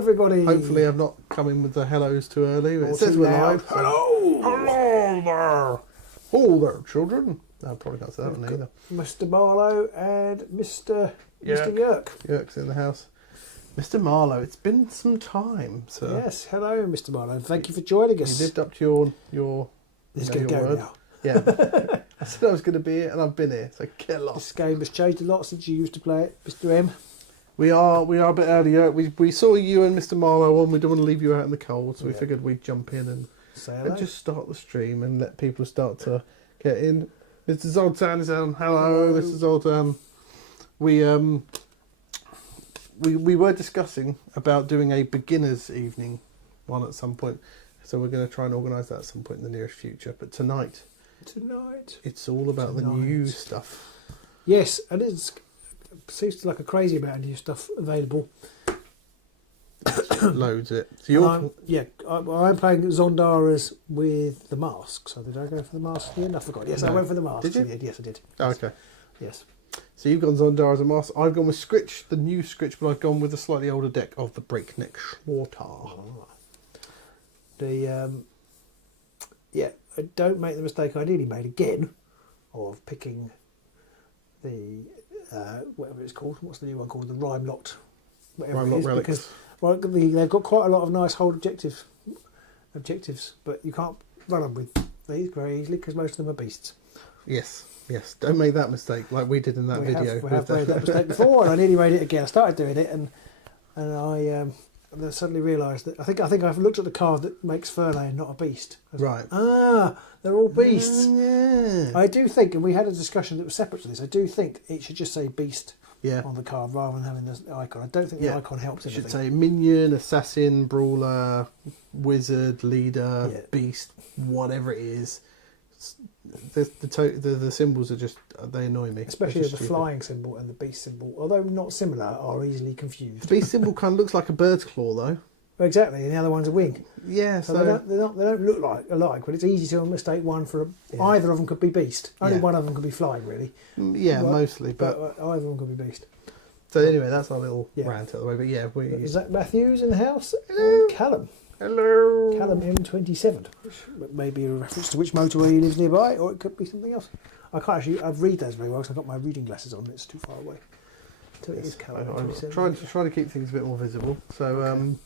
everybody. Hopefully I've not come in with the hellos too early. But it says we're live. Hello. Hello there. Hello there, children. No, I probably can't say that one either. Mr. Marlowe and Mr. Yerk. Yerk's in the house. Mr. Marlowe, it's been some time, sir. Yes, hello, Mr. Marlowe. Thank you for joining us. You lived up to your It's going to go word. now. Yeah. I said I was going to be here, and I've been here, so get lost. This game has changed a lot since you used to play it, Mr. M. We are a bit earlier. We saw you and Mr. Marlowe on. We don't want to leave you out in the cold, so we figured we'd jump in and just start the stream and let people start to get in. Mr. Zoltan is on. Hello, Mr. Zoltan. We were discussing about doing a beginners evening one at some point, so we're going to try and organise that at some point in the nearest future. But tonight, it's all about the new stuff. Yes, and it seems like a crazy amount of new stuff available. Loads of it. So I'm playing Zondaras with the mask. So did I go for the mask here? No, I forgot. Yes, no. I went for the mask. Did you? Yes, I did. Oh, okay. Yes. So you've gone Zondar as a mask. I've gone with Scritch, the new Scritch, but I've gone with a slightly older deck of the Breakneck Slaughter. Oh. Don't make the mistake I nearly made again of picking the whatever it's called. What's the new one called? The Rhyme Locked. Rhyme Locked Relics. Because they've got quite a lot of nice hold objectives, but you can't run them with these very easily because most of them are beasts. Yes. Don't make that mistake like we did in that video. We have made that mistake before, and I nearly made it again. I started doing it, and I suddenly realised that I think I've looked at the card that makes Fernlane not a beast. Right. They're all beasts. Yeah. I do think, and we had a discussion that was separate to this. I do think it should just say beast. Yeah. On the card rather than having the icon. I don't think the icon helps anything. Should say minion, assassin, brawler, wizard, leader, beast, whatever it is. The symbols are just, they annoy me. Especially the flying symbol and the beast symbol, although not similar, are easily confused. The beast symbol kind of looks like a bird's claw though. Exactly, and the other one's a wing. Yeah, so they don't look alike, but it's easy to mistake one for either of them could be beast. Only one of them could be flying, really. Yeah, mostly, but either of them could be beast. So anyway, that's our little rant out of the way. But yeah, Zach Matthews in the house. Hello. Callum. Hello. Callum M27, which may be a reference to which motorway he lives nearby, or it could be something else. I can't actually. I've read those very well because I've got my reading glasses on. It's too far away. So it is Callum M27. I'm trying to keep things a bit more visible. So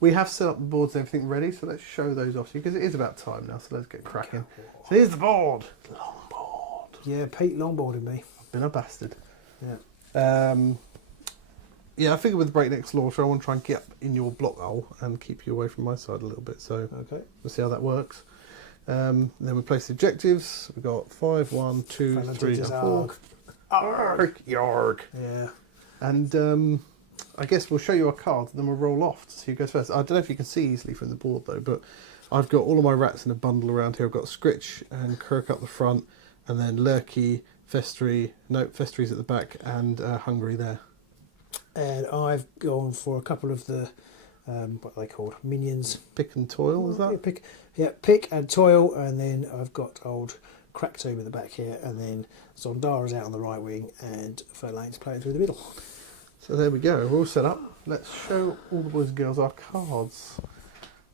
we have set up the boards and everything ready. So let's show those off to you because it is about time now. So let's get cracking. So here's the board. Longboard. Yeah, Pete longboarded me. I've been a bastard. Yeah. Yeah, I figured with Breakneck Slaughter, I want to try and get up in your block hole and keep you away from my side a little bit. So we'll see how that works. Then we place the objectives. We've got 5, 1, 2, 3, and 4. Arg, yarg. Yeah. And I guess we'll show you our cards and then we'll roll off to see who goes first. I don't know if you can see easily from the board though, but I've got all of my rats in a bundle around here. I've got Scritch and Kirk up the front, and then Lurky, Festry's at the back, and Hungry there. And I've gone for a couple of the, what are they called? Minions. Pick and Toil, is that? Pick and Toil, and then I've got old Cracktomb at the back here, and then Zondara's out on the right wing, and Fernlane's playing through the middle. So there we go, we're all set up. Let's show all the boys and girls our cards.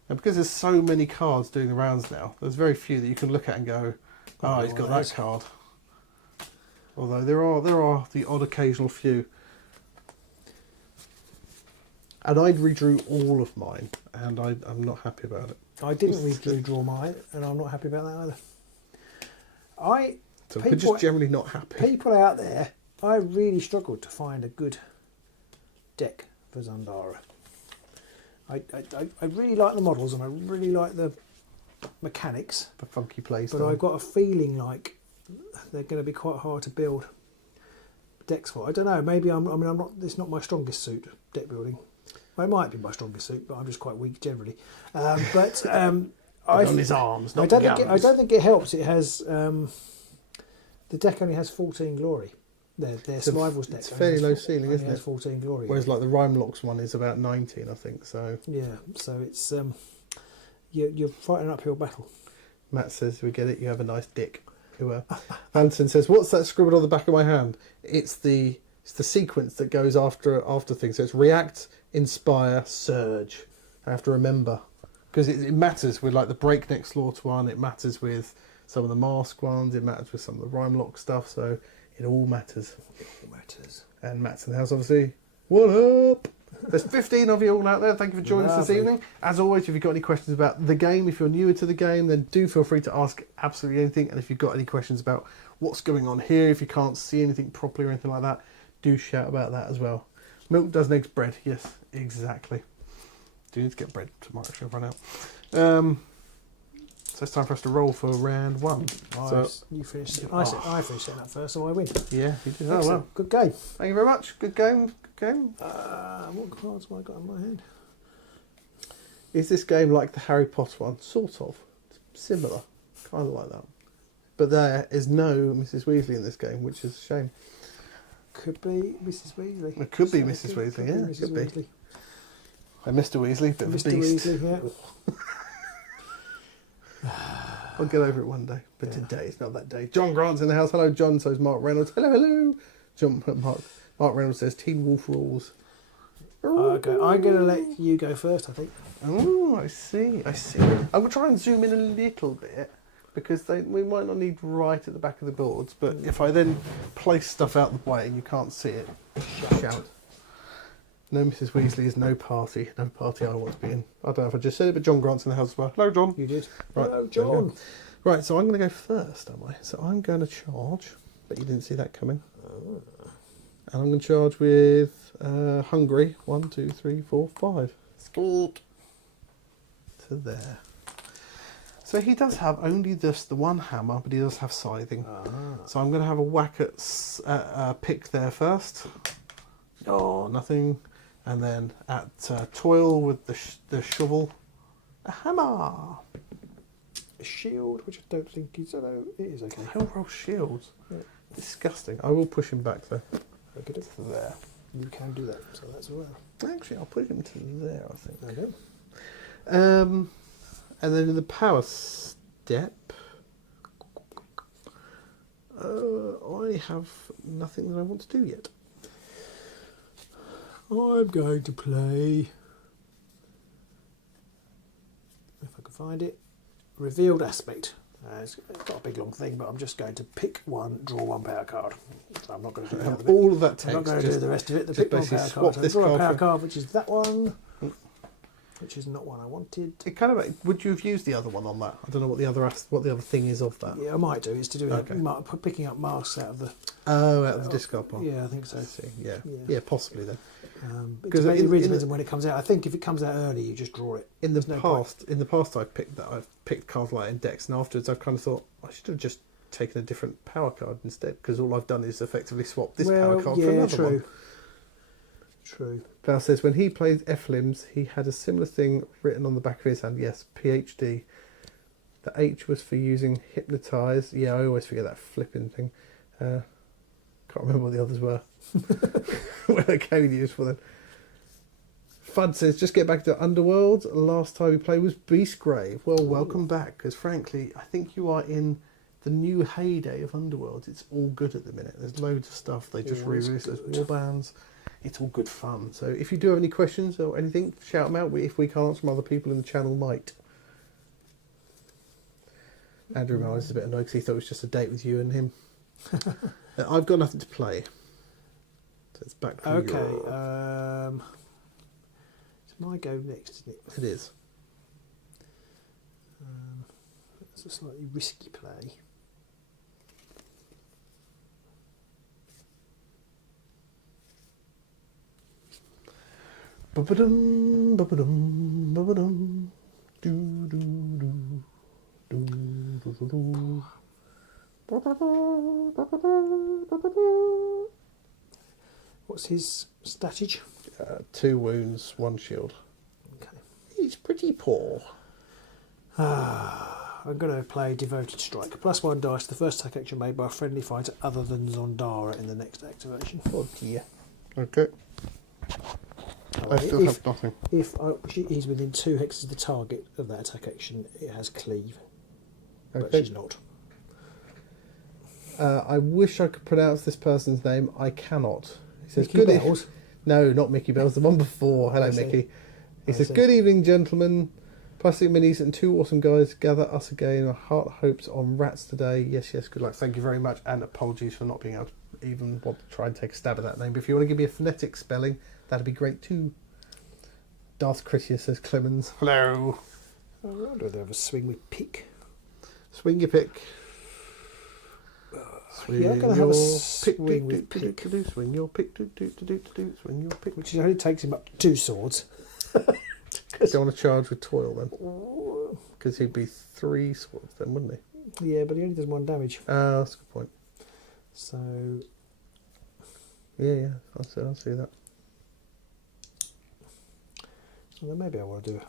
And because there's so many cards doing the rounds now, there's very few that you can look at and go, oh, he's got that card. Although there are the odd occasional few. And I redrew all of mine, and I'm not happy about it. I didn't redraw mine, and I'm not happy about that either. We're just generally not happy. People out there, I really struggled to find a good deck for Zondara. I really like the models, and I really like the mechanics. The funky playstyle. But I've got a feeling like they're going to be quite hard to build decks for. I don't know. Maybe I'm not. It's not my strongest suit, deck building. Well, it might be my strongest suit, but I'm just quite weak generally. On his arms, not I don't think it helps. It has the deck only has 14 glory. Their survivals deck. It's fairly low ceiling, isn't it? Has 14 glory. Whereas like the Rhyme Locks one is about 19, I think. So yeah, so it's you're fighting an uphill battle. Matt says we get it. You have a nice dick. Anton says, "What's that scribbled on the back of my hand?" It's the sequence that goes after things. So it's react, inspire, surge. I have to remember. Because it matters with like the breakneck slaughter one, it matters with some of the mask ones, it matters with some of the rhyme lock stuff, so it all matters. It all matters. And Matt's in the house, obviously. What up? There's 15 of you all out there. Thank you for joining us this evening. As always, if you've got any questions about the game, if you're newer to the game, then do feel free to ask absolutely anything. And if you've got any questions about what's going on here, if you can't see anything properly or anything like that, do shout about that as well. Milk does makes bread. Yes, exactly. Do need to get bread tomorrow, actually, I've run out. So it's time for us to roll for round 1. So You finished. I finished setting up first, so I win. yeah, you did. Oh, Excellent. well. Good game. Thank you very much. Good game. Good game. What cards have I got in my hand? Is this game like the Harry Potter one? Sort of. Similar. Kind of like that. But there is no Mrs. Weasley in this game, which is a shame. Could be Mrs. Weasley. It could be Mrs. Weasley, yeah. Mrs. Could be. Weasley. And Mr. Weasley, bit of a Mr. beast. Weasley, yeah. I'll get over it one day, but Yeah. today it's not that day. John Grant's in the house. Hello, John. So is Mark Reynolds. Hello, hello. Mark Reynolds says Teen Wolf rules. Okay, I'm going to let you go first, I think. Oh, I see. I'm going to try and zoom in a little bit because we might not need right at the back of the boards, but if I then place stuff out the way and you can't see it, shout. No, Mrs. Weasley is no party. No party I want to be in. I don't know if I just said it, but John Grant's in the house as well. Hello, John. You did. Right, Hello, there we go. John. Right, so I'm going to go first, am I? So I'm going to charge, but you didn't see that coming. And I'm going to charge with Hungary. 1, 2, 3, 4, 5. Sport. To there. So he does have only just the one hammer, but he does have scything. So I'm going to have a whack at pick there first. Oh, nothing. And then at toil with the shovel, a hammer. A shield, which I don't think is. Although it is okay. He'll roll shields. Yeah. Disgusting. I will push him back though. Look at it. There. You can do that, so that's all right. Actually, I'll put him to there, I think. Okay. And then in the power step, I have nothing that I want to do yet. I'm going to play, if I can find it, Revealed Aspect. It's got a big long thing, but I'm just going to pick one, draw one power card. So I'm not going to do the other bit. All of that text. I'm not going to do the rest of it. The just pick one basically power swap card. So this draw a card power for- card, which is that one, which is not one I wanted. It kind of. Would you have used the other one on that? I don't know what the other thing is of that. Yeah, I might do. It's to do with Okay. picking up masks out of the. Oh, out of the discard pile. Yeah, I think so. I see. Yeah. Yeah. Yeah, possibly then. It 'Cause really in depends the- on when it comes out. I think if it comes out early, you just draw it. In the There's no point. past, I've picked cards like index, and afterwards I've kind of thought I should have just taken a different power card instead, because all I've done is effectively swap this power card for another true. one. True. Val says when he played F-Limbs, he had a similar thing written on the back of his hand. Yes, PhD. The H was for using hypnotise. Yeah, I always forget that flipping thing. Can't remember what the others were. Where they came used for them. Fudd says, just get back to Underworld. Last time we played was Beastgrave. Well, welcome back, because frankly, I think you are in the new heyday of Underworld. It's all good at the minute. There's loads of stuff. They just re-released those warbands. It's all good fun. So if you do have any questions or anything, shout them out. If we can't answer them, other people in the channel might. Andrew Miles is a bit annoyed because he thought it was just a date with you and him. I've got nothing to play. So it's back to Okay. It's my go next, isn't it? It is. It's a slightly risky play. Ba-ba-dum, ba-ba-dum, ba-ba-dum. Do-do-do. Do-do-do-do. Ba-ba-dum, What's his statage? 2 wounds, 1 shield. Okay. He's pretty poor. I'm going to play Devoted Strike. +1 dice. The first attack action made by a friendly fighter other than Zondara in the next activation. Oh dear. Okay. I still if, have nothing. If he's within 2 hexes of the target of that attack action, it has cleave. But Okay. she's not. I wish I could pronounce this person's name. I cannot. He says, Mickey good Bells? No, not Mickey Bells, the one before. Hello, Mickey. He says, "Good evening, gentlemen. Plastic Minis and two awesome guys gather us again. Our heart hopes on rats today. Yes, good luck. Thank you very much, and apologies for not being able to even want to try and take a stab at that name. But if you want to give me a phonetic spelling, that'd be great too." Darth Critius says, "Clemens, hello." I wonder whether I have a swing with pick. Swing your pick. Yeah, I'm going to have a swing with pick. Swing your pick. Swing your pick. Which only takes him up to 2 swords. Do you want to charge with toil then? Because he'd be 3 swords then, wouldn't he? Yeah, but he only does 1 damage. That's a good point. So... Yeah, I'll see that. So then maybe I want to do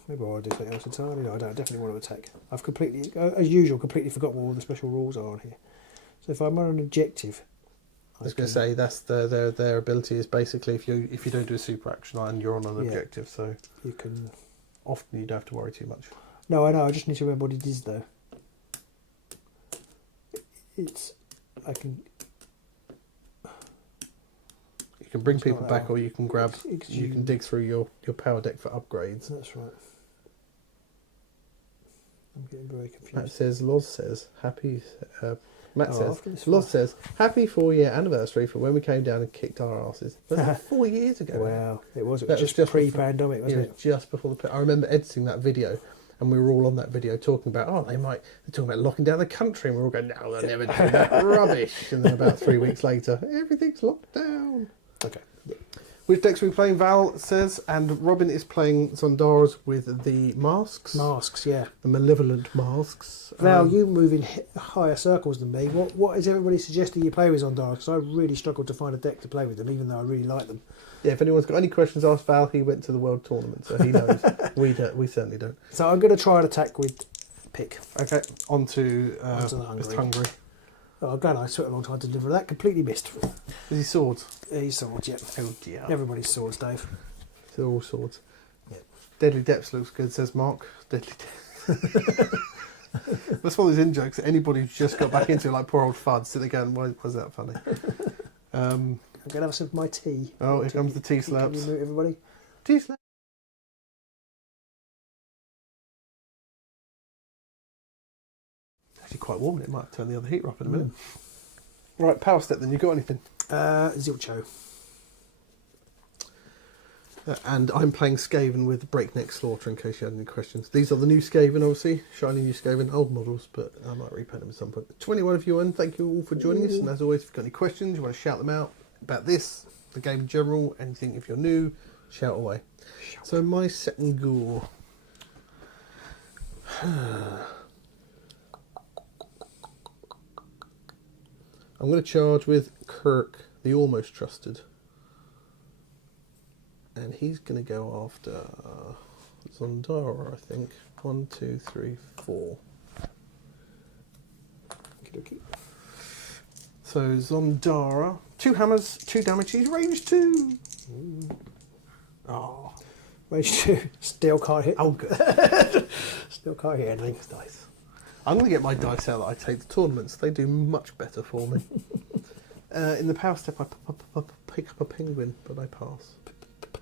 something else entirely. No, I don't. I definitely want to attack. I've completely, as usual, completely forgotten what all the special rules are on here. So if I'm on an objective... I was going to say, that's their ability is basically if you don't do a super action and you're on an objective, so... You can... Often you don't have to worry too much. No, I know, I just need to remember what it is, though. I can... You can bring people back, or you can grab... You can dig through your power deck for upgrades. That's right. I'm getting very confused. Matt says, Loz says, happy... Matt says, Loz says, happy 4-year anniversary for when we came down and kicked our asses. That was 4 years ago. Wow, it was just pre-pandemic, wasn't it? It was just before I remember editing that video, and we were all on that video talking about, they're talking about locking down the country, and we're all going, no, they'll never do that rubbish. And then about 3 weeks later, everything's locked down. Okay. Yeah. Which decks are we playing? Val says, and Robin is playing Zondaras with the masks. Masks, yeah. The malevolent masks. Val, you move in higher circles than me. What is everybody suggesting you play with Zondaras? Because I really struggled to find a deck to play with them, even though I really like them. Yeah, if anyone's got any questions, ask Val. He went to the World Tournament, so he knows. We certainly don't. So I'm going to try and attack with pick. Okay, onto the Hungary. Oh, God, I took a long time to deliver that. Completely missed. Is he swords? He's swords, yeah. Oh dear. Everybody's swords, Dave. They're all swords. Yeah. Deadly Depths looks good, says Mark. Deadly Depths. That's one of those in-jokes that anybody who's just got back into, like poor old Fudd, sitting there going, why was that funny? I'm going to have some of my tea. Oh, here comes the tea slaps. Can you mute everybody? Tea slaps. Actually quite warm, it might turn the other heater up in a minute. Right, power step then, you got anything? Zilcho. And I'm playing Skaven with Breakneck Slaughter, in case you had any questions. These are the new Skaven, obviously. Shiny new Skaven, old models, but I might repaint them at some point. 21 of you in, thank you all for joining us. And as always, if you've got any questions, you want to shout them out about this, the game in general, anything, if you're new, shout away. So my second ghoul. I'm going to charge with Kirk, the Almost Trusted. And he's going to go after Zondara, I think. 1, 2, 3, 4. Okey-dokey. So Zondara, 2 hammers, 2 damage. He's range 2. Oh, range 2. Still can't hit. Oh, good. Still can't hit anything. Nice. I'm going to get my dice out that I take to tournaments. They do much better for me. In the power step, I pick up a penguin, but I pass.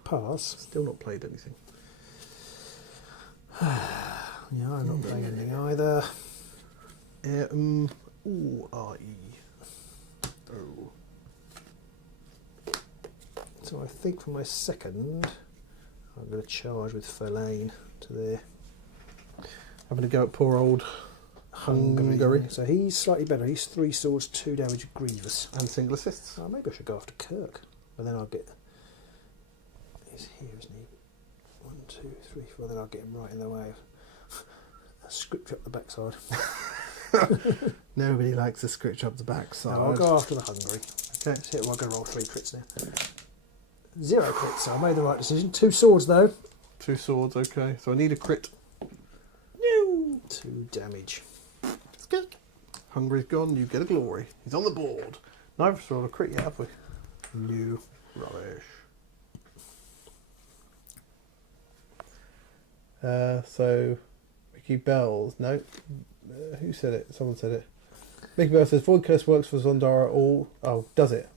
Pass. Still not played anything. Yeah, I'm not playing anything either. RE. Oh. So I think for my second, I'm going to charge with Verlaine to there. I'm going to go at poor old Hungary. So he's slightly better. He's 3 swords, 2 damage, Grievous. And single assists. Oh, maybe I should go after Kirk. But then I'll get... He's here, isn't he? 1, 2, 3, 4. Then I'll get him right in the way of a scripture up the backside. Nobody likes a scritch up the backside. No, I'll go after the Hungary. Okay. Let's hit. I'm going to roll 3 crits now. 0 crits, so I made the right decision. 2 swords, though. 2 swords, okay. So I need a crit. 2 damage. It's good. Hungary's gone, you get a glory. He's on the board. Neither of us rolled a crit yet, have we? No. Rubbish. So, Mickey Bells. No. Who said it? Someone said it. Mickey Bells says, Void Curse works for Zondara all... Oh, does it?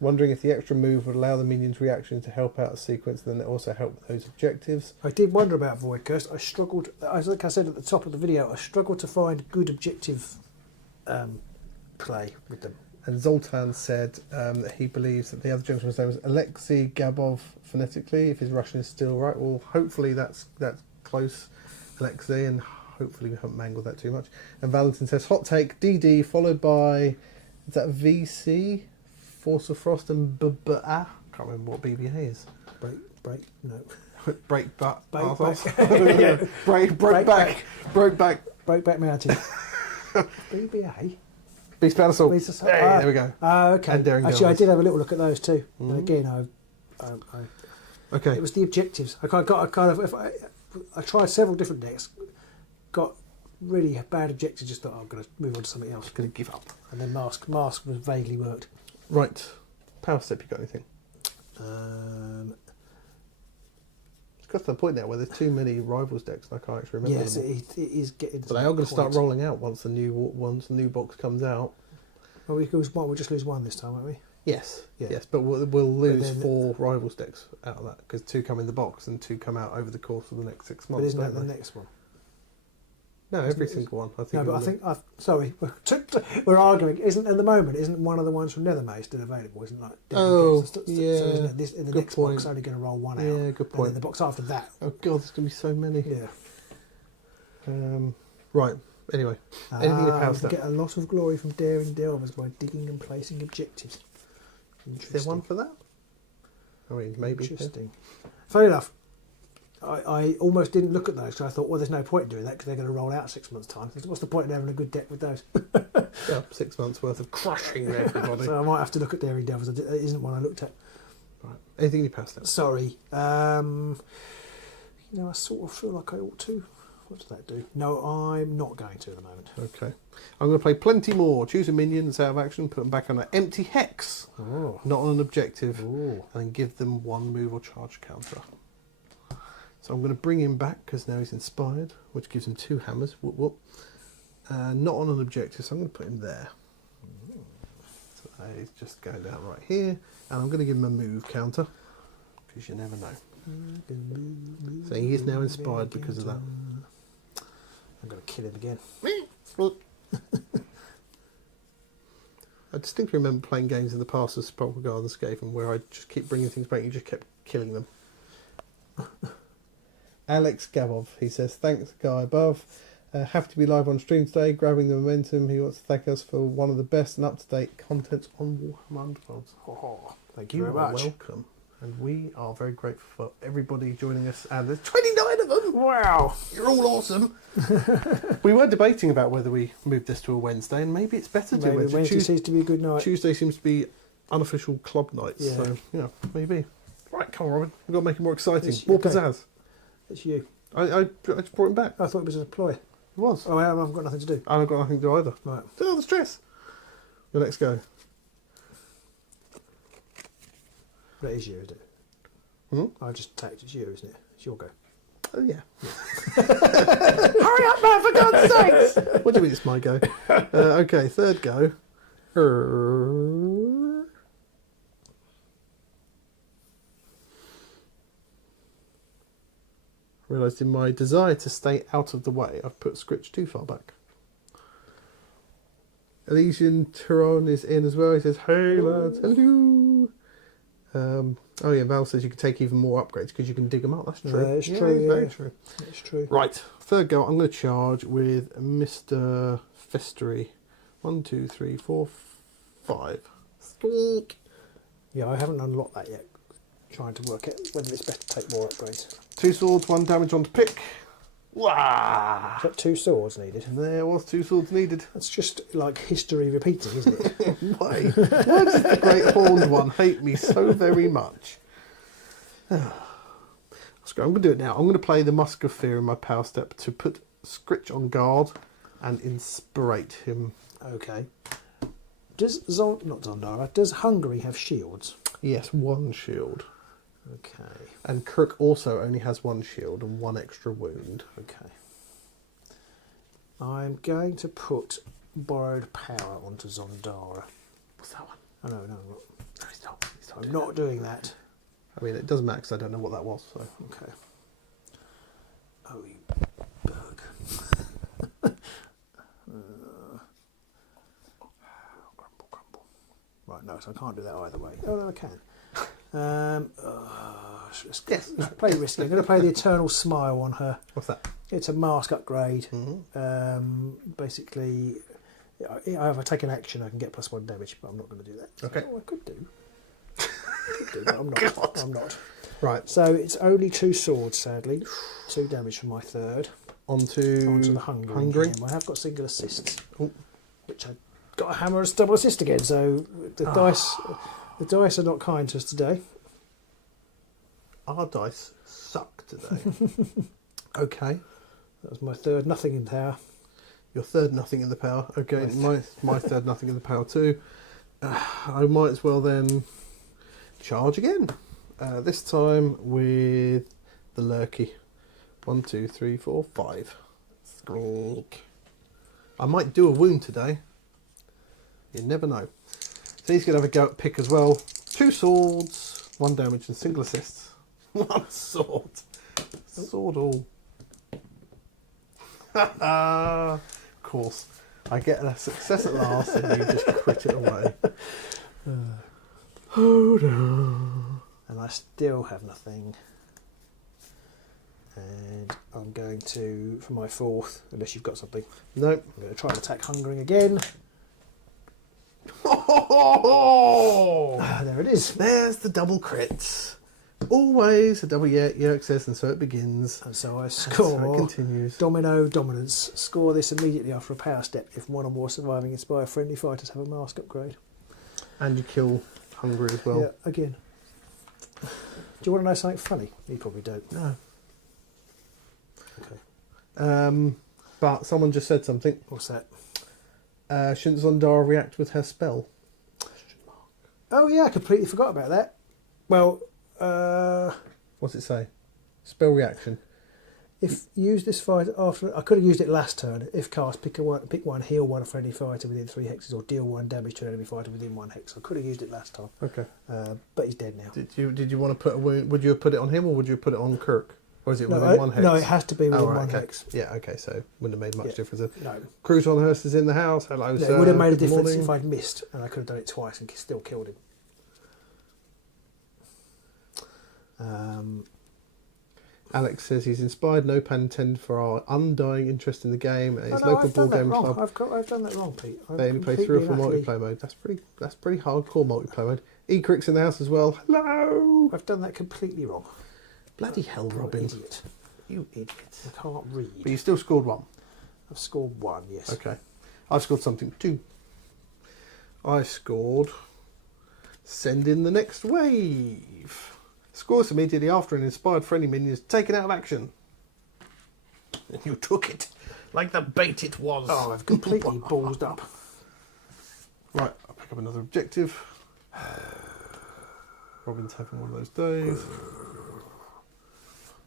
Wondering if the extra move would allow the minion's reaction to help out a sequence, and then also help with those objectives. I did wonder about Void Curse. I struggled, as like I said at the top of the video, I struggled to find good objective play with them. And Zoltan said that he believes that the other gentleman's name was Alexei Gabov phonetically, if his Russian is still right. Well, hopefully that's close, Alexei, and hopefully we haven't mangled that too much. And Valentin says, hot take, DD, followed by, is that VC? Force of Frost and BBA? Can't remember what BBA is. Break, no. Break back. Yeah. Broke back. Breakback Mountain. BBA? Beast Battle Assault. Beast Assault. Hey, there we go. Okay. And Daring Actually, I Devils. did have a little look at those too. Mm. And again, Okay. it was the objectives. I tried several different decks, got really bad objectives, just thought I'm going to move on to something else. Going to give up. And then Mask was vaguely worked. Right. Power Step, you got anything? It's got to the point now where there's too many Rivals decks and I can't actually remember Yes, them all. it is getting. But they are going to start rolling out once the new box comes out. Well, we'll just lose one this time, won't we? Yes, Yeah. yes, but we'll lose then- 4 Rivals decks out of that because 2 come in the box and 2 come out over the course of the next 6 months. But isn't that don't the they? next one? No, isn't every it- single one. I think. No, but I it'll- think sorry, we're arguing. Isn't at the moment? Isn't one of the ones from Nethermaze still available? Isn't like? Oh, so yeah. isn't it in the Good next point. box only going to roll one out? Yeah, good And point. then the box after that, Oh god, there's going to be so many. yeah. Right. Anyway, anything in Power you Step? get a lot of glory from daring delvers by digging and placing objectives. Is there one for that? I mean, maybe. Yeah. Interesting. Fair enough. I almost didn't look at those because I thought, well, there's no point in doing that because they're going to roll out 6 months' time. What's the point in having a good deck with those? Yeah, 6 months worth of crushing everybody. So I might have to look at Daring Devils. It isn't one I looked at. Right. Anything in your Power Step? Sorry. I sort of feel like I ought to. What does that do? No, I'm not going to at the moment. Okay. I'm going to play plenty more. Choose a minion that's out of action, put them back on an empty hex, Oh. not on an objective, Ooh. and then give them 1 move or charge counter. So I'm going to bring him back because now he's inspired, which gives him 2 hammers. Whoop, whoop. Not on an objective, so I'm going to put him there. So he's just going down right here, and I'm going to give him a move counter because you never know. So he is now inspired because of that. I'm going to kill him again. I distinctly remember playing games in the past with Sepulchral Guard and Skaven where I just keep bringing things back and you just kept killing them. Alex Gavov, he says, thanks guy above. Have to be live on stream today, grabbing the momentum. He wants to thank us for one of the best and up-to-date content on Warhammer Underworlds. Oh, thank you You very are much. welcome. And we are very grateful for everybody joining us. And there's 29 of them! Wow. You're all awesome. We were debating about whether we move this to a Wednesday, and maybe it's better to Maybe Wednesday. Wednesday seems to be a good night. Tuesday seems to be unofficial club nights, Yeah. so yeah, maybe. Right, come on, Robin. We've got to make it more exciting. Yes, More okay. pizzazz. It's you. I just brought him back. I thought it was a ploy. It was. Oh, I've got nothing to do. I've got nothing to do either. Right. Oh, the stress. Your next go. That is you, isn't it? Hmm? I just tapped it's you, isn't it? It's your go. Oh, yeah. Hurry up, man, for God's sakes! What do you mean it's my go? Okay, third go. Realised in my desire to stay out of the way, I've put Scritch too far back. Elysian Turon is in as well. He says, hey lads, hello. Oh yeah, Val says you can take even more upgrades because you can dig them up. That's true. It's true, Very yeah. true. It's true. Right, third go. I'm going to charge with Mr. Festery. 1, 2, 3, 4, 5. Squeak. Yeah, I haven't unlocked that yet. Trying to work out whether it's better to take more upgrades. 2 swords, 1 damage on to pick. Wah! Is that 2 swords needed? There was 2 swords needed. That's just like history repeating, isn't it? Why? Why does the Great Horned One hate me so very much? I'm going to do it now. I'm going to play the Musk of Fear in my power step to put Scritch on guard and inspirate him. Okay. Does does Hungary have shields? Yes, 1 shield. Okay. And Kirk also only has 1 shield and 1 extra wound. Okay. I'm going to put Borrowed Power onto Zondara. What's that one? Oh, no. I'm not doing that. I mean, it doesn't matter because I don't know what that was. So. Okay. Oh, you bug. Grumble. Right, no, so I can't do that either way. Oh, no, I can. Let's play risky. I'm going to play the Eternal Smile on her. What's that? It's a mask upgrade. Mm-hmm. Basically, if I take an action, I can get +1 damage, but I'm not going to do that. Okay. Oh, I could do. But I'm not. God. I'm not. Right. So it's only 2 swords, sadly. 2 damage from my third. Onto the hungry. Again. I have got single assists, which I got a hammer as double assist again. So the dice are not kind to us today. Our dice suck today. Okay. That was my third. Nothing in power. Your third nothing in the power. Okay, my third nothing in the power too. I might as well then charge again. This time with the lurky. 1, 2, 3, 4, 5. Squeak. I might do a wound today. You never know. So he's going to have a go at pick as well. 2 swords, 1 damage and single assists. 1 sword. Sword all. Of course. I get a success at last and you just crit it away. Oh no. And I still have nothing. And I'm going to, for my fourth, unless you've got something, Nope. I'm going to try and attack hungering again. There it is. There's the double crits. Always a double Yerk says, and so it begins. And so I And score so it continues. Domino Dominance. Score this immediately after a power step if 1 or more surviving Inspire friendly fighters have a mask upgrade. And you kill Hungry as well. Yeah, again. Do you want to know something funny? You probably don't. No. Okay. But someone just said something. What's that? Shouldn't Zondara react with her spell? Oh yeah, I completely forgot about that. Well, What's it say? Spell reaction. if use this fighter after, I could have used it last turn. If cast, pick one, heal 1 friendly fighter within 3 hexes, or deal 1 damage to an enemy fighter within 1 hex. I could have used it last time. Okay. But he's dead now. Did you want to put a wound? Would you have put it on him or would you have put it on Kirk? Or is it No, within 1 hex? no, it has to be within right, 1 okay. hex. Yeah, okay, so wouldn't have made much difference then. No. Croutonhurst is in the house. Hello, Yeah, sir. it would have made a Good difference morning. if I'd missed, and I could have done it twice and still killed him. Alex says he's inspired, no pun intended, for our undying interest in the game and his local I've done board that game wrong. club. I've done that wrong, Pete. They only play 3 or 4 multiplayer mode. That's pretty hardcore multiplayer mode. Ecrick's in the house as well. Hello. I've done that completely wrong. Bloody hell, I'm an Robin. idiot. You idiot. I can't read. But you still scored 1. I've scored 1, yes. Okay. I've scored something 2. I scored send in the next wave. Scores immediately after an inspired friendly minion is taken out of action. And you took it like the bait it was. Oh, I've completely ballsed up. Right, I'll pick up another objective. Robin's having one of those days.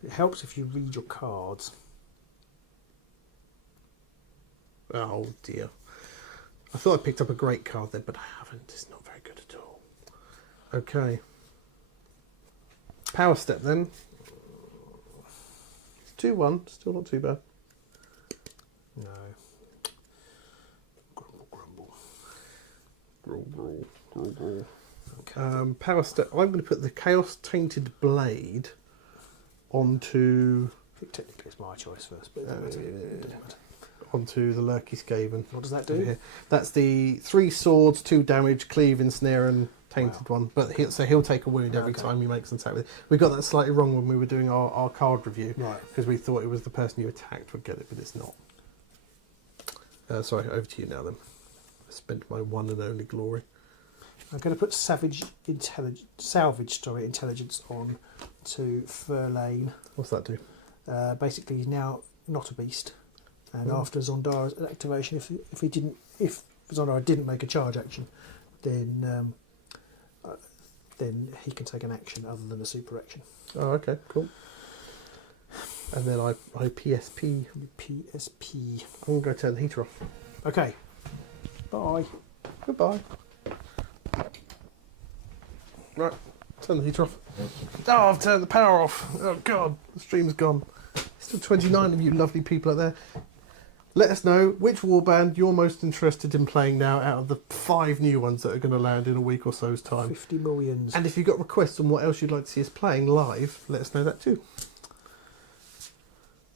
It helps if you read your cards. Oh dear. I thought I picked up a great card there, but I haven't. It's not very good at all. Okay. Power step then. 2-1, still not too bad. No. Grumble. Grumble. Okay. Power step. I'm going to put the Chaos Tainted Blade onto I think technically it's my choice first, but it doesn't matter. It doesn't matter. onto the Lurky Skaven. What does that over do? here. That's the 3 swords, 2 damage, cleave, ensnare, and tainted one. But he'll take a wound every time he makes an attack with it. We got that slightly wrong when we were doing our card review, Right. because we thought it was the person you attacked would get it, but it's not. Sorry, over to you now then. I spent my one and only glory. I'm going to put salvage intelligence on to Furlane. What's that do? Basically, he's now not a beast, and after Zondara's activation, if Zondara didn't make a charge action, then he can take an action other than a super action. Oh, okay, cool. And then I PSP. PSP. I'm going to go turn the heater off. Okay. Bye. Goodbye. Right, turn the heater off. Oh, I've turned the power off. Oh God, the stream's gone. Still 29 of you lovely people out there. Let us know which warband you're most interested in playing now out of the 5 new ones that are going to land in a week or so's time. 50 millions. And if you've got requests on what else you'd like to see us playing live, let us know that too.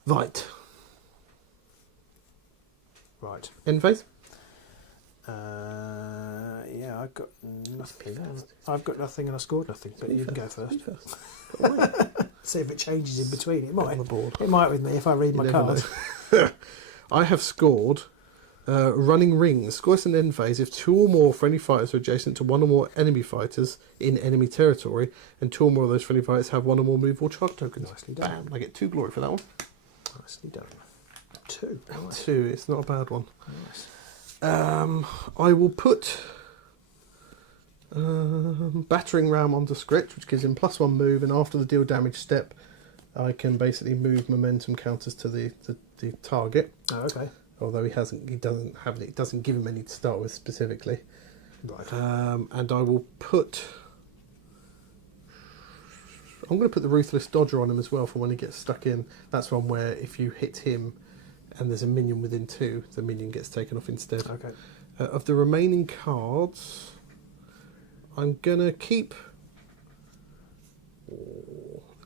Right. Right. End phase? Yeah, I've got nothing. I've got nothing and I scored nothing, but you can go first. See if it changes in between. It might. On the board. It might with me if I read my cards. I have scored running rings. Score this in end phase if 2 or more friendly fighters are adjacent to 1 or more enemy fighters in enemy territory, and 2 or more of those friendly fighters have 1 or more move or charge tokens. Nicely done. Bam! I get 2 glory for that one. Nicely done. 2. Nice. 2. It's not a bad one. Nice. I will put battering ram onto Scritch, which gives him +1 move, and after the deal damage step, I can basically move momentum counters to the target. Oh, okay. Although he doesn't have it. It doesn't give him any to start with specifically. Right. And I will put. I'm going to put the Ruthless Dodger on him as well for when he gets stuck in. That's one where if you hit him and there's a minion within 2, the minion gets taken off instead. Okay. Of the remaining cards, I'm going to keep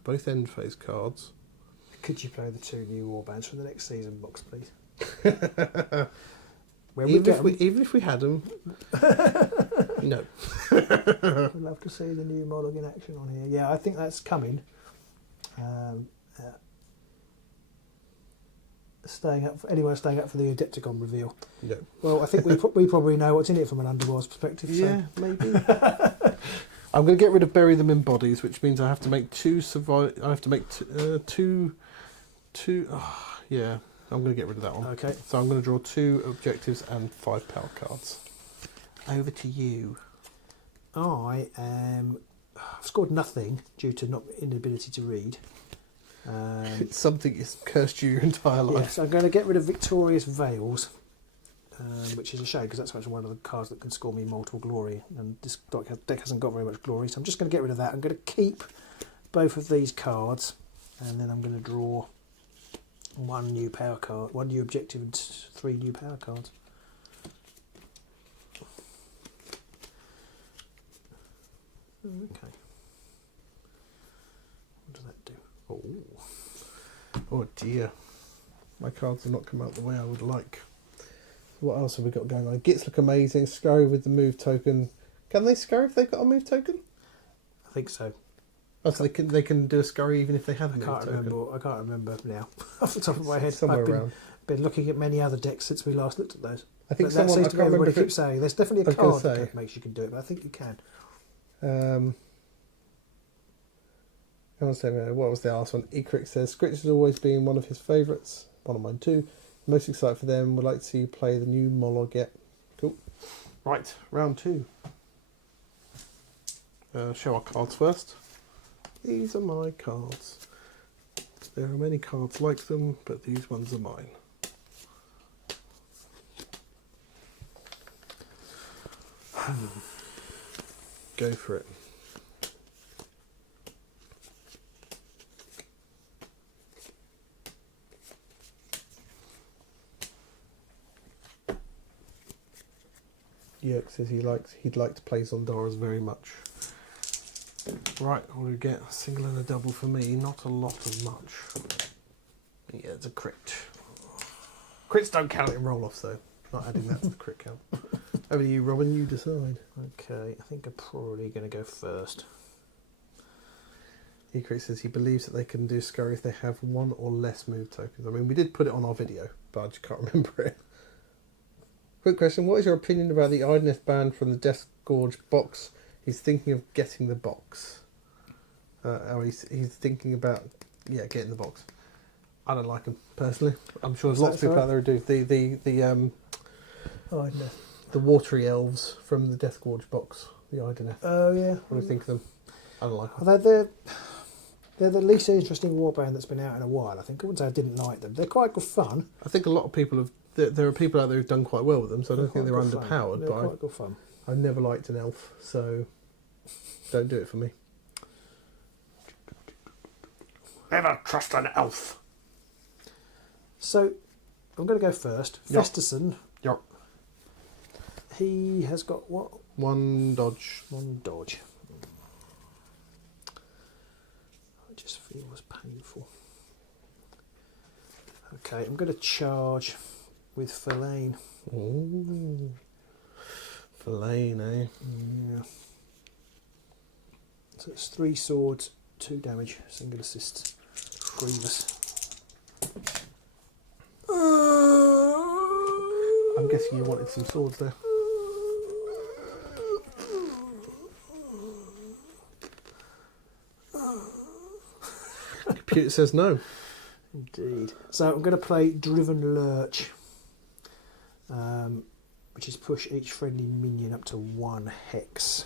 both end phase cards. Could you play the 2 new warbands from the next season box, please? Even if we had them, no. I'd love to see the new Mollog in action on here. Yeah, I think that's coming. Anyone staying up for the Adepticon reveal? No. Well, I think we probably know what's in it from an Underworld's perspective. Yeah, maybe. I'm going to get rid of bury them in bodies, which means I have to make 2 survive. I have to make two. Yeah, I'm going to get rid of that one. Okay. So I'm going to draw 2 objectives and 5 power cards. Over to you. I've scored nothing due to inability to read. It's something that's cursed you your entire life. Yes, I'm going to get rid of Victorious Veils, which is a shame because that's actually one of the cards that can score me multiple glory, and this deck hasn't got very much glory, so I'm just going to get rid of that. I'm going to keep both of these cards, and then I'm going to draw 1 new power card, 1 new objective, and 3 new power cards. Okay. What does that do? Oh dear. My cards have not come out the way I would like. What else have we got going on? Gits look amazing. Scurry with the move token. Can they scurry if they've got a move token? I think so. Oh, so they can do a scurry even if they have a move token. I can't remember now off the top of my head. Somewhere I've around. been looking at many other decks since we last looked at those. I think but that seems to be everybody keeps saying. There's definitely a card that makes you can do it, but I think you can. What was the last one? Ecric says Scritch has always been one of his favourites. One of mine too. Most excited for them. Would like to see you play the new Mollog yet. Cool. Right, round 2. Show our cards first. These are my cards. There are many cards like them, but these ones are mine. Go for it. Yerk says he'd like to play Zondaras very much. Right, what do we get? A single and a double for me. Not a lot of much. Yeah, it's a crit. Crits don't count in roll-offs though. Not adding that to the crit count. Over to you, Robin. You decide. Okay, I think I'm probably going to go first. Ecrit says he believes that they can do scurry if they have 1 or less move tokens. I mean, we did put it on our video, but I just can't remember it. Quick question, what is your opinion about the Idoneth ban from the Deathgorge box? He's thinking of getting the box. He's thinking about, getting the box. I don't like him, personally. I'm sure there's lots of people out there who do. The watery elves from the Deathgorge box, the Idoneth. Oh, yeah. What do you think of them? I don't like them. They're the least interesting warband that's been out in a while, I think. I wouldn't say I didn't like them. They're quite good fun. I think a lot of people have... There are people out there who've done quite well with them, so I don't think they're underpowered. They're quite good fun. I never liked an elf, so... Don't do it for me. Never trust an elf. So, I'm going to go first. Yep. Festerson. Yep. He has got what? 1 dodge. 1 dodge. It just feels painful. Okay, I'm going to charge with Fellain. Ooh. Fellain, eh? Yeah. So it's 3 swords, 2 damage, single assist. Grievous. I'm guessing you wanted some swords there. Computer says no. Indeed. So I'm going to play Driven Lurch, which is push each friendly minion up to 1 hex.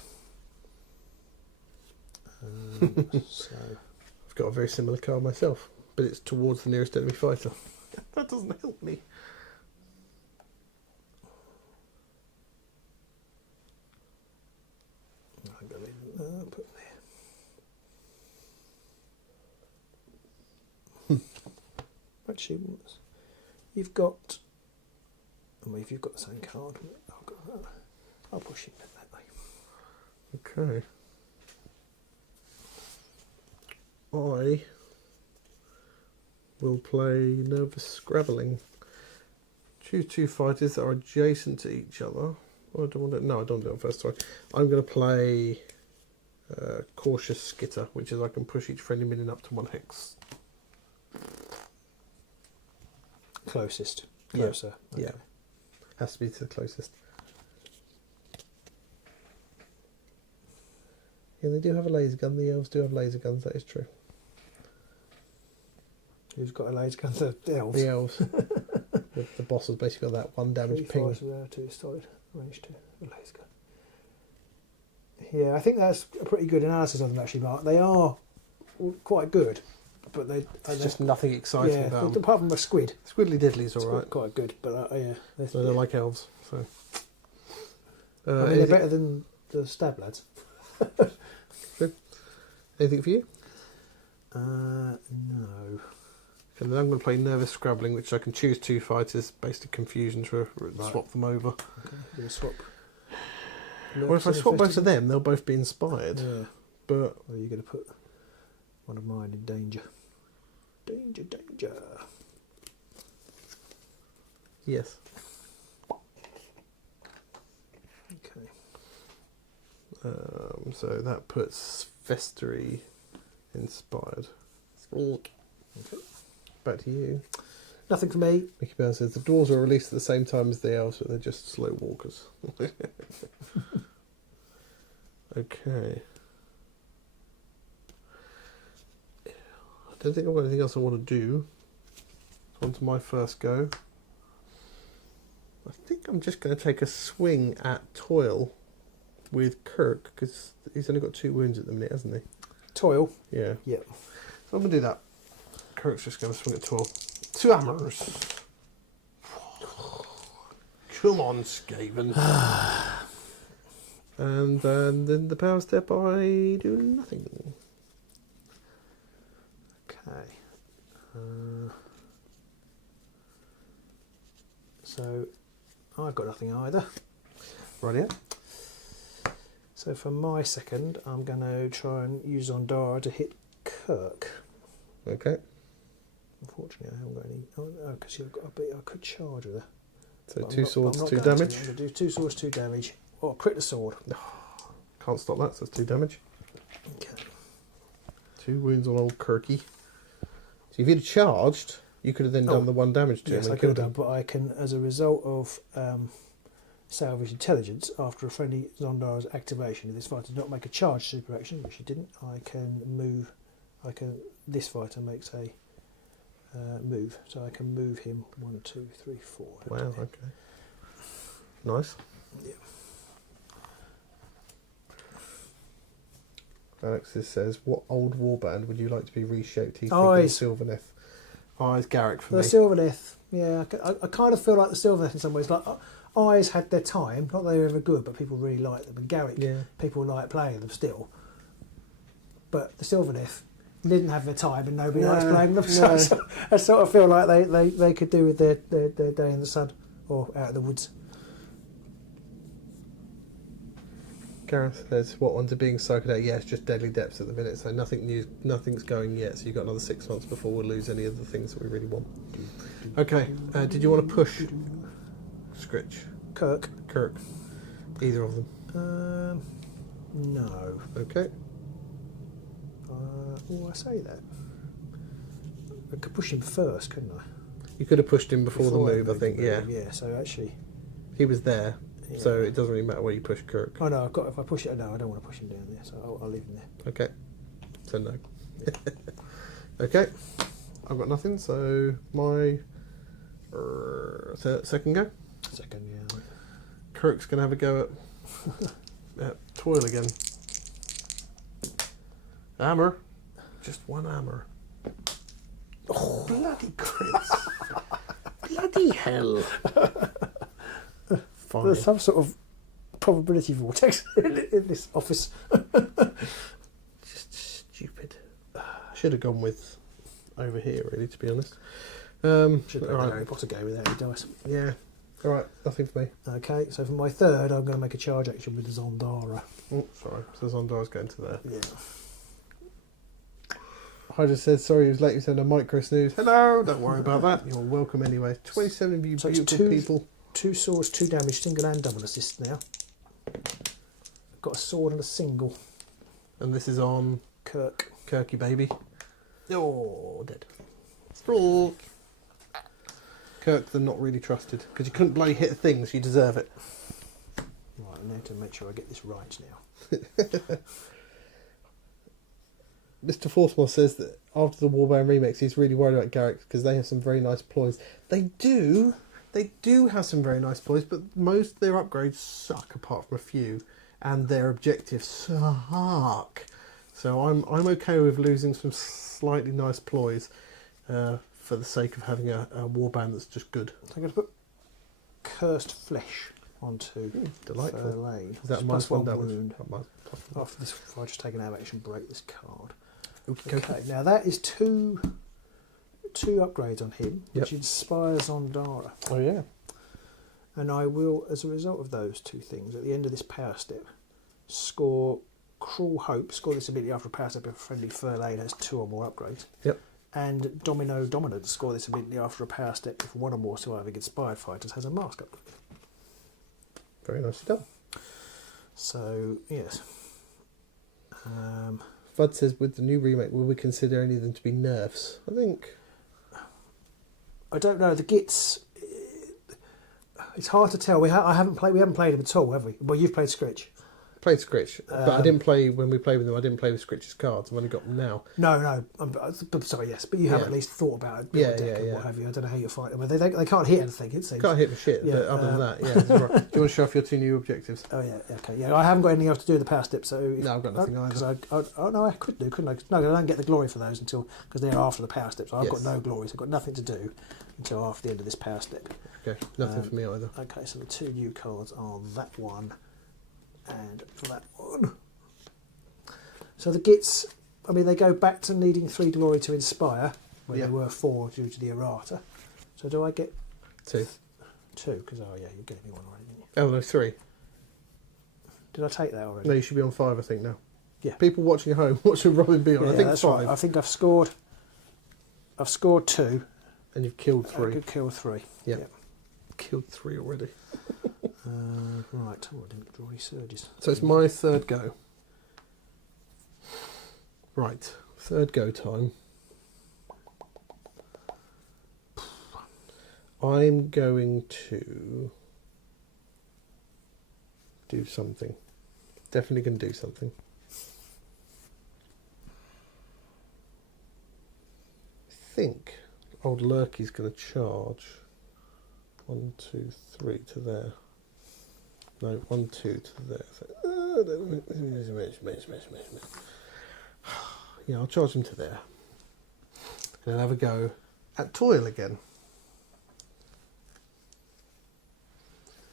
So I've got a very similar card myself, but it's towards the nearest enemy fighter. That doesn't help me. I'm going to put there. Actually, you've got. Well, if you've got the same card, I'll push it that way. Okay. I will play Nervous Scrabbling. Choose 2 fighters that are adjacent to each other. Oh, I don't want to. No, I don't do it first. Sorry. I'm going to play Cautious Skitter, which is I can push each friendly minion up to 1 hex. Closest. Yeah. Closer. Yeah. Has to be to the closest. Yeah, they do have a laser gun. The elves do have laser guns. That is true. Who's got a laser gun? The elves. The elves. the boss has basically got that 1 damage 3 ping. fires there, 2 solid, range 2, a laser gun. Yeah, I think that's a pretty good analysis of them actually, Mark. They are quite good, but It's just nothing exciting yeah, about them. apart from a squid. Squiddly Diddly's It's alright. quite good, but yeah. So they're like elves. So. I mean, they're anything, better than the stab lads. anything for you? No. And then I'm going to play Nervous Scrabbling, which I can choose 2 fighters based on confusion to swap them over. Okay, do a swap. Well, if I swap both of them, they'll both be inspired. Yeah. But Or are you going to put one of mine in danger? Danger, danger. yes. Okay. So that puts Festery inspired. Okay. Back to you. Nothing for me. Mickey Bell says the dwarves are released at the same time as the elves, but they're just slow walkers. Okay. I don't think I've got anything else I want to do. So on to my first go. I think I'm just going to take a swing at Toil with Kirk, because he's only got 2 wounds at the minute, hasn't he? Toil. Yeah. Yeah. So I'm going to do that. Kirk's just going to swing at Toil. 2 hammers. Come on, Skaven. And then the power step, I do nothing. Okay. So I've got nothing either. Right, yeah. So for my second, I'm going to try and use Zondara to hit Kirk. Okay. Unfortunately, I haven't got any. Oh, because I've got a bit. I could charge with her. So But 2 swords, I'm not 2 going to. damage. I'm going to do 2 swords, 2 damage. Oh, crit the sword. Can't stop that, so it's 2 damage. Okay. 2 wounds on old Kirky. So if you'd have charged, you could have then done the 1 damage to Yes, him. I and could have killed done, him. but I can, as a result of salvage intelligence, after a friendly Zondara's activation, if this fighter did not make a charge super action, which he didn't, I can move. This fighter makes a move, so I can move him 1, 2, 3, 4. Wow, okay. Nice. Yeah. Alexis says, what old warband would you like to be reshaped? He's Eyes. thinking Sylvaneth. Eyes, Garrick for The me. Sylvaneth, yeah, I kind of feel like the Sylvaneth in some ways. Like Eyes had their time, not that they were ever good, but people really liked them. And Garrick, Yeah. people like playing them still. But the Sylvaneth didn't have their time and nobody likes playing them. No. So I sort of feel like they could do with their day in the sun or out of the woods. Gareth says, what ones are being psychedelic? Yeah, it's just Deadly Depths at the minute, so nothing new, nothing's going yet, so you've got another 6 months before we'll lose any of the things that we really want. Okay, did you want to push Scritch? Kirk? Either of them? No. Okay. I say that. I could push him first, couldn't I? You could have pushed him before the move, I think, yeah. Yeah, so actually... He was there, Yeah. so it doesn't really matter where you push Kirk. Oh no, if I push it, no, I don't want to push him down there, so I'll leave him there. Okay, so no. Okay, I've got nothing, so my second go. Second, yeah. Kirk's going to have a go at Toil again. Hammer. Just one hammer. Oh, bloody crits. Bloody hell. Fine. There's some sort of probability vortex in this office. Just stupid. Should have gone with over here, really, to be honest. Should have played the Harry Potter game without any dice. Yeah. All right, nothing for me. Okay, so for my third, I'm going to make a charge action with the Zondara. Oh, sorry. So Zondara's going to there. Yeah. Hydra says, sorry, it was late. You sent a micro snooze. Hello, don't worry about that. You're welcome anyway. 27 of you So it's beautiful people. 2 swords, 2 damage, single and double assist now. I've got a sword and a single. And this is on Kirk. Kirky baby. Oh, dead. Stroke. Kirk, they're not really trusted because you couldn't bloody hit a thing, so you deserve it. Right, I need to make sure I get this right now. Mr. Forcemoor says that after the Warband remix, he's really worried about Garrick because they have some very nice ploys. They do have some very nice ploys, but most of their upgrades suck apart from a few, and their objectives suck. So I'm okay with losing some slightly nice ploys for the sake of having a warband that's just good. So I'm going to put Cursed Flesh onto Delightful. Verlaine. Is that It's minus one +1 damage? wound. Oh, After this, if I just take an out action, break this card. okay. Now that is two upgrades on him, Yep. which inspires Zondara. Oh yeah. And I will, as a result of those two things, at the end of this power step, score Cruel Hope, score this ability after a power step if a friendly Verlaine has 2 or more upgrades. Yep. And Domino Dominance, score this ability after a power step if 1 or more surviving inspired fighters has a mask upgrade. Very nicely done. So, yes. Fudd says, with the new remake, will we consider any of them to be nerfs? I think... I don't know, the Gits... It's hard to tell. We haven't played them at all, have we? Well, you've played Scritch. Played Scritch, but I didn't play when we played with them. I didn't play with Scritch's cards. I've only got them now. No. But sorry, yes. But you have at least thought about it, built a deck and what have you. I don't know how you fight them. But they can't hit anything, it seems. Can't hit the shit, but other than that, yeah. That's right. Do you want to show off your 2 new objectives? Oh, yeah, okay. Yeah, I haven't got anything else to do with the power step, so... No, I've got nothing either. No, I could do, couldn't I? No, I don't get the glory for those until... Because they're after the power step, so I've Yes. got no glory, so I've got nothing to do until after the end of this power step. Okay, nothing for me either. Okay, so the 2 new cards are that one and that one. So the Gits, I mean, they go back to needing 3 glory to inspire, when they were 4 due to the errata. So do I get 2? 2, because, oh yeah, you gave me one already, didn't you? Oh, no, 3. Did I take that already? No, you should be on 5, I think, now. Yeah. People watching at home, what should Robin be on? Yeah, I think that's 5. right. I think I've scored 2. And you've killed 3. I could kill 3. Yeah. Killed 3 already. Right, oh, I didn't draw any surges. So it's my third go. Right, third go time. I'm going to do something. Definitely going to do something. I think old Lurky's going to charge. 1, 2, 3 to there. No, 1, 2 to there. So, yeah, I'll charge him to there. And then have a go at Toil again.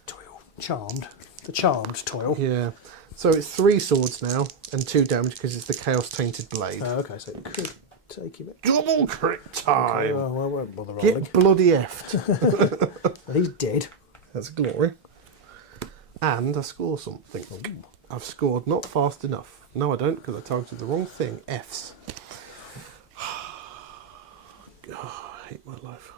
Toil charmed. The charmed toil. Yeah. So it's 3 swords now and 2 damage because it's the Chaos Tainted Blade. Oh, okay, so it could take you a bit. Double crit time! Okay, well, I won't bother rolling. Get bloody effed. Well, he's dead. That's glory. And I score something. I've scored not fast enough. No, I don't, because I targeted the wrong thing. Fs. Oh, I hate my life.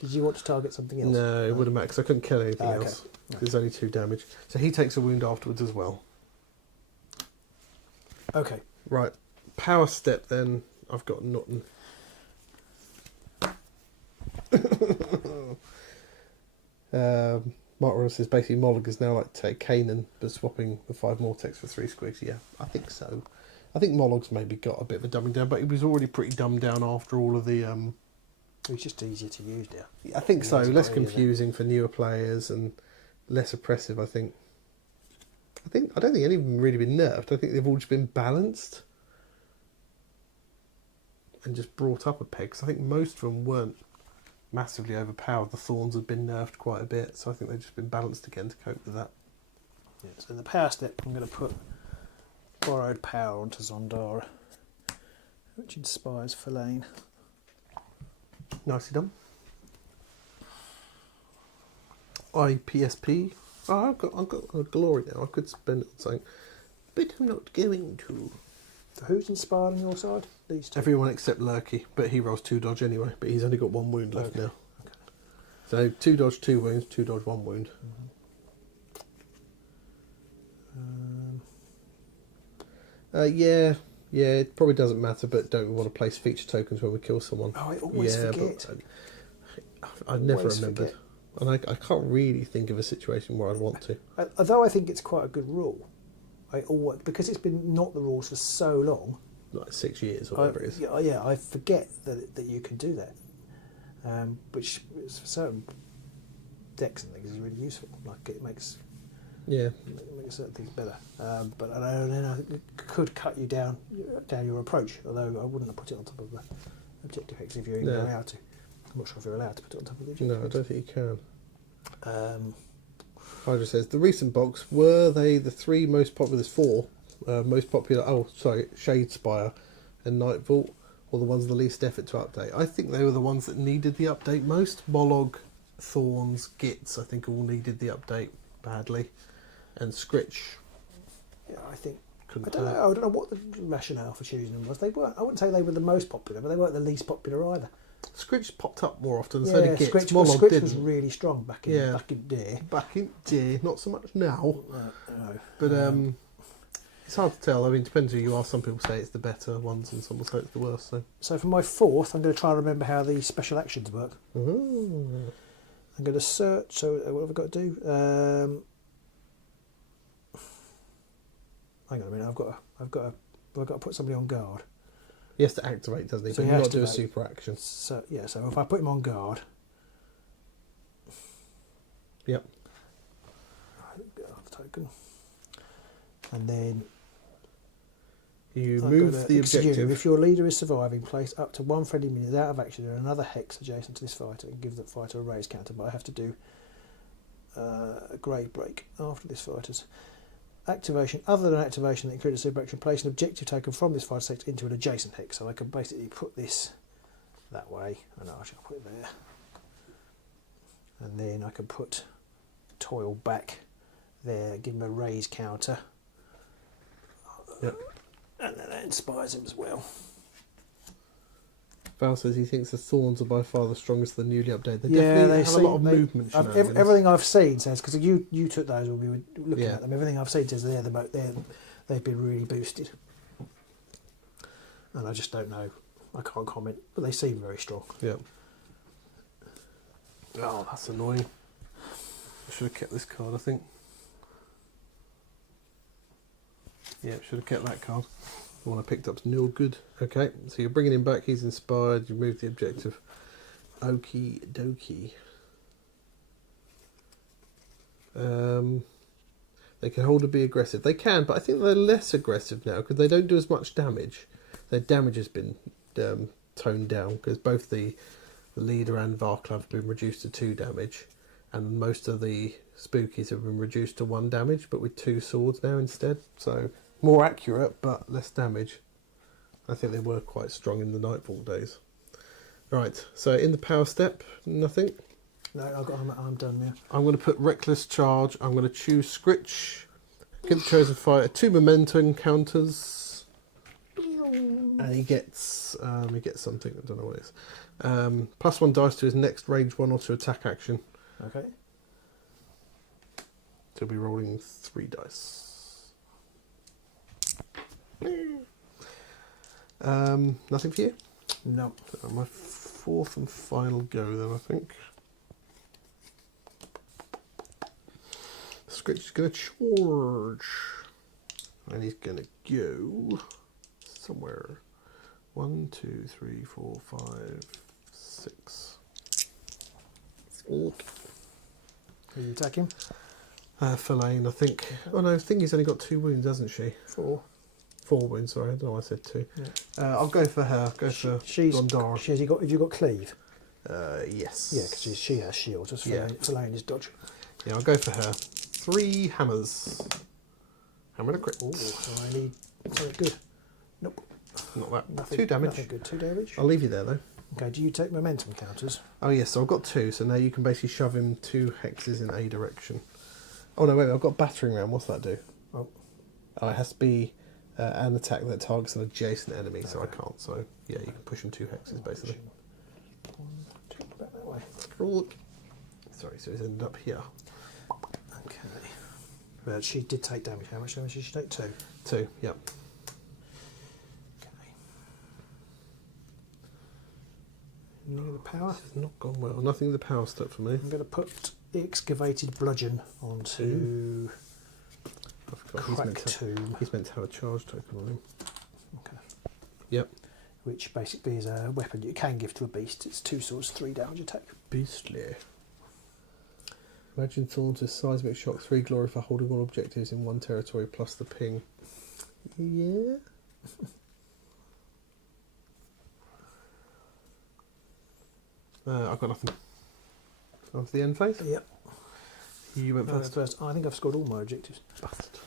Did you want to target something else? No, it wouldn't matter, because I couldn't kill anything Okay. else. There's only 2 damage. So he takes a wound afterwards as well. Okay. Right. Power step then. I've got nothing. Mark says basically Molag is now like take Kanan, but swapping the 5 Mortex for 3 squigs. Yeah, I think so. I think Molag's maybe got a bit of a dumbing down, but he was already pretty dumbed down after all of the. It's just easier to use now. I think so. It's Less quite easy. confusing for newer players and less oppressive. I think. I don't think any of them have really been nerfed. I think they've all just been balanced and just brought up a peg. Because I think most of them weren't massively overpowered. The Thorns have been nerfed quite a bit, so I think they've just been balanced again to cope with that. Yeah, so in the power step, I'm going to put borrowed power onto Zondara, which inspires Fellaine. Nicely done. IPSP. Oh, I've got a glory now. I could spend it on something, but I'm not going to. So who's inspired on your side? These two. Everyone except Lurky, but he rolls 2 dodge anyway. But he's only got 1 wound left Okay. now. Okay. So 2 dodge, 2 wounds. 2 dodge, 1 wound. Yeah. It probably doesn't matter, but don't we want to place feature tokens when we kill someone? Oh, I always forget. But I've never Always remembered. forget. And I can't really think of a situation where I'd want to. Although I think it's quite a good rule, I always, because it's been not the rules for so long. Like 6 years or whatever it is. Yeah, I forget that you can do that, which is for certain decks and things is really useful. Like it makes certain things better. But I don't know, it could cut you down your approach. Although I wouldn't have put it on top of the objective hex if you're even allowed to. I'm not sure if you're allowed to put it on top of the objective. No, I hex. don't think you can. Um, Hydra says, the recent box, were they the 3 most popular, there's 4 most popular, Shadespire and Night Vault, or the ones the least effort to update? I think they were the ones that needed the update most. Molag, Thorns, Gits, I think all needed the update badly. And Scritch. yeah, I think. Couldn't I don't know. I don't know what the rationale for choosing them was. They weren't. I wouldn't say they were the most popular, but they weren't the least popular either. Scritch popped up more often, so did Gits. Scritch Molag was didn't. really strong back in day. Back in day, not so much now. No. But it's hard to tell. I mean, it depends who you are. Some people say it's the better ones, and some will say it's the worst. So for my 4th, I'm going to try and remember how the special actions work. Ooh. I'm going to search. So what have I got to do? Hang on a minute. I've got to put somebody on guard. He has to activate, doesn't he? So But he you've has got to do a to super action. So yeah. So if I put him on guard. Yep. Get off the token. And then You I've move got the to exhume. objective. If your leader is surviving, place up to 1 friendly minion out of action and another hex adjacent to this fighter and give that fighter a raise counter. But I have to do a grave break after this fighter's activation. Other than activation that includes a super action, place an objective token from this fighter's hex into an adjacent hex. So I can basically put this that way, and I shall put it there. And then I can put Toil back there, give him a raise counter. Yep. And then that inspires him as well. Val says he thinks the Thorns are by far the strongest of the newly updated. They Yeah, definitely they have a lot of movement. shenanigans. everything I've seen says, because you took those when we were looking Yeah. at them. Everything I've seen says they've been really boosted, and I just don't know. I can't comment, but they seem very strong. Yeah. Oh, that's annoying. I should have kept this card, I think. Yeah, should have kept that card. The one I picked up's no good. Okay, so you're bringing him back. He's inspired. You move the objective. Okie dokie. They can hold and be aggressive. They can, but I think they're less aggressive now because they don't do as much damage. Their damage has been toned down because both the leader and Varklav have been reduced to 2 damage, and most of the spookies have been reduced to 1 damage, but with 2 swords now instead. So more accurate, but less damage. I think they were quite strong in the Nightfall days. Right, so in the power step, nothing. No, I'm done now. I'm going to put Reckless Charge. I'm going to choose Scritch. Get the Chosen Fighter 2 Memento encounters. And he gets something, I don't know what it is. +1 dice to his next range 1 or 2 attack action. Okay. So he'll be rolling 3 dice. Nothing for you? No. So my 4th and final go then, I think. Scritch is going to charge. And he's going to go somewhere. 1, 2, 3, 4, 5, 6. Will you attack him? Fellaine, I think. Oh no, Thingy's only got 2 wounds, hasn't she? 4. 4 wounds, sorry. I don't know why I said 2. Yeah. I'll go for her. She's Gondar. Have you got cleave? Yes. Yeah, because she has shields. That's Fellaine is dodge. Yeah, I'll go for her. 3 hammers. Hammer and a crit. Oh, so I need something good. Nope. Not that. Nothing, 2 damage. Nothing good. 2 damage. I'll leave you there though. Okay, do you take momentum counters? Oh yes, so I've got 2, so now you can basically shove him 2 hexes in a direction. Oh no, wait, I've got battering ram. What's that do? Oh, It has to be an attack that targets an adjacent enemy, so I can't. So yeah, you can push him 2 hexes basically. 1, 2, back that way. Sorry, so he's ended up here. Okay. Well, she did take damage. How much damage did she take? 2. 2, yep. Okay. Anything of the power? This has not gone well. Nothing of the power step for me. I'm going to put excavated bludgeon onto I forgot crack tomb. he's meant to have a charge token on him. Okay. Yep. Which basically is a weapon you can give to a beast. It's 2 swords, 3 damage attack. Beastly. Imagine Thorns with seismic shock, 3 glory for holding all objectives in 1 territory plus the ping. Yeah. I've got nothing. On to the end phase? Yep. You went first. I think I've scored all my objectives. Bastard.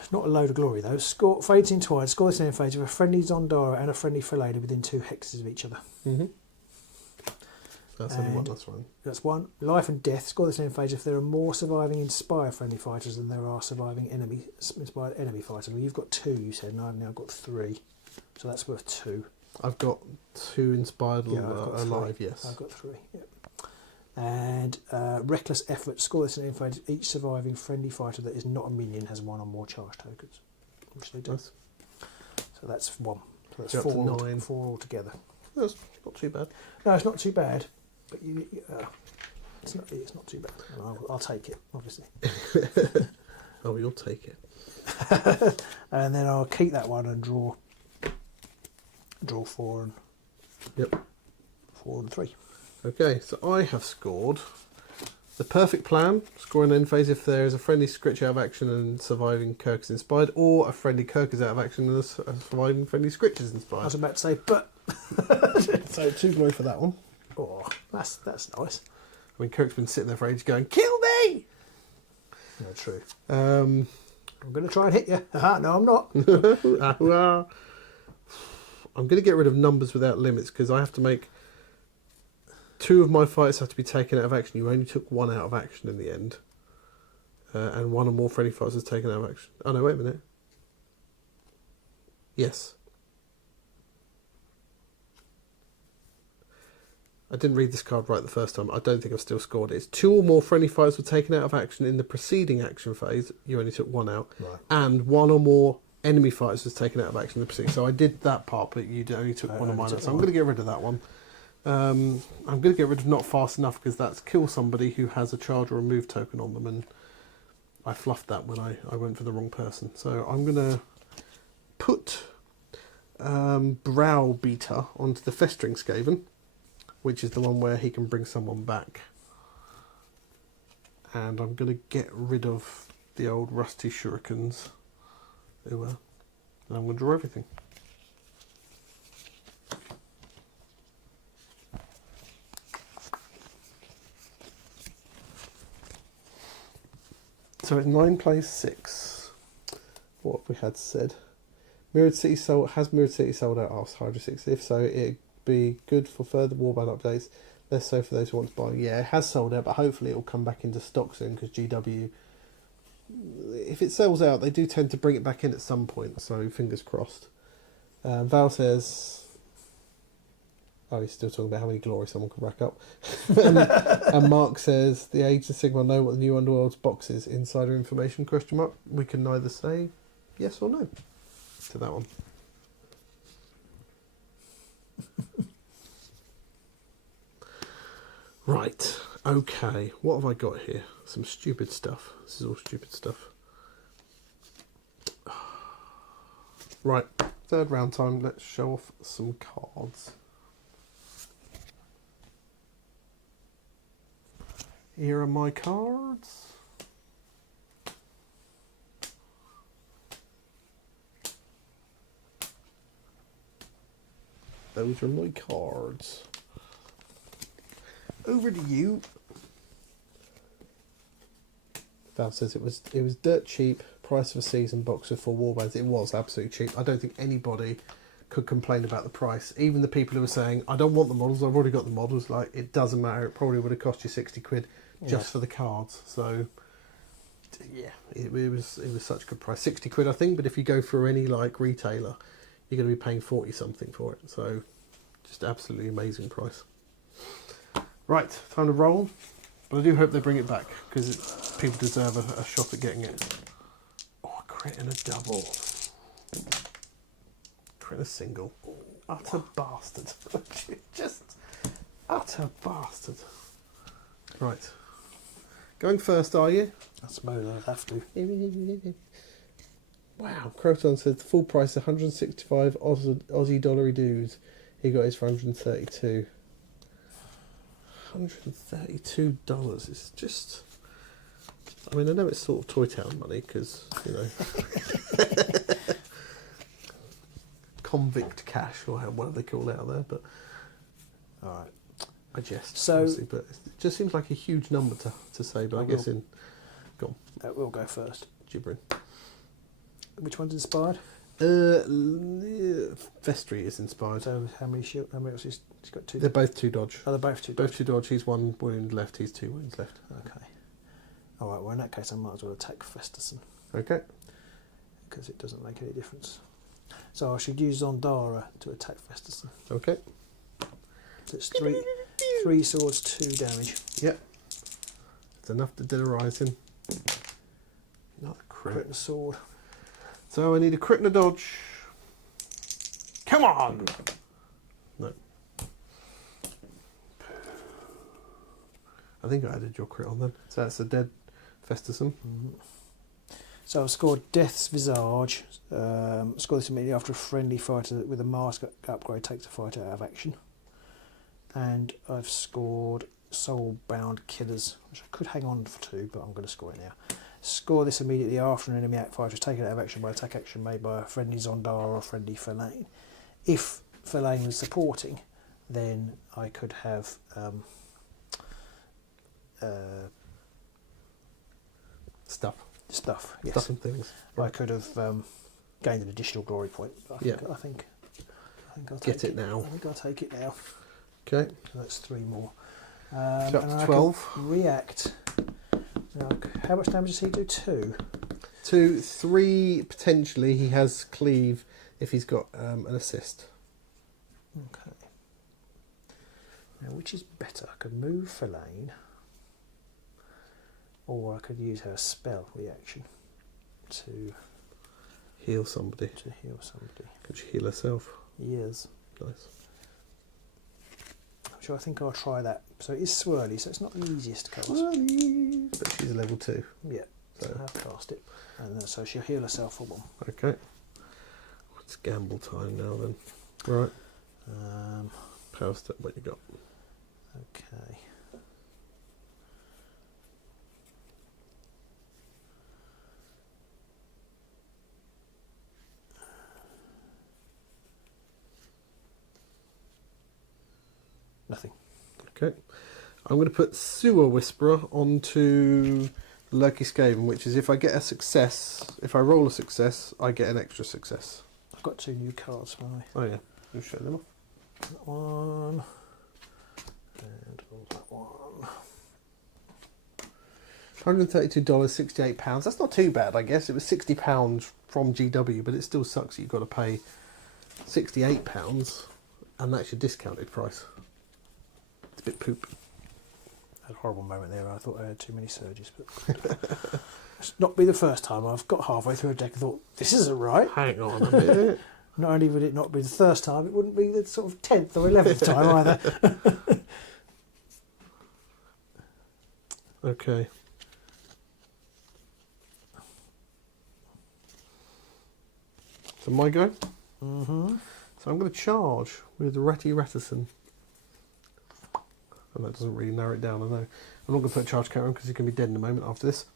It's not a load of glory though. Score fades entwined. Score this end phase with a friendly Zondara and a friendly Fellaine within 2 hexes of each other. Mm-hmm. That's only 1, that's one. That's 1. Life and death. Score this end phase if there are more surviving Inspire friendly fighters than there are surviving inspired enemy fighters. Well, you've got 2, you said, and I've now got 3. So that's worth 2. I've got 2 inspired Yeah, I've got alive, 3. yes. I've got 3, yep. And reckless effort. Score this in phase. Each surviving friendly fighter that is not a minion has 1 or more charge tokens, which they do. Nice. So that's 1. So that's You're up to 4, 9. 4 altogether. That's not too bad. No, it's not too bad, but it's not too bad. I'll take it, obviously. Oh, you'll take it. And then I'll keep that one and draw 4 and Yep. 4 and 3. Okay, so I have scored the perfect plan, scoring end phase if there is a friendly Scritch out of action and surviving Kirk is inspired, or a friendly Kirk is out of action and a surviving friendly Scritch is I inspired. was about to say, but So 2 glory for that one. oh, that's nice. I mean, Kirk's been sitting there for ages going, kill me! No, true. Um, I'm going to try and hit you. No, I'm not. I'm going to get rid of numbers without limits because I have to make 2 of my fights have to be taken out of action. You only took 1 out of action in the end. And 1 or more friendly fights was taken out of action. Oh no, wait a minute. Yes. I didn't read this card right the first time. I don't think I've still scored it. It's 2 or more friendly fights were taken out of action in the preceding action phase. You only took 1 out. Right. And 1 or more enemy fighters was taken out of action in the preceding. So I did that part, but you only took 1 of mine out. So I'm going to get rid of that one. I'm going to get rid of not fast enough because that's kill somebody who has a charge or a move token on them, and I fluffed that when I went for the wrong person. So I'm going to put Browbeater onto the Festering Skaven, which is the one where he can bring someone back. And I'm going to get rid of the old Rusty Shurikens. And I'm going to draw everything. So it's 9 plays 6. What have we had said? Mirrored City sold. Has Mirrored City sold out? Asked Hydra 6. If so, it'd be good for further Warband updates. Less so for those who want to buy. Yeah, it has sold out, but hopefully it'll come back into stock soon because GW, if it sells out, they do tend to bring it back in at some point. So fingers crossed. Val says. Oh, he's still talking about how many glory someone could rack up. And Mark says, the Age of Sigmar know what the new Underworld's box is. Insider information, question mark. We can neither say yes or no to that one. Right, okay. What have I got here? Some stupid stuff. This is all stupid stuff. Right, third round time. Let's show off some cards. Here are my cards. Those are my cards. Over to you. Val says it was dirt cheap. Price of a season box of 4 warbands. It was absolutely cheap. I don't think anybody could complain about the price. Even the people who were saying, I don't want the models, I've already got the models. Like, it doesn't matter. It probably would have cost you 60 quid just for the cards. So yeah, it was such a good price. 60 quid I think, but if you go through any like retailer, you're going to be paying 40 something for it. So just absolutely amazing price. Right, time to roll. But I do hope they bring it back because people deserve a shot at getting it. Oh, a crit and a double. Crit and a single. Utter bastard. Just utter bastard. Right. Going first, are you? I suppose I'd have to. Wow. Croton said the full price 165 Aussie dollary dues. He got his for 132. $132 is just... I mean, I know it's sort of Toy Town money because, you know... convict cash or whatever they call it out there, but... Alright. I jest, so, honestly, but it just seems like a huge number to say, but I guess in... Go on. We'll go first. Gibbering. Which one's inspired? Vestry is inspired. So how many else? He's got 2. They're both 2 dodge. Oh, they're both 2 Both dodge. 2 dodge. He's 1 wound left. He's 2 wounds left. Okay. Alright, well in that case I might as well attack Festerson. Okay. Because it doesn't make any difference. So I should use Zondara to attack Festerson. Okay. So it's 3 swords, 2 damage. Yep. It's enough to dead a rising. Not a crit. Crit and sword. So I need a crit and a dodge. Come on! No. I think I added your crit on then. So that's a dead Festerson. Mm-hmm. So I've scored Death's Visage. Score this immediately after a friendly fighter with a mask upgrade takes a fighter out of action. And I've scored Soulbound Killers, which I could hang on for 2, but I'm going to score it now. Score this immediately after an enemy fighter is taken out of action by attack action made by a friendly Zondara or a friendly Fellain. If Fellain was supporting, then I could have Stuff. Yes. Stuff and things. I could have gained an additional glory point. But I think I'll take Get it now. I think I'll take it now. Okay. So that's 3 more. So that's 12. React. Now, how much damage does he do? 2? 2, 3 potentially. He has cleave if he's got an assist. Okay. Now, which is better? I could move Fellain, or I could use her spell reaction to Heal somebody. Could she heal herself? Yes. Nice. So I think I'll try that. So it is swirly, so it's not the easiest cast. Swirly. But she's a level 2. Yeah. So I have cast it, and so she'll heal herself for 1. Okay. It's gamble time now then. Right. Power step. What you got? Okay. Nothing. Okay. I'm going to put Sewer Whisperer onto Lurky Skaven, which is if I get a success, if I roll a success, I get an extra success. I've got 2 new cards, by the way. Oh yeah, you show them off. That one. And that one. $132, £68. That's not too bad, I guess. It was £60 from GW, but it still sucks that you've got to pay £68, and that's your discounted price. It's a bit poop. I had a horrible moment there. I thought I had too many surges, but it's not be the first time. I've got halfway through a deck and thought, this isn't right. Hang on a minute. Not only would it not be the first time, it wouldn't be the sort of 10th or 11th time either. Okay. So my go? Mm-hmm. So I'm going to charge with Retty Reticent. And that doesn't really narrow it down, I know. I'm not going to put a charge counter on because he's going to be dead in a moment after this.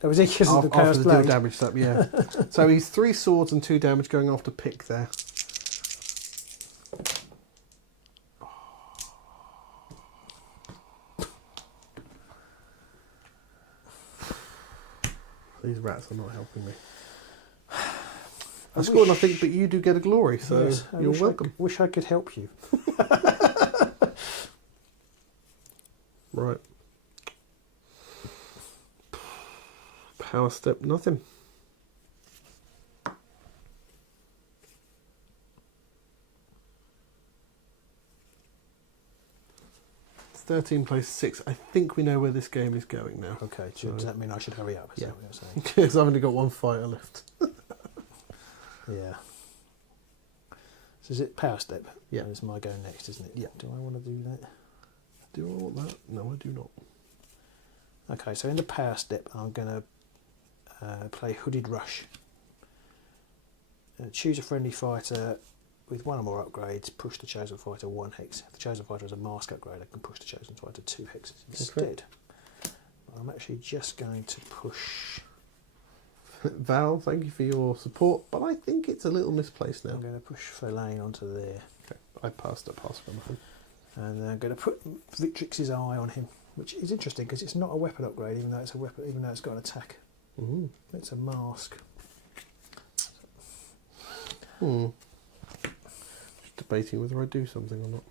That was because of the Chaos after the Blade. deal damage step, yeah. So he's 3 swords and 2 damage going after Pick there. These rats are not helping me. I scored nothing, but you do get a glory, so Yes, you're welcome. Wish I could help you. Right. Power step, nothing. It's 13 plays 6. I think we know where this game is going now. Okay, does that mean I should hurry up? Is Yeah. that what you're saying? Because I've only got 1 fighter left. Yeah. So is it power step? Yeah. It's my go next, isn't it? Yeah. Do I want to do that? Do I want that? No, I do not. Okay, so in the power step, I'm going to play Hooded Rush. Choose a friendly fighter with 1 or more upgrades. Push the chosen fighter 1 hex. If the chosen fighter has a mask upgrade, I can push the chosen fighter 2 hexes instead. I'm actually just going to push. Val, thank you for your support, but I think it's a little misplaced now. I'm going to push Verlaine onto there. Okay, I passed it past for nothing. And then I'm going to put Victrix's eye on him, which is interesting because it's not a weapon upgrade, even though it's a weapon, even though it's got an attack. Mm. It's a mask. Just debating whether I do something or not.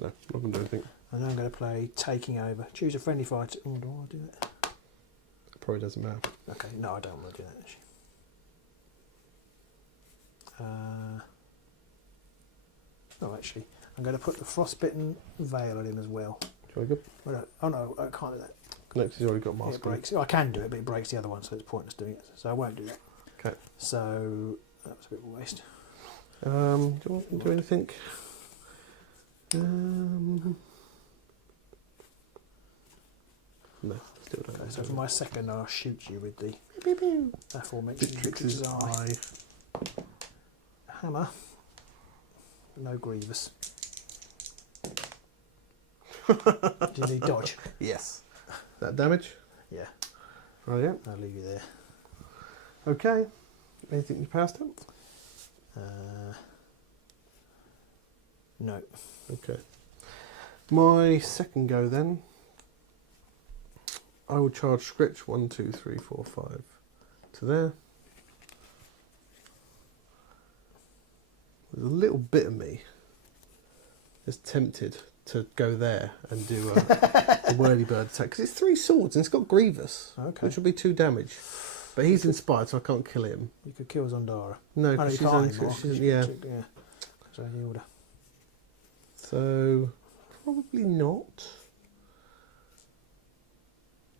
No, not going to do anything. And then I'm going to play Taking Over. Choose a friendly fighter. Oh, do I want to do that? It probably doesn't matter. Okay, no, I don't want to do that actually. Oh, actually, I'm going to put the Frostbitten Veil on him as well. Shall I go? Oh no, I can't do that. No, because he's already got It mask on. breaks. I can do it, but it breaks the other one, so it's pointless doing it. So I won't do that. Okay. So that was a bit of a waste. Do you want to do anything? No, still don't. Okay, so for my second, I'll shoot you with the aforementioned Victrix's eye. Hammer. No Grievous. Do you need dodge? Yes. That damage? Yeah, Oh yeah. I'll leave you there. Okay. Anything you passed it? No. Okay. My second go then. I will charge Scritch 1, 2, 3, 4, 5 to there. There's a little bit of me that's tempted to go there and do a whirly-bird attack because it's 3 swords and it's got Grievous, Okay. which will be 2 damage. But he's inspired, so I can't kill him. You could kill Zondara. No, Oh, no, because you she's can't only, anymore. she's, 'Cause yeah. yeah. So I healed her. So probably not.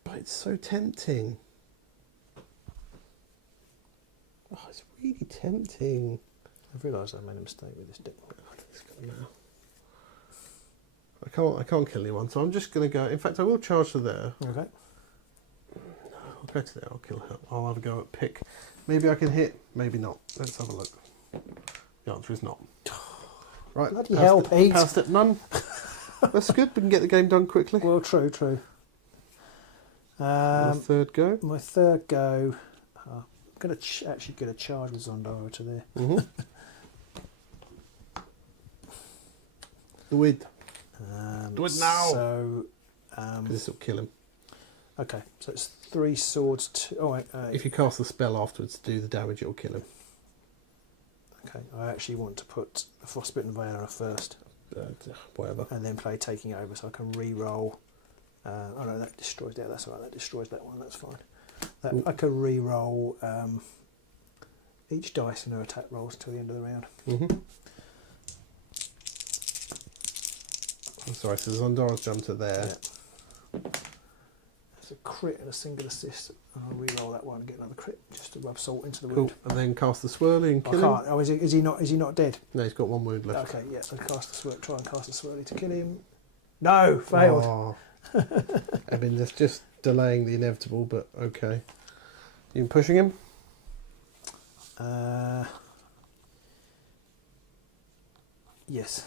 But it's so tempting. Oh, it's really tempting. I've realised I made a mistake with this deck. It's gonna matter. I can't kill anyone, so I'm just going to go. In fact, I will charge to there. Okay. I'll go to there. I'll kill her. I'll have a go at pick. Maybe I can hit. Maybe not. Let's have a look. The answer is not. Right. Bloody hell, Pete. Power step none. That's good. We can get the game done quickly. Well, true. My third go. My third go, I'm going to actually get a charge with Zondara to there. Do it. Do it now. So, this will kill him. okay, so it's 3 swords. If you cast the spell afterwards to do the damage, it will kill him. Okay, I actually want to put the Frostbitten Veil first. Whatever. And then play Taking Over, so I can re-roll. Oh no, that destroys that. That's all right. That destroys that one. That's fine. I can re-roll each dice in her attack rolls until the end of the round. I'm sorry. So Zondara's jumped to there. Yeah. It's a crit and a single assist. And I'll re-roll that one and get another crit just to rub salt into the wound. And then cast the swirly and kill him. I can't. Oh, is he not dead? No, he's got 1 wound left. Okay, yeah. So try and cast the swirly to kill him. No, failed. Oh. I mean, that's just delaying the inevitable, but okay. You pushing him? Yes.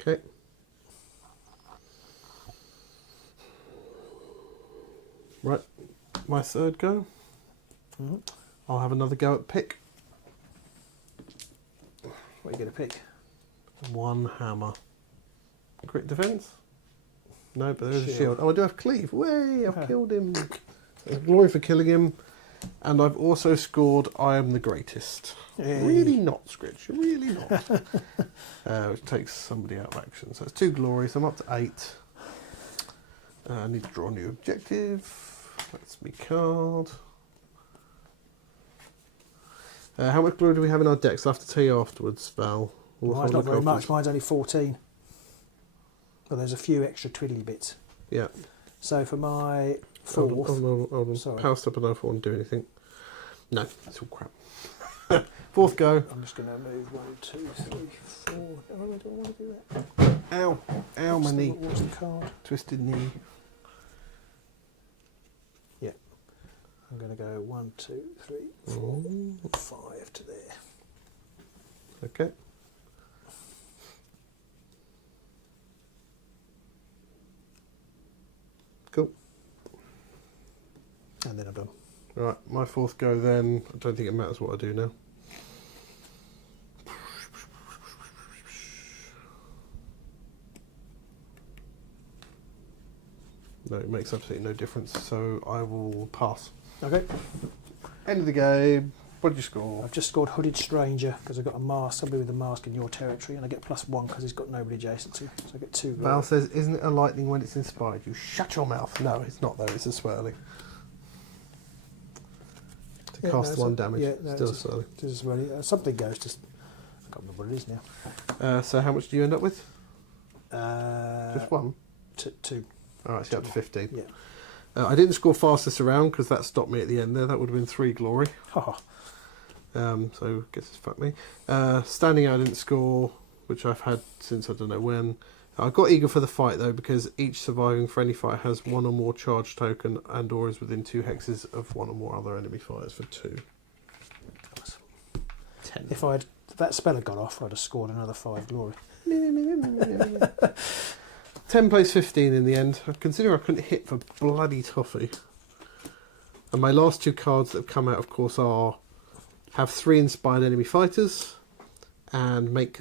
Okay. Right, my third go. I'll have another go at pick. What are you going to pick? 1 hammer. Crit defense? No, but there's a shield. Oh, I do have cleave. Way, I've killed him. Glory for killing him. And I've also scored I am the greatest. Hey. Really not, Scritch. Really not. Which takes somebody out of action. So it's 2 glory, so I'm up to 8. I need to draw a new objective. That's me card. How much glory do we have in our decks? I'll have to tell you afterwards, Val. Mine's not very much. Mine's only 14. But there's a few extra twiddly bits. Yeah. So for my 4th... Hold on. Sorry. Power step, I don't know if I want to do anything. No, it's all crap. 4th go. I'm just going to move 1, 2, 3, 4... Oh, I don't want to do that. Ow. Ow, my knee. What's the card? Twisted knee. Yeah. I'm going to go 1, 2, 3, 4, 5 to there. Okay. Cool. And then I'm done. Right, my 4th go then. I don't think it matters what I do now. No, it makes absolutely no difference, so I will pass. Okay. End of the game. What did you score? I've just scored Hooded Stranger because I've got a mask, somebody with a mask in your territory, and I get +1 because he's got nobody adjacent to. So I get 2. Val says, isn't it a lightning when it's inspired? You shut your mouth. No, it's not though, it's a swirly. To cast 1 damage. Yeah, no, still a swirly. It is swirly. Something goes to... I can't remember what it is now. So how much do you end up with? Just 1? 2. Alright, so you're up to 15. Yeah. I didn't score fastest around because that stopped me at the end there. That would have been 3 glory. Haha. So guess it's fucked me. Standing out I didn't score, which I've had since I don't know when. I got eager for the fight though because each surviving friendly fight has 1 or more charge token and or is within 2 hexes of 1 or more other enemy fighters for 2. 10. If that spell had gone off, I'd have scored another 5 glory. 10 plays 15 in the end. Considering I couldn't hit for bloody toffee. And my last 2 cards that have come out, of course, have 3 inspired enemy fighters and make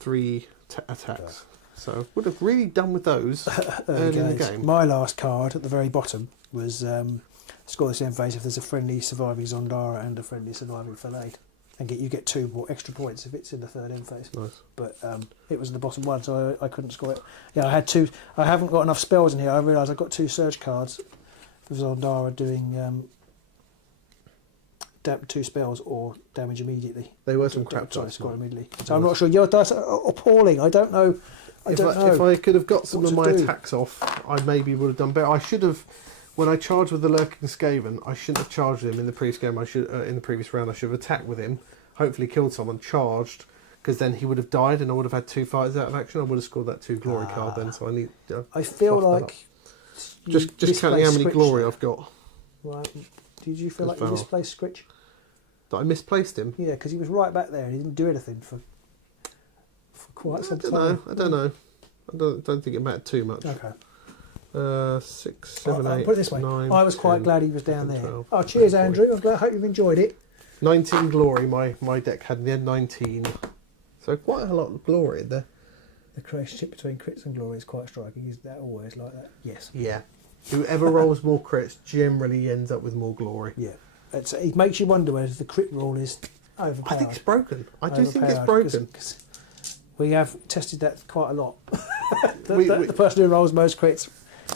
3 attacks. So would have really done with those early in the game. My last card at the very bottom was score this end phase if there's a friendly surviving Zondara and a friendly surviving Falade. And you get 2 more extra points if it's in the 3rd end phase. Nice. But it was in the bottom one, so I couldn't score it. Yeah, I had 2. I haven't got enough spells in here. I realised I've got 2 surge cards for Zondara doing 2 spells or damage immediately. They were some crap Sorry, dice. score immediately. So I'm not sure. Your dice are appalling. I don't know. If I could have got some of my do. attacks off, I maybe would have done better. I should have, when I charged with the Lurking Skaven, I shouldn't have charged him in the previous game. I should, in the previous round, I should have attacked with him, hopefully killed someone, charged, because then he would have died and I would have had 2 fighters out of action. I would have scored that 2 glory card then. So I need. I feel like just counting how many glory I've got. Right. Did you feel like you misplaced Scritch? That I misplaced him? Yeah, because he was right back there and he didn't do anything for quite some time. I don't know. I don't think it mattered too much. Okay. 6, 7, I'll 8, put it this way. 9, I was quite 10, glad he was down there. 12, Oh, cheers, 13, Andrew. I hope you've enjoyed it. 19 glory, my deck had in the end 19. So quite a lot of glory in there. The relationship between crits and glory is quite striking. Is that always like that? Yes. Yeah. Whoever rolls more crits generally ends up with more glory. Yeah. It makes you wonder whether the crit rule is overpowered. I think it's broken. I do think it's broken. Cause we have tested that quite a lot. The person who rolls most crits,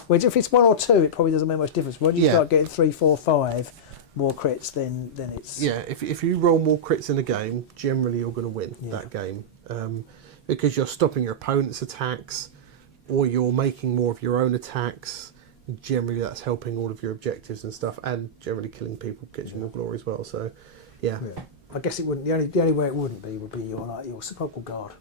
which if it's 1 or 2, it probably doesn't make much difference. When you start getting 3, 4, 5 more crits, then it's... Yeah, if you roll more crits in a game, generally you're going to win that game. Because you're stopping your opponent's attacks, or you're making more of your own attacks. Generally that's helping all of your objectives and stuff, and generally killing people gets you more glory as well. So, yeah. I guess it wouldn't. The only way it wouldn't be would be your sepulchral guard.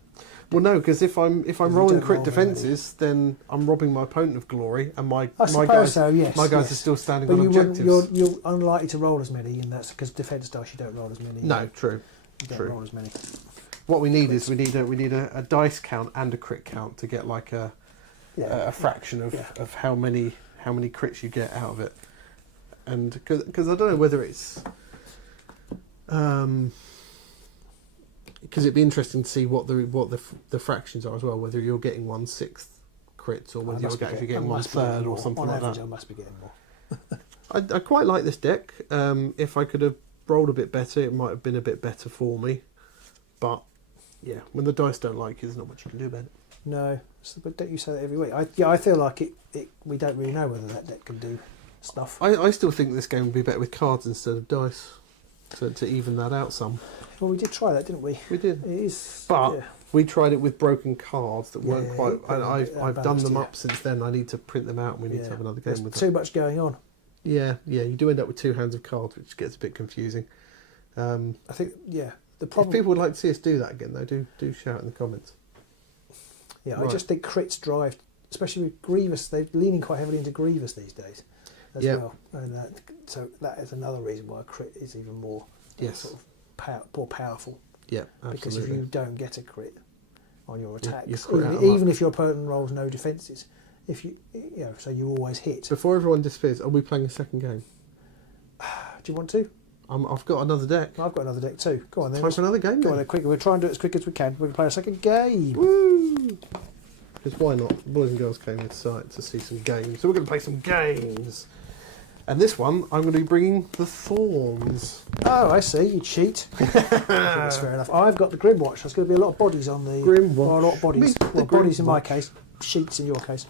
Well, no, because if I'm rolling crit defences, then I'm robbing my opponent of glory, and my guys are still standing on objectives. You're unlikely to roll as many, and that's because defence dice you don't roll as many. No, true. You don't roll as many. What we need is we need a dice count and a crit count to get like a fraction of how many crits you get out of it, and because I don't know whether it's because it'd be interesting to see what the fractions are as well, whether you're getting 1/6 crits or whether you're actually getting 1/3 or something like that. I must be getting more. I quite like this deck. If I could have rolled a bit better, it might have been a bit better for me, but yeah, when the dice don't like you, there's not much you can do about it. No, but don't you say that every week? I feel like we don't really know whether that deck can do stuff. I still think this game would be better with cards instead of dice, to even that out some. Well, we did try that, didn't we? We did. It is, but we tried it with broken cards that weren't quite. And I've done them up since then. I need to print them out, and we need to have another game with them. Too much going on. Yeah, you do end up with 2 hands of cards, which gets a bit confusing. I think the problem. If people would like to see us do that again, though, do shout in the comments. Yeah, right. I just think crits drive, especially with Grievous. They're leaning quite heavily into Grievous these days as well, and so that is another reason why a crit is even more sort of more powerful. Yeah, absolutely. Because if you don't get a crit on your attacks, even if your opponent rolls no defences, if so you always hit. Before everyone disappears, are we playing a second game? Do you want to? I've got another deck. I've got another deck too. Go on then. Time for another game. Go on then, quick. We'll try and do it as quick as we can. We're going to play a second game. Woo! Because why not? Boys and girls came inside to see some games, so we're going to play some games. And this one, I'm going to be bringing the Thorns. Oh, I see. You cheat. That's fair enough. I've got the Grimwatch. There's going to be a lot of bodies on the Grimwatch. Or a lot of bodies. Well, bodies in my case. Sheets in your case.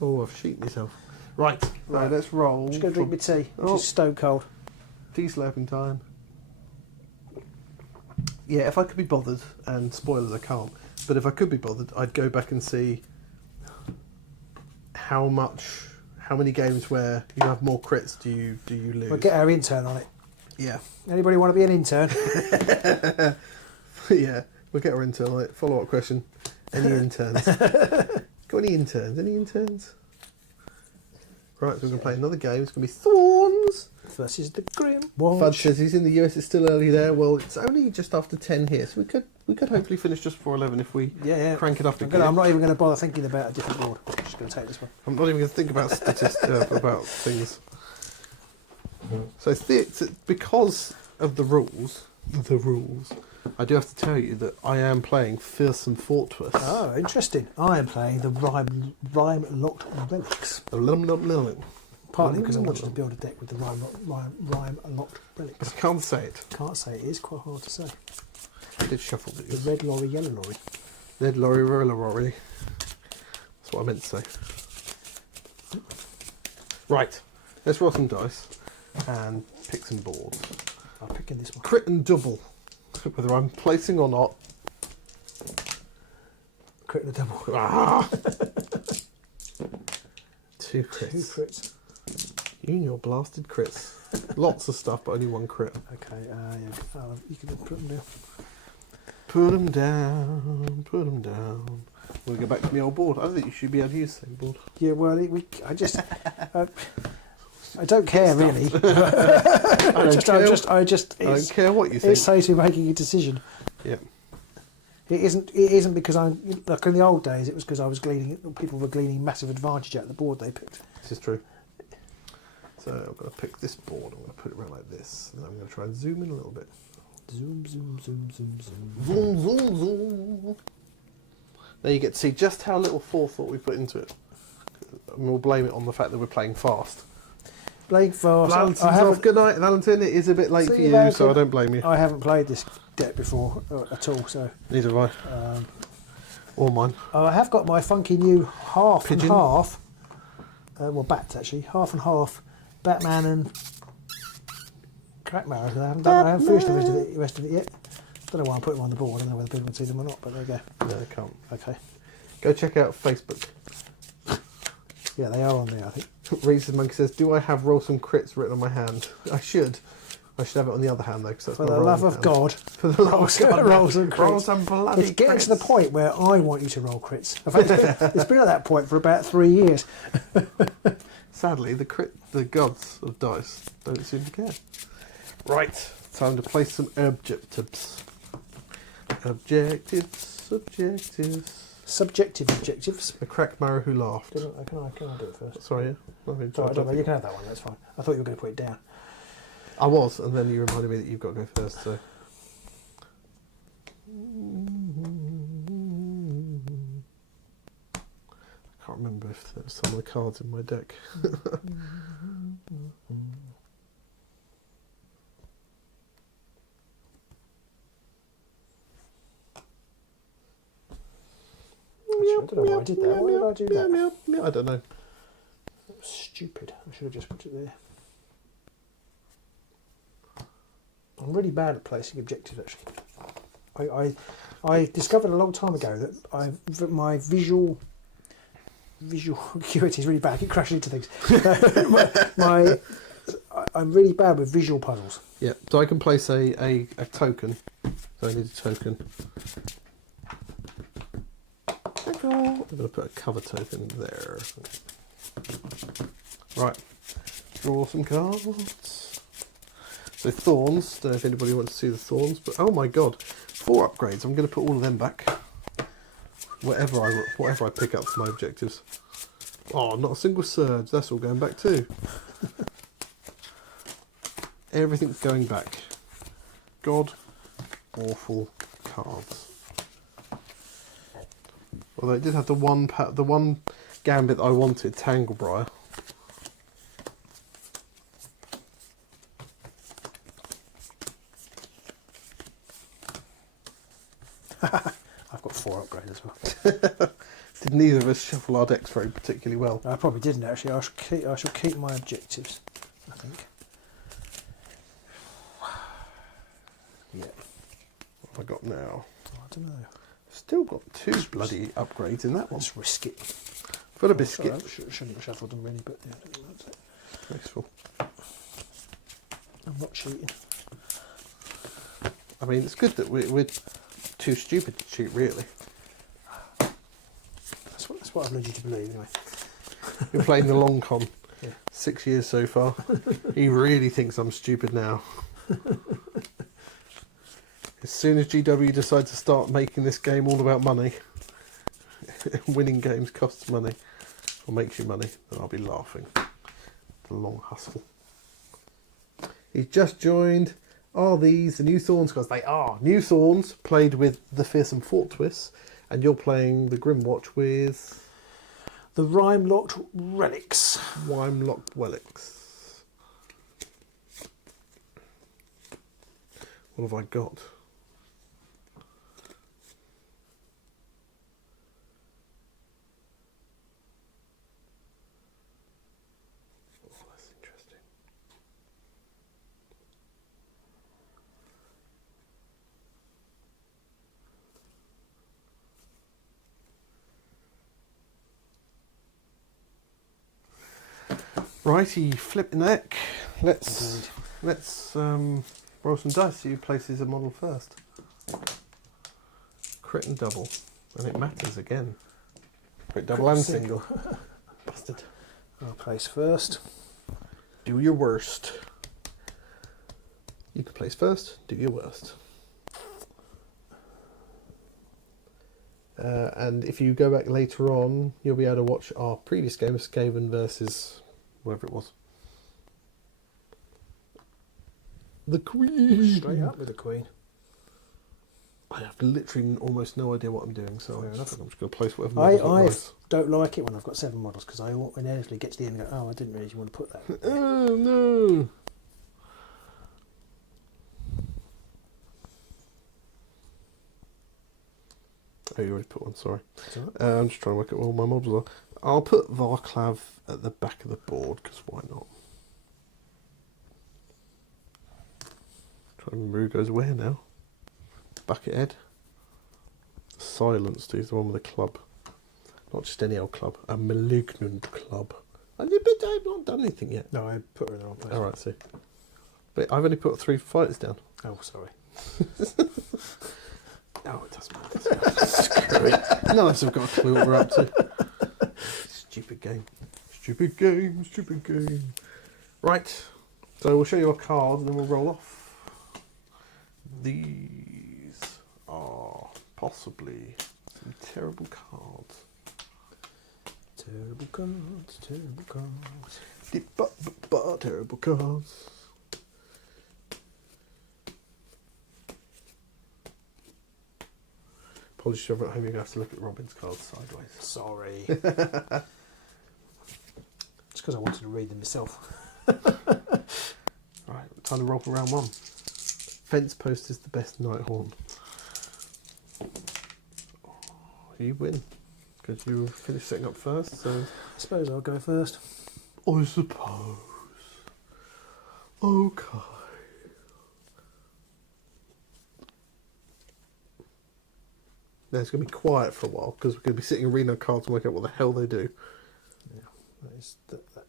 Oh, I've sheeted myself. Right, let's roll. Just going to drink my tea, which is stone cold. Tea slurping time. Yeah, if I could be bothered, and spoilers I can't, but if I could be bothered, I'd go back and see how many games where you have more crits do you lose. We'll get our intern on it. Yeah. Anybody want to be an intern? Yeah, we'll get our intern on it. Follow-up question. Any interns? Got any interns? Any interns? Right, so we're going to play another game. It's going to be Thorns versus the Grimwatch. Fudge says he's in the US. It's still early there. Well, it's only just after 10 here, so we could hopefully finish just before 11 if we crank it up again. I'm not even going to bother thinking about a different board. I'm just going to take this one. I'm not even going to think about about things. So because of the rules, I do have to tell you that I am playing Fearsome Fortress. Oh, interesting. I am playing the Rime-locked Relics. Partly because I wanted to build a deck with the Rime-locked Relics. I can't say it. Can't say it. It is quite hard to say. I did shuffle it. The red lorry, yellow lorry. Red lorry, yellow lorry. That's what I meant to say. Right. Let's roll some dice and pick some boards. I'm picking this one. Crit and double. Whether I'm placing or not. Crit and a double. Ah! 2 crits. 2 crits. You and your blasted crits. Lots of stuff, but only 1 crit. Okay, you can put them down. Put them down, put them down. We'll go back to my old board. I think you should be able to use the same board. Yeah, well, I just... I don't care really. I don't care what you think. It saves me making a decision. Yep. It isn't because I'm like in the old days. It was because I was gleaning. People were gleaning massive advantage out of the board they picked. This is true. So I'm going to pick this board. I'm going to put it around like this, and then I'm going to try and zoom in a little bit. Zoom, zoom, zoom, zoom, zoom. Zoom, zoom, zoom. Now you get to see just how little forethought we put into it. And we'll blame it on the fact that we're playing fast. Playing fast. Valentin's off. Good night, Valentin. It is a bit late for you, Valentin, so I don't blame you. I haven't played this deck before at all, so. Neither have I. Or mine. I have got my funky new half Pigeon. and half. Well, bats actually. Half and half. Batman and Crackmarrow. I haven't finished the rest of it yet. Don't know why I'm putting them on the board. I don't know whether people can see them or not, but there you go. No, I can't. Okay. Go check out Facebook. Yeah, they are on there, I think. Reese's Monkey says, do I have roll some crits written on my hand? I should. I should have it on the other hand though, because that's For my the love rolling of hand. God. For the love of God. Roll some crits. Roll some bloody It's getting to the crits. point where I want you to roll crits. In fact, it's been at that point for about 3 years. Sadly, the gods of dice don't seem to care. Right, time to place some objectives. Objectives. Subjective objectives. A Crackmarrow who laughed. Can I do it first? Sorry, yeah. I mean, Sorry, don't know, you can have that one, that's fine. I thought you were going to put it down. I was, and then you reminded me that you've got to go first, so. I can't remember if there were some of the cards in my deck. Actually, I don't know why I did that. Why did I do that? I don't know. That was stupid. I should have just put it there. I'm really bad at placing objectives, actually. I discovered a long time ago that my visual acuity is really bad. I keep crashing into things. I'm really bad with visual puzzles. Yeah, so I can place a token. So I need a token. I'm going to put a cover token there. Right, draw some cards. So thorns, don't know if anybody wants to see the thorns, but oh my god, 4 upgrades. I'm going to put all of them back. Whatever I pick up for my objectives. Oh, not a single surge. That's all going back too. Everything's going back. God awful cards. Although it did have the one gambit I wanted, Tanglebriar. I've got 4 upgrades as well. Did neither of us shuffle our decks very particularly well? I probably didn't actually. I shall keep my objectives, I think. Yeah. What have I got now? I don't know. Still got 2 bloody upgrades in that one. Let's risk it. For a biscuit. Sorry, I shouldn't have shuffled them really, but yeah, that's it. Graceful. I'm not cheating. I mean, it's good that we're too stupid to cheat, really. That's what I've led you to believe, anyway. You're playing the long con. Yeah. 6 years so far. He really thinks I'm stupid now. As soon as GW decide to start making this game all about money, winning games costs money, or makes you money, then I'll be laughing. The long hustle. He's just joined. Are these the new Thorns cards? They are. New Thorns played with the Fearsome Fortress, and you're playing the Grimwatch with The Rime-Locked Relics. Rime-Locked Relics. What have I got? Oh, that's interesting. Righty, flip the neck. Let's roll some dice. See who places a model first. Crit and double, and it matters again. Crit double and single. Busted. I'll place first. Do your worst. You can place first. Do your worst. And if you go back later on, you'll be able to watch our previous game of Skaven versus whatever it was. The Queen. Straight up with the Queen. I have literally almost no idea what I'm doing, so Fair I'm enough. just going to place whatever. I don't like it when I've got 7 models because I inevitably get to the end and go, oh, I didn't really want to put that. Oh no! Oh, you already put one. Sorry. I'm just trying to work out where all my models are. I'll put Varklav at the back of the board because why not? Trying to remember who goes where now. Buckethead. Silenced, he's the one with the club. Not just any old club, a malignant club. But I've not done anything yet. No, I put her in the wrong place. Alright, see. But I've only put 3 fighters down. Oh, sorry. Oh, it doesn't matter. Screw it. None of us have got a clue what we're up to. Stupid game. Stupid game, stupid game. Right, so we'll show you a card and then we'll roll off. These are possibly some terrible cards. Terrible cards, terrible cards. Terrible cards. Apologies to everyone at home, you're going to have to look at Robin's cards sideways. Sorry. It's because I wanted to read them myself. Right, time to roll for round 1. Fence post is the best Nighthorn. You win, because you finished setting up first, so... I suppose I'll go first. I suppose. Okay. Now it's going to be quiet for a while, because we're going to be sitting and reading our cards and working out what the hell they do. Yeah, that is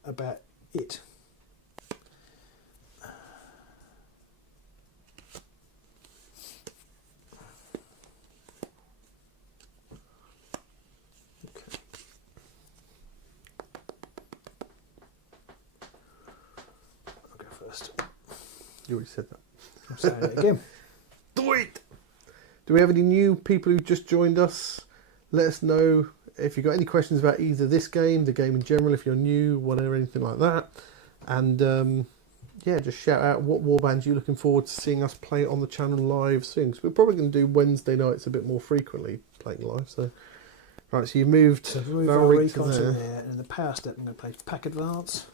about it. You already said that. I'm saying it again. Do it! Do we have any new people who just joined us? Let us know if you've got any questions about either this game, the game in general, if you're new, whatever, anything like that. And yeah, just shout out what warbands you're looking forward to seeing us play on the channel live soon. So we're probably going to do Wednesday nights a bit more frequently playing live. So right, so you moved So move our our Reek to recon to there. there, and in the power step I'm going to play Pack Advance.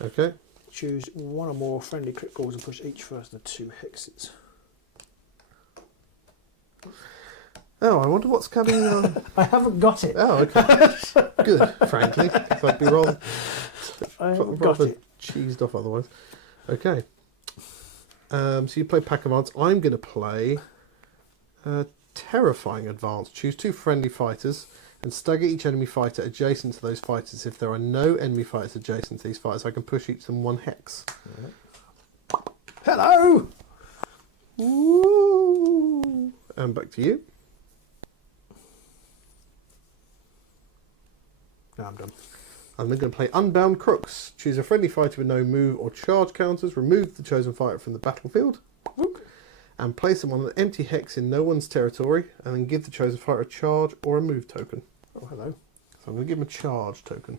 Okay. Choose one or more friendly crit balls and push each first of the 2 hexes. Oh, I wonder what's coming on. I haven't got it. Oh, okay. Good, frankly. 'Cause I'd be rather cheesed off otherwise. Okay. So you play Pack Advance. I'm going to play Terrifying Advance. Choose 2 friendly fighters and stagger each enemy fighter adjacent to those fighters. If there are no enemy fighters adjacent to these fighters, I can push each of them 1 hex. Right. Hello! Woo! And back to you. No, I'm done. I'm then going to play Unbound Crooks. Choose a friendly fighter with no move or charge counters. Remove the chosen fighter from the battlefield. Whoop. And place them on an empty hex in no one's territory. And then give the chosen fighter a charge or a move token. Oh, hello. So I'm going to give them a charge token.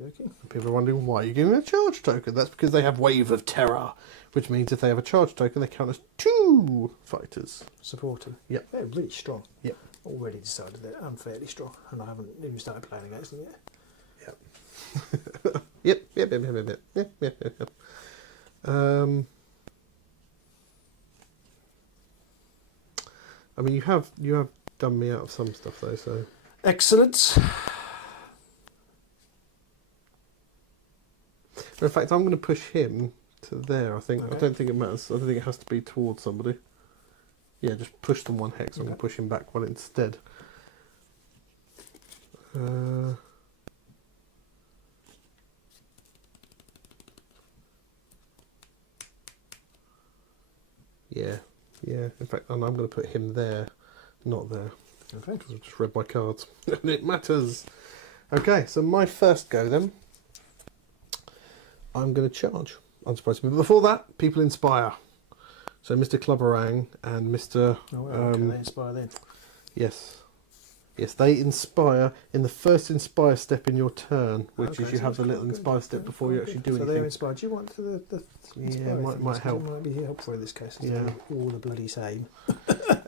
Okay. And people are wondering why you're giving them a charge token. That's because they have Wave of Terror. Which means if they have a charge token, they count as 2 fighters. Supporting. Yep. They're really strong. Yep. Already decided they're unfairly strong, and I haven't even started playing against them yet. Yep. Yep. I mean, you have done me out of some stuff though, so. Excellent. In fact, I'm going to push him to there. I think. Okay. I don't think it matters. I don't think it has to be towards somebody. Yeah, just push them 1 hex. I'm going to push him back 1 instead. Yeah. In fact, and I'm going to put him there, not there. Okay. Because I've just read my cards. And it matters. Okay, so my first go then. I'm going to charge. Unsurprisingly. But before that, people inspire. So Mr. Clubberang and Mr. Oh, well, can they inspire then? Yes. Yes, they inspire in the first inspire step in your turn, which is you so have that's the little quite good. inspire step before you actually do So anything. they're inspired. Do you want the inspire might things? 'Cause help. It might be helpful in this case. Yeah. They're all the bloody same.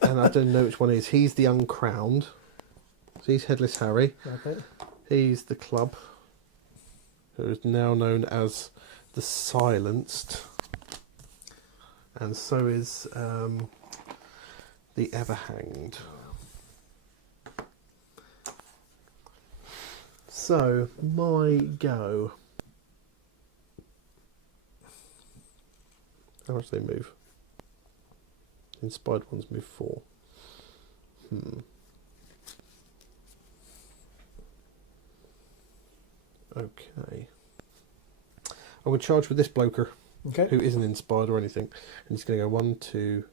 And I don't know which one it is. He's the uncrowned. So he's Headless Harry. Okay. He's the club, who is now known as the Silenced. And so is the Everhanged. So, my go. How much do they move? Inspired ones move 4. Okay. I'm going to charge with this bloker, Okay. who isn't inspired or anything. And he's going to go 1, 2,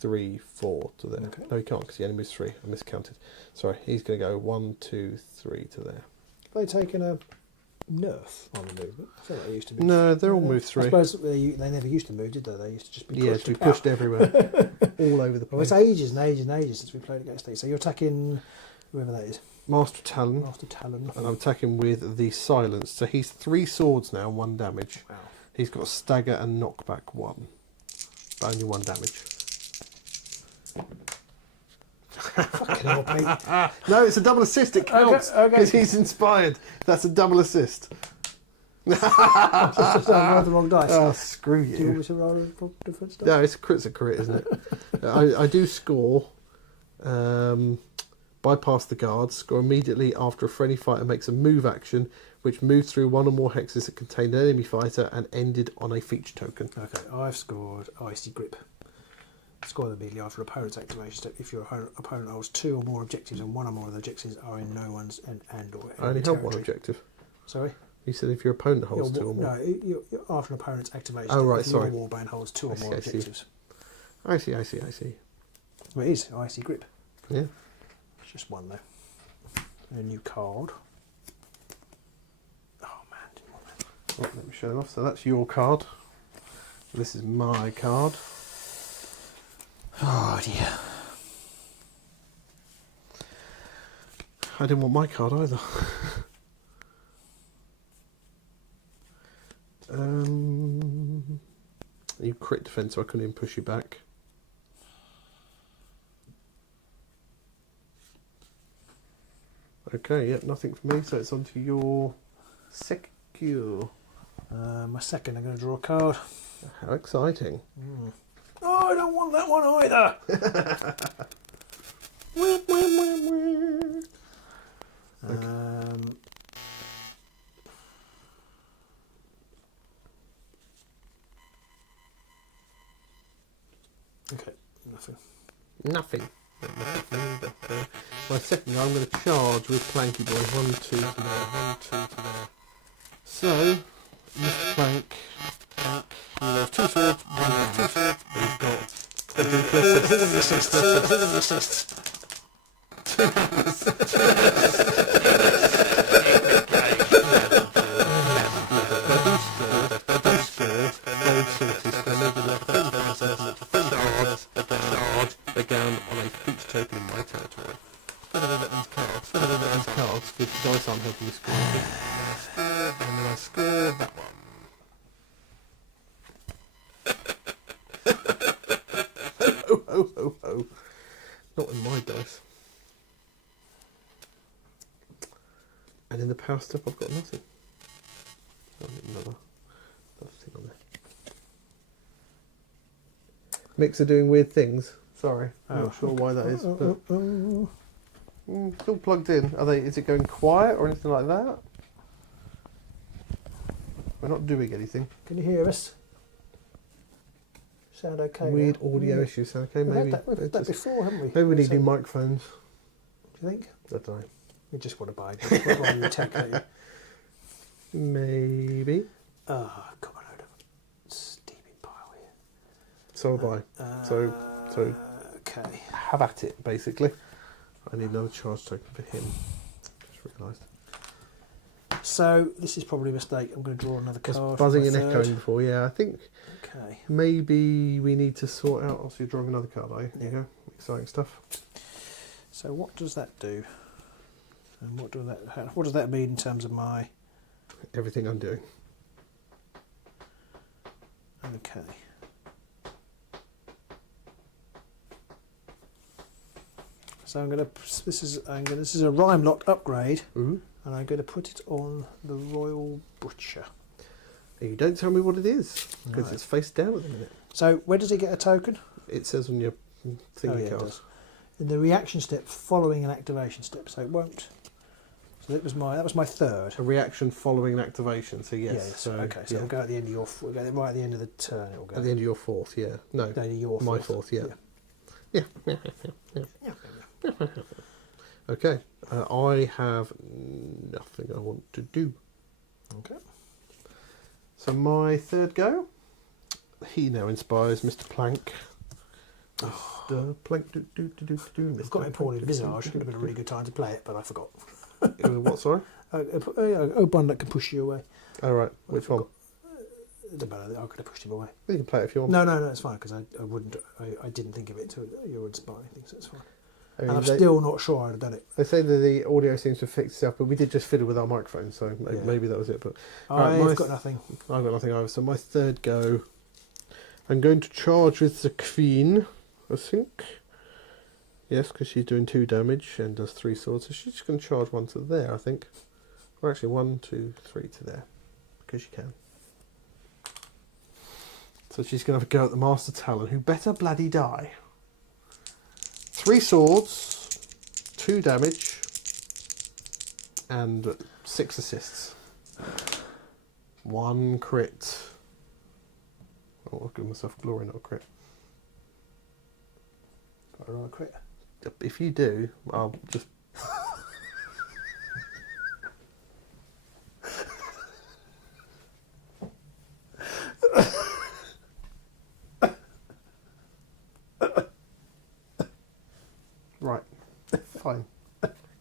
3, 4 to there. Okay. No, he can't because he only moves 3. I miscounted. Sorry, he's going to go 1, 2, 3 to there. Have they taken a nerf on the movement? I feel like they used to be. No, they're all Yeah. move I 3. suppose they never used to move, did they? They used to just be Yeah, pushed to be about. pushed everywhere. All over the Well, it's place. ages and ages and ages since we played against these. So you're attacking whoever that is, Master Talon. Master Talon. And I'm attacking with the Silence. So he's 3 swords now, 1 damage. Wow. He's got stagger and knockback 1. But only 1 damage. Fucking hell, Pete. No, it's a double assist. It counts Okay. because he's inspired. That's a double assist. Just rolled the wrong dice. Oh, screw Do you want you. me to roll a different stuff? No, it's a crit, isn't it? I do score. Bypass the guards. Score immediately after a friendly fighter makes a move action, which moves through 1 or more hexes that contained an enemy fighter and ended on a feature token. Okay, I've scored Icy Grip. Score them immediately after opponent's activation step. If your opponent holds 2 or more objectives and 1 or more of the objectives are in no one's and or I only held 1 objective. Sorry? You said if your opponent holds 2 or more. No, you're after an opponent's activation Oh, step, right, if sorry. your warband holds 2 or more I see. objectives. I see. Well, it is Icy Grip. Yeah. It's just 1 though. A new card. Oh man, didn't want that. Oh, let me show them off. So that's your card. This is my card. Oh dear. I didn't want my card either. You crit defense, so I couldn't even push you back. Okay, yep, nothing for me, so it's on to your secure. My second, I'm going to draw a card. How exciting. Oh, I don't want that one either. Okay, nothing. Nothing. My second, I'm going to charge with Planky Boy. 1, 2 to there, 1, 2 to there. So, Mr. Plank, you have 2 swords, 1 down. 2 swords, but he's again on a feature token in my territory. These cards, because the dice aren't helping me score. And then I score that one. Ho, ho, ho, ho. Not in my dice. And in the power step, I've got nothing. I'll get another thing on there. Mix are doing weird things. Sorry, I'm not sure why that is, but still plugged in. Are they? Is it going quiet or anything like that? We're not doing anything. Can you hear us? Sound okay? Weird now? audio issues. Okay, We've maybe. had that just- before, haven't we? Maybe we need So- new microphones. Do you think? I don't know. We just want to buy a new tech, don't you? Maybe. Oh, I've got a load of steaming pile here. So have I. So Okay. have at it, basically. I need another charge token for him. Just realised. So this is probably a mistake. I'm going to draw another Was card. buzzing for and my third. echoing before. Yeah, I think Okay. maybe we need to sort out. Also, you're drawing another card, are you? There you go. Exciting stuff. So what does that do? And what does that mean in terms of my... Everything I'm doing. Okay. So I'm going to... This is a rhyme locked upgrade. Ooh. And I'm going to put it on the Royal Butcher. You don't tell me what it is, because No. it's face down at the minute. So where does he get a token? It says on your thingy it card. does. In the reaction step following an activation step, so it won't. So that was my third. A reaction following an activation, so yes. Yes. So, okay, so yeah. we'll go at the end of your. We'll go right at the end of the turn. It'll go. At the end of your fourth, yeah. No, At the end of your my fourth, yeah. Yeah. Yeah. Okay, I have nothing I want to do. Okay. So my third go, he now inspires Mr. Plank. Mr. Plank, I've got it poorly visage. It would have been a really good time to play it, but I forgot. What, sorry? One that can push you away. Oh, right. Which one? It doesn't matter. I could have pushed him away. You can play it if you want. No, it's fine because I wouldn't. I didn't think of it until you were inspiring things. So it's fine. I mean, And I'm still not sure I'd have done it. They say that the audio seems to have fixed itself, but we did just fiddle with our microphone, so Yeah. maybe that was it. But I've got nothing. I've got nothing either. So my third go, I'm going to charge with the Queen, I think. Yes, because she's doing 2 damage and does 3 swords, so she's just going to charge 1 to there, I think. Or actually 1, 2, 3 to there, because she can. So she's going to have a go at the Master Talon, who better bloody die. 3 swords, 2 damage, and 6 assists. 1 crit. Oh, I'll give myself glory, not a crit. I roll a crit. If you do, I'll just... Right. Fine.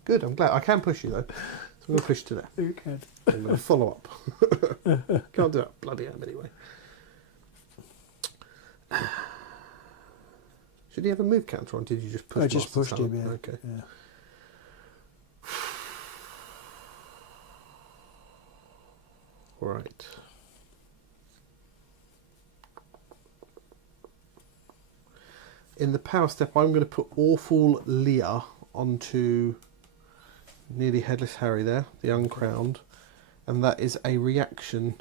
Good, I'm glad. I can push you, though. So I'm going to push to there. You can. I'm going to follow up. Can't do that. Bloody am, anyway. Should he have a move counter on? Did you just push? I just Master pushed him. Talon? Yeah. Okay. Yeah. Right. In the power step, I'm going to put Awful Leah onto Nearly Headless Harry there, the uncrowned, and that is a reaction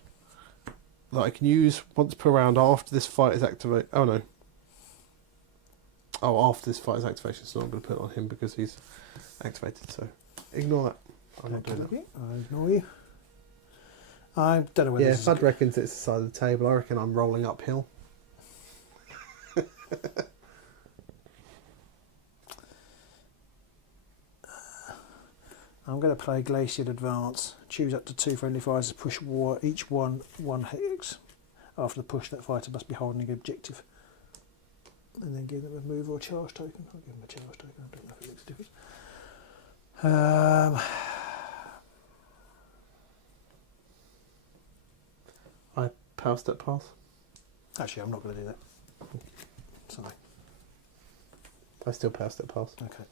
that I can use once per round after this fight is activated. Oh no. Oh, after this fight is activation, so I'm going to put it on him because he's activated, so ignore that. I'm not doing that. I ignore you. I don't know whether Yeah, this is Fud reckons it's the side of the table. I reckon I'm rolling uphill. I'm going to play Glacial Advance. Choose up to 2 friendly fighters to push each one hex. After the push, that fighter must be holding an objective. And then give them a move or charge token. I'll give them a charge token. I don't know if it makes a difference. I power step pass. Actually, I'm not going to do that. Sorry. I still power step pass. Okay.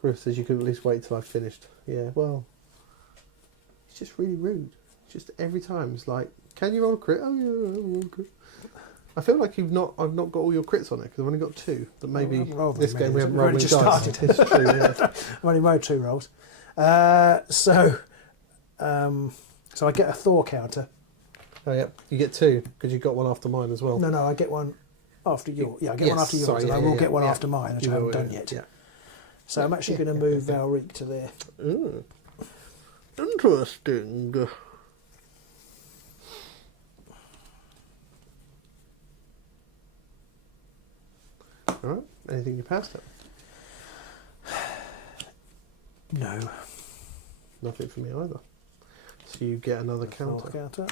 Chris says you can at least wait till I've finished. Yeah, well, it's just really rude. Just every time it's like, can you roll a crit? Oh yeah, I'll roll a crit. I feel like I've not got all your crits on it because I've only got 2. But maybe this game we haven't rolled just dice. started. It's true. Yeah. I've only made 2 rolls. So I get a Thor counter. Oh yeah, you get 2 because you got one after mine as well. No, I get one after yours. Yeah, I get Yes, one after yours, sorry, and yeah, I will yeah, get one yeah. after mine, which You I haven't will, done yeah, yet. yeah. So I'm actually going to move Valric to there. Interesting. Alright, anything you passed it? No. Nothing for me either. So you get another counter. Counter.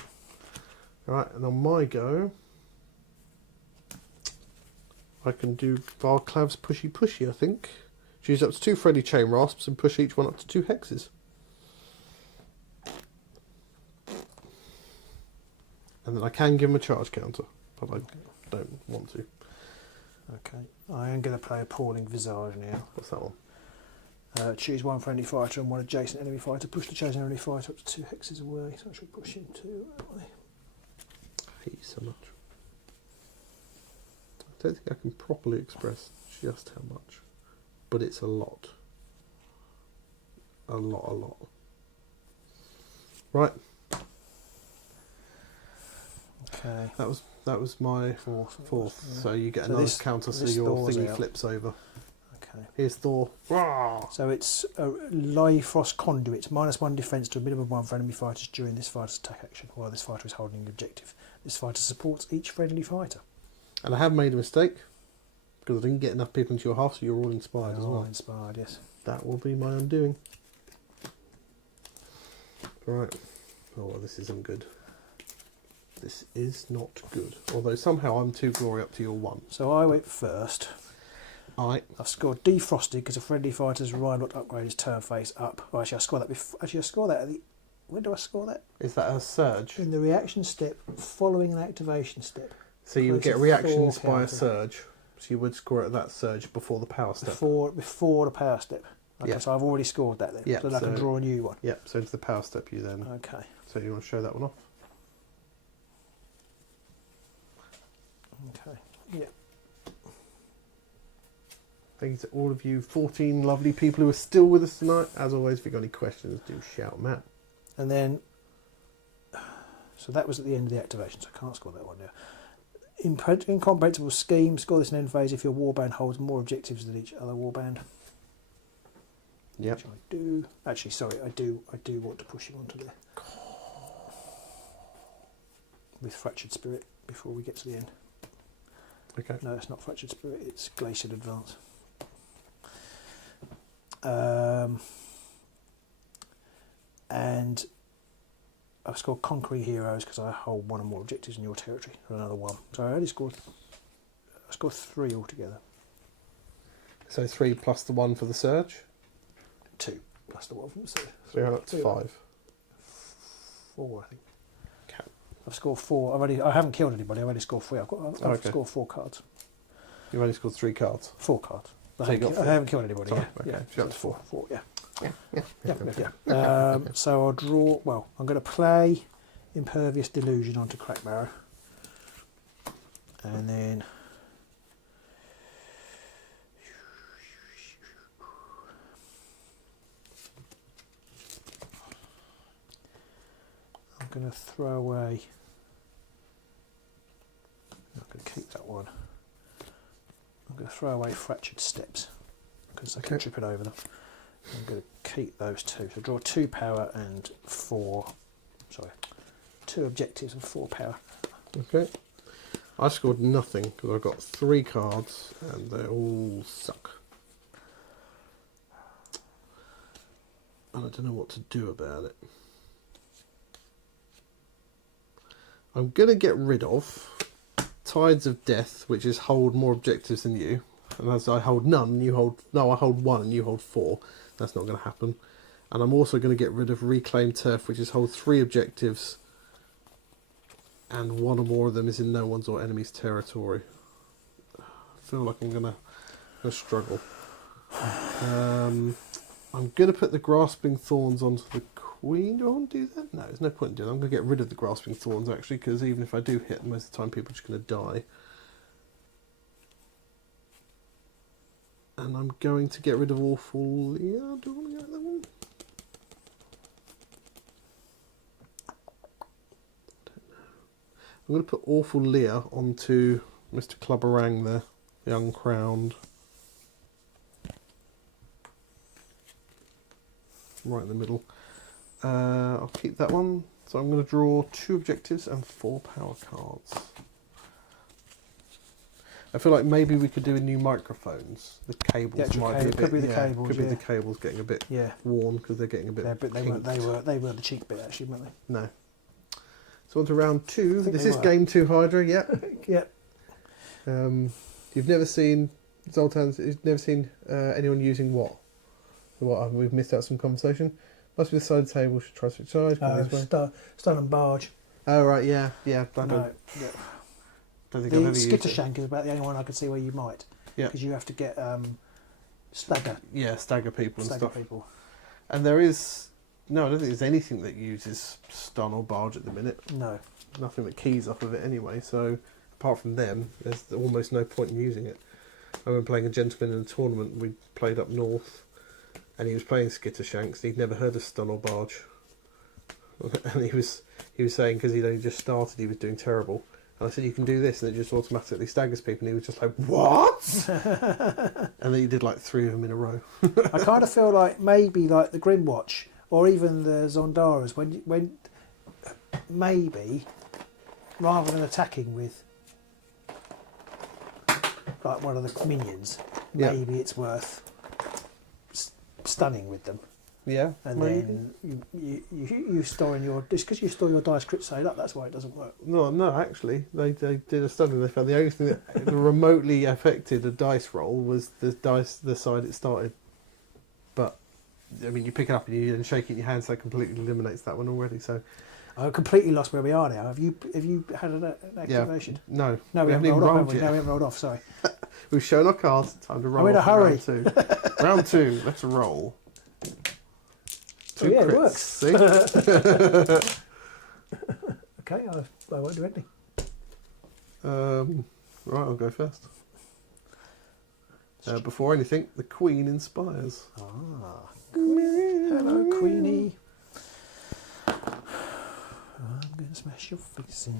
Alright, and on my go, I can do Varclav's Pushy Pushy, I think. Choose up to 2 friendly chain rasps and push each one up to 2 hexes. And then I can give him a charge counter, but I don't want to. Okay. I am going to play Appalling Visage now. What's that one? Choose one friendly fighter and one adjacent enemy fighter. Push the chosen enemy fighter up to 2 hexes away. So I should push him 2 away. I hate you so much. I don't think I can properly express just how much, but it's a lot. A lot. Right. Okay. That was my fourth. Yeah. So you get So another this- counter, so this your Thor's thingy out. flips over. Okay. Here's Thor. Rah! So it's a Liefrost Conduit, -1 defence to a minimum 1 for enemy fighters during this fighter's attack action, while this fighter is holding the objective. This fighter supports each friendly fighter. And I have made a mistake because I didn't get enough people into your half, so you're all inspired as Oh, well. inspired, yes. That will be my undoing. Right. Oh, this isn't good. This is not good. Although somehow I'm 2 glory up to your 1. So I went first. Alright. I've scored defrosted because a friendly fighter's Rynos upgrade is turn face up. Oh, actually, I scored that before. Actually, I scored that at the. When do I score that? Is that a surge? In the reaction step following an activation step. So you would Place get a reactions Thor by a counter. surge. So you would score it at that surge before the power step. Before the power step. Okay, Yeah. so I've already scored that then. Yeah, so then I can so- draw a new one. Yep, so into the power step you then. Okay. So you want to show that one off? Okay. Yeah. Thank you to all of you 14 lovely people who are still with us tonight. As always, if you've got any questions, do shout them out. And then, so that was at the end of the activation, so I can't score that one now. Incomprehensible scheme, score this in end phase if your warband holds more objectives than each other warband. Yep. Which I do. Actually, sorry, I do want to push him onto there. With Fractured Spirit before we get to the end. Okay. No, it's not Fractured Spirit, it's Glacial Advance. And I've scored Conquering Heroes because I hold 1 or more objectives in your territory, or another 1. So I scored 3 altogether. So 3 plus the 1 for the surge. 2 plus the 1 from the surge. So you're up to 5. 4, I think. Okay. I've scored 4. I haven't killed anybody. I've only scored 3. I've scored 4 cards. You've only scored 3 cards. 4 cards. So you got I 4. haven't killed anybody. Sorry, Yeah. okay. Yeah. So that's 4. 4. Yeah. Yeah. So I'll draw. Well, I'm going to play Impervious Delusion onto Crackbarrow, and then I'm going to throw away. I'm going to keep that one. I'm going to throw away Fractured Steps because I can trip it over them. I'm going to keep those 2. So draw 2 power and 4. Sorry, 2 objectives and 4 power. Okay. I scored nothing because I've got 3 cards and they all suck. And I don't know what to do about it. I'm going to get rid of Tides of Death, which is hold more objectives than you. And as I hold none, you hold... No, I hold 1 and you hold 4. That's not going to happen. And I'm also going to get rid of Reclaim Turf, which is hold 3 objectives. And 1 or more of them is in no one's or enemy's territory. I feel like I'm going to struggle. I'm going to put the Grasping Thorns onto the Queen. Do I want to do that? No, there's no point in doing that. I'm going to get rid of the Grasping Thorns, actually, because even if I do hit, most of the time people are just going to die. And I'm going to get rid of Awful... Yeah, do I want to get that one? I'm going to put Awful Lear onto Mr. Clubberang there, the Uncrowned. Right in the middle. I'll keep that one. So I'm going to draw 2 objectives and 4 power cards. I feel like maybe we could do a new microphones. The cables might be a bit... Could be the cables, could be the cables getting a bit worn because they're getting a bit... Yeah, but they were the cheek bit actually, weren't they? No. So on to round 2. This is were. game 2 Hydra, yeah. Yep. You've never seen... Zoltan's, you've never seen anyone using what? What, we've missed out some conversation. Must be the side of the table, should try to switch sides. Stun and Barge. Oh, right, yeah. I don't think I've The ever used it. Skittershank is about the only one I could see where you might. Yeah. Because you have to get Stagger. Yeah, stagger people and Stagger stuff. people. And there is no, I don't think there's anything that uses stun or barge at the minute. No. Nothing that keys off of it anyway. So apart from them, there's almost no point in using it. I remember playing a gentleman in a tournament. We played up north, and he was playing Skittershanks. He'd never heard of stun or barge, and he was saying because he'd only just started, he was doing terrible. And I said, you can do this, and it just automatically staggers people. And he was just like, what? And then he did like 3 of them in a row. I kind of feel like maybe like the Grimwatch or even the Zondaras, when maybe rather than attacking with like one of the minions, maybe it's worth stunning with them. Yeah, And maybe. then you store in your, just because you store your dice Crusade up, that's why it doesn't work. No, actually, they did a study. They found the only thing that remotely affected a dice roll was the side it started. But I mean, you pick it up and you shake it in your hands, so that completely eliminates that one already. So I completely lost where we are now. Have you had an activation? No, We haven't rolled off, have we? yet. No, we haven't rolled off. Sorry. We've shown our cards. Time to roll. I'm in a off hurry. Round 2. Round 2. Let's roll. Oh, yeah, it crits, works. See? Okay, I won't do anything. Right, I'll go first. Before anything, the Queen inspires. Ah. Hello, Queenie. I'm going to smash your face in.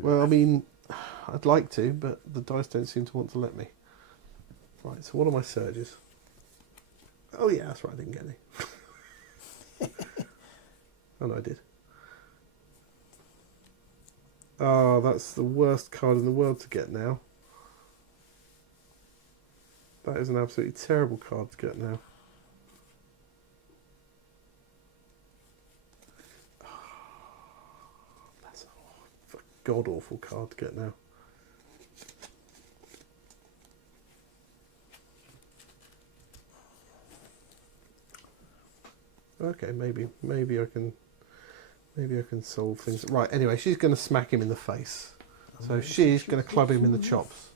Well, I mean, I'd like to, but the dice don't seem to want to let me. Right, so what are my surges? Oh yeah, that's right, I didn't get any. Oh no, I did. Oh, that's the worst card in the world to get now. That is an absolutely terrible card to get now. That's a god-awful card to get now. Okay, maybe I can solve things. Right, anyway, she's going to smack him in the face. So she's going to club him in the chops.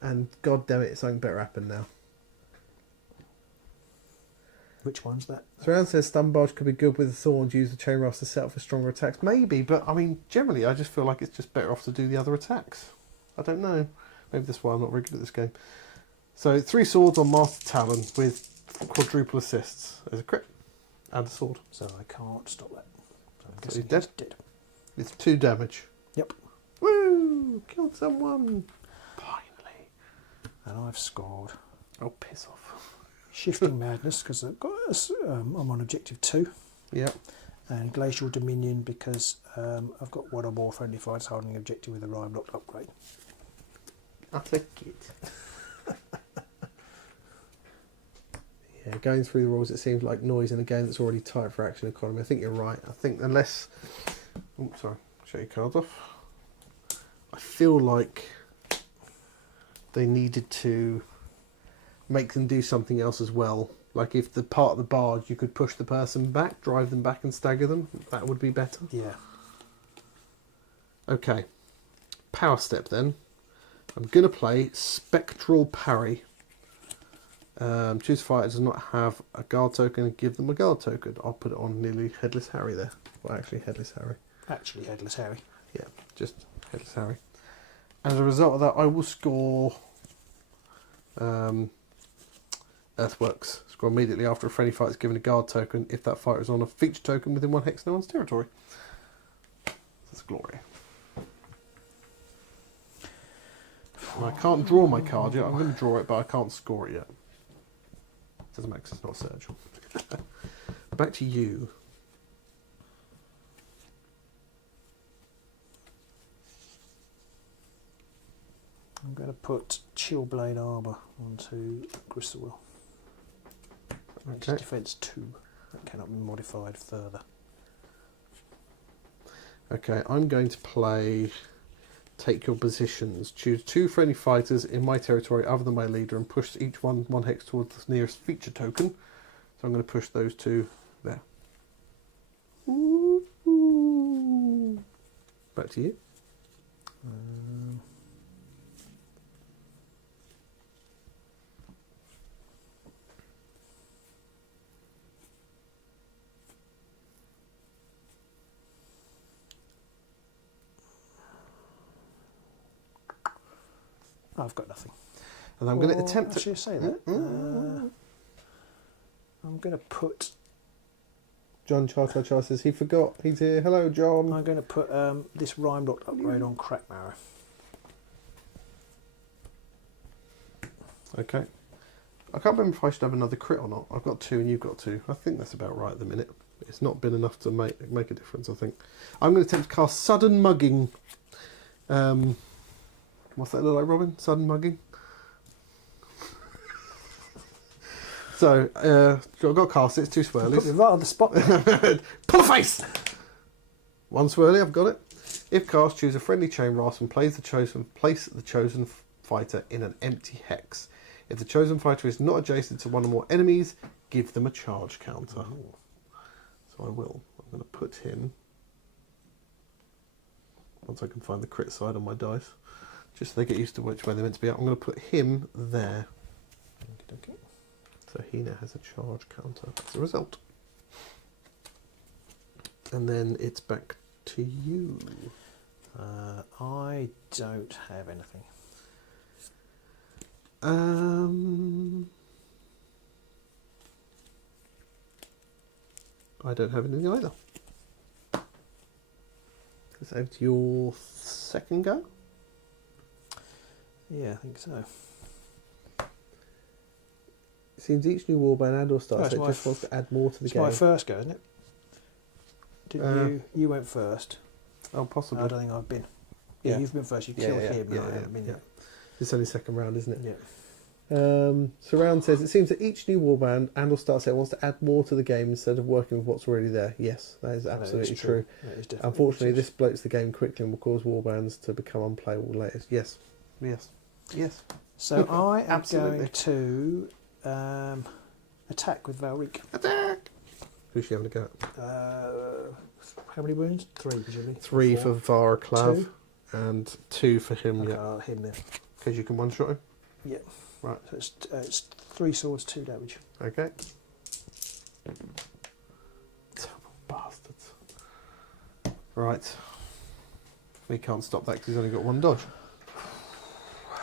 And god damn it, something better happened now. Which one's that? Surround says stun barge could be good with the thorns, use the chain rust to set up for stronger attacks. Maybe, but I mean, generally I just feel like it's just better off to do the other attacks. I don't know. Maybe that's why I'm not very good at this game. So 3 swords on Master Talon with quadruple assists. There's a crit. And a sword. So I can't stop that. So I'm So guessing he's dead? dead. It's 2 damage. Yep. Woo! Killed someone. Finally. And I've scored Oh, piss off. Shifting Madness because I've got I'm on objective 2, Yep. and Glacial Dominion because I've got one or more friendly fighters holding objective with a Rhyme locked upgrade. I'll take it. Yeah, going through the rules, it seems like noise in a game that's already tight for action economy. I think you're right. I think unless... Oh, sorry. Show your cards off. I feel like they needed to make them do something else as well. Like if the part of the barge, you could push the person back, drive them back and stagger them. That would be better. Yeah. Okay. Power step then. I'm going to play Spectral Parry. Choose fighter does not have a guard token and give them a guard token. I'll put it on nearly Headless Harry there. Well, actually Headless Harry. Actually, Headless Harry. Yeah, just Headless Harry. As a result of that, I will score Earthworks. Score immediately after a friendly fighter is given a guard token if that fighter is on a feature token within 1 hex no one's territory. That's glory. And I can't draw my card yet. I'm going to draw it, but I can't score it yet. Doesn't matter 'cause it's not Surge. Back to you. I'm going to put Chillblade Armour onto Gristlewill. It's Okay. defense 2. That cannot be modified further. Okay, I'm going to play Take Your Positions. Choose 2 friendly fighters in my territory other than my leader and push each one 1 hex towards the nearest feature token. So I'm going to push those 2 there. Ooh. Back to you. I've got nothing. And I'm going to attempt to... Actually, say that. I'm going to put... John Charter says he forgot. He's here. Hello, John. I'm going to put this Rime Locked upgrade on Crackmarrow. Okay. I can't remember if I should have another crit or not. I've got 2 and you've got 2. I think that's about right at the minute. It's not been enough to make a difference, I think. I'm going to attempt to cast Sudden Mugging. What's that look like, Robin? Sudden Mugging? So, I've got to cast it. It's 2 swirlies. Put me right on the spot. Pull a face! 1 swirly, I've got it. If cast, choose a friendly chain rasp and place the chosen fighter in an empty hex. If the chosen fighter is not adjacent to one or more enemies, give them a charge counter. Ooh. So I will. I'm going to put him, once I can find the crit side on my dice, just so they get used to which way they're meant to be at. I'm going to put him there. Okay. So he now has a charge counter as a result. And then it's back to you. I don't have anything. I don't have anything either. It's over to your second go. Yeah, I think so. It seems each new warband and or starter set just wants to add more to the game. It's my first go, isn't it? Didn't you? You went first. Oh, possibly. I don't think I've been. Yeah, you've been first. You killed him. I haven't been yet. It's only second round, isn't it? Yeah. Surround says, it seems that each new warband and or starter set wants to add more to the game instead of working with what's already there. Yes, that is absolutely true. That is definitely Unfortunately, this bloats the game quickly and will cause warbands to become unplayable later. Yes. Yes. Yes. So I am going to attack with Valric. Attack! Who's she having a go at? How many wounds? 3, presumably. 3 for Varaclav 2? and 2 for him. Okay, Yeah. him then. Because you can one-shot him? Yeah. Right. So it's 3 swords, 2 damage. Okay. Terrible bastards. Right. We can't stop that because he's only got 1 dodge.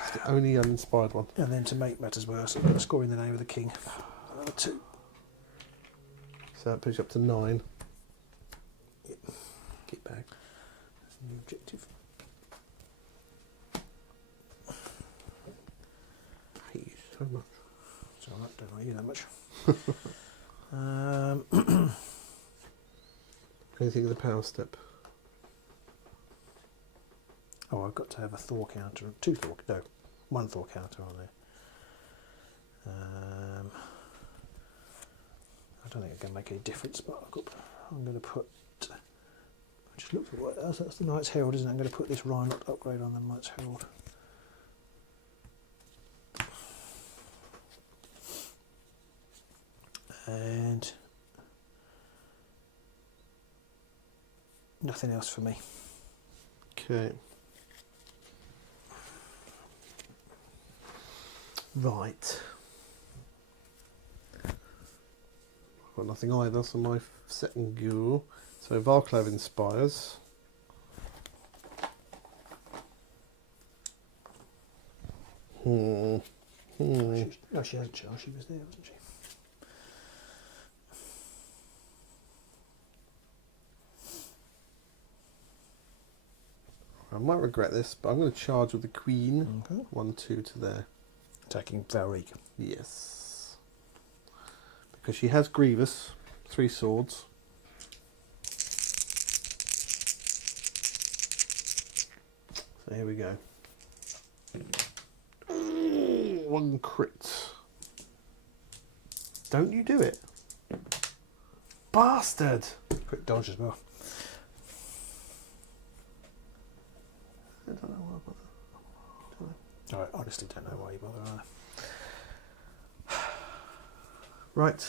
It's the only uninspired one. And then to make matters worse, I'm going to score in the name of the king. Another 2. So that puts you up to 9. Yep. Get back. New objective. I hate you so much. So I don't like you that much. Anything in the power step? Oh, I've got to have a Thor counter. 2 Thor. No, 1 Thor counter on there. I don't think it's going to make any difference, but I'm going to put. I just looked at what else. That's the Knight's Herald, isn't it? I'm going to put this Rynos upgrade on the Knight's Herald. And nothing else for me. Okay. Right. I've got nothing either, so my second go. So Varclav inspires. No, she hasn't charged. She was there, wasn't she? I might regret this, but I'm going to charge with the Queen. Okay. 1, 2 to there. Attacking Valric. Yes. Because she has Grievous, 3 swords. So here we go. Ooh, 1 crit. Don't you do it. Bastard! Quick dodge as well. I don't know why I bother. I honestly don't know why you bother either. Right.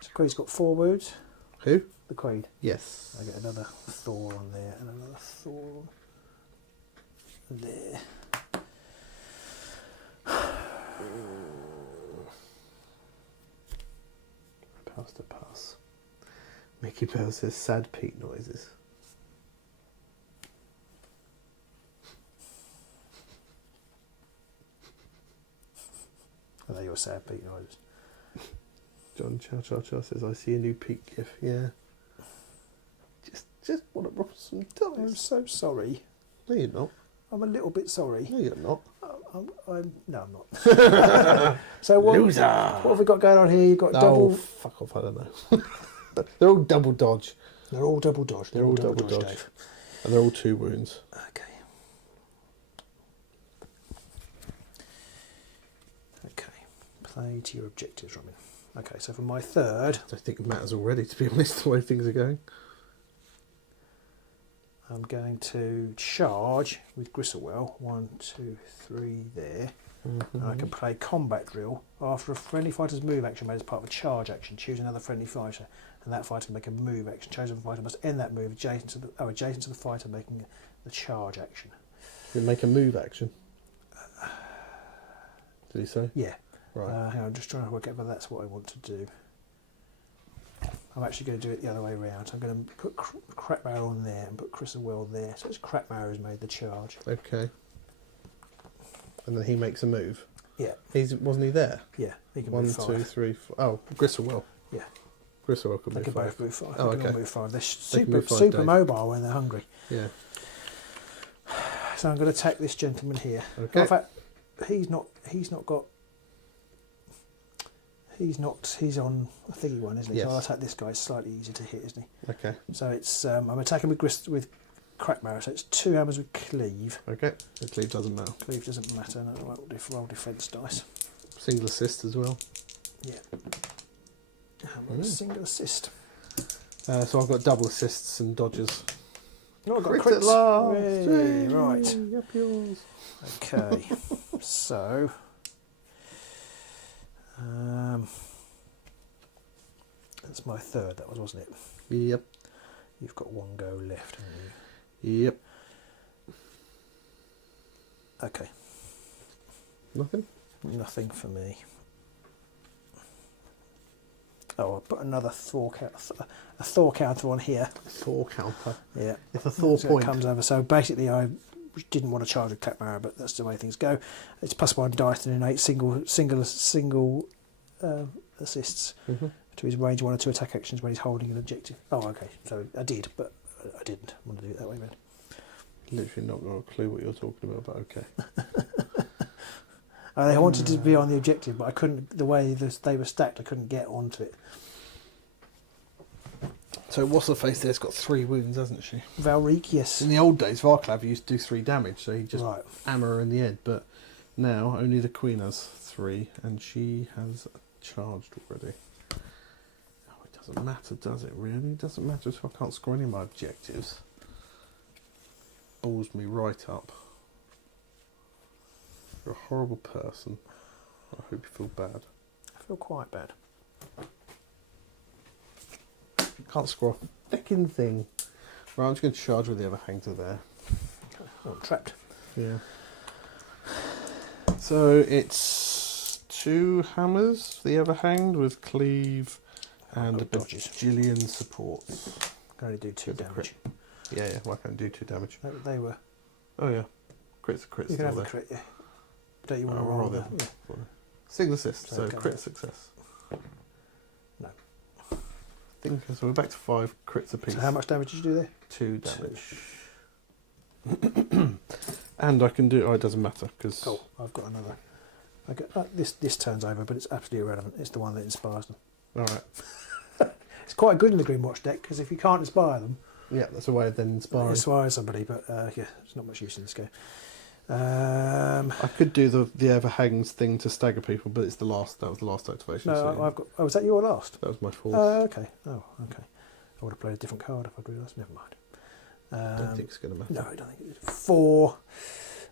So Quaid's got 4 wounds. Who? The Quaid. Yes. I get another Thor on there and another Thor there. Pass to pass. Mickey Bell says sad peak noises. I know you're sad, Pete. No, I just... John Chow says, I see a new peak gif. Yeah. Just want to roll some dice. I'm so sorry. No, you're not. I'm a little bit sorry. No, you're not. No, I'm not. So Loser. What have we got going on here? You've got double... fuck off, I don't know. They're all double dodge. They're all double dodge. They're all double dodge. Dave. And they're all 2 wounds. Okay. Okay. Play to your objectives, Robin. Okay, so for my third... I don't think it matters already, to be honest, the way things are going. I'm going to charge with Gristlewell. 1, 2, 3 there. And I can play combat drill. After a friendly fighter's move action made as part of a charge action, choose another friendly fighter, and that fighter make a move action. Chosen fighter must end that move adjacent to the fighter making the charge action. You make a move action. Did he say? Yeah. Right. Hang on, I'm just trying to work out whether that's what I want to do. I'm actually going to do it the other way around. I'm going to put Crackmare on there and put Gristlewell there. So it's Crackmare who's made the charge. Okay. And then he makes a move. Yeah. Wasn't he there? Yeah. He can 1, move 5. 2, 3, 4. Oh, Gristlewell. Yeah. Gristlewell can They move can 5. both move 5. Oh, They can okay. all move 5. They're They can move 5, super Dave. mobile when they're hungry. Yeah. So I'm going to attack this gentleman here. Okay. In fact, he's on a thingy one, isn't he? Yes. So I'll attack this guy. It's slightly easier to hit, isn't he? Okay. So it's I'm attacking with Crackmare. So it's 2 hammers with cleave. Okay. The cleave doesn't matter. Cleave doesn't matter. No, roll defense dice. Single assist as well. Yeah. Single assist. So I've got double assists and dodges. Oh, I've got Crit at crits. last. Hey, Yay. right. Up yours. Okay. So. That's my third. That wasn't it? Yep. You've got 1 go left, haven't you? Yep. Okay. Nothing? Nothing for me. Oh, I'll put another Thor counter on here. Thor counter. Yeah. It's a Thor So point. it comes over. So basically, I didn't want to charge with Crackmare, but that's the way things go. It's +1 dice and innate single assists to his range 1 or 2 attack actions when he's holding an objective. Oh, okay. So I did, but I didn't want to do it that way, man. Literally not got a clue what you're talking about, but okay. I wanted to be on the objective, but I couldn't. The way they were stacked, I couldn't get onto it. So what's her face there's got 3 wounds, hasn't she? Valric, yes. In the old days, Varklav used to do 3 damage, so he just Right. hammer her in the head. But now only the Queen has 3, and she has charged already. Oh, it doesn't matter, does it? Really, it doesn't matter if I can't score any of my objectives. Balls me right up. You're a horrible person. I hope you feel bad. I feel quite bad. Can't score a fucking thing. Right, I'm just going to charge with the other hang to there. Okay. Oh, I'm trapped. Yeah. So it's 2 hammers, the other hanged, with cleave and a dodges. bajillion supports. Can only do 2 With a damage. Yeah, why can't I do 2 damage? They were. Oh yeah. Crit's You can still have there. a crit, yeah. Don't you want to Oh, roll rather. that? Yeah. Single assist, so Okay. crit success. No. So we're back to 5 crits apiece. So how much damage did you do there? 2 damage. And I can do... Oh, it doesn't matter, because... Oh, I've got another. This turns over, but it's absolutely irrelevant. It's the one that inspires them. Alright. It's quite good in the Greenwatch deck, because if you can't inspire them, Yeah, that's a way of then inspiring. inspire somebody, but yeah, there's not much use in this game. I could do the Everhangs thing to stagger people, but it's the last. That was the last activation. No, so I've got. Oh, was that your last? that was my fourth. Okay. Oh, okay. I would have played a different card if I'd realised. Never mind. I don't think it's going to matter. No, I don't think it did. 4.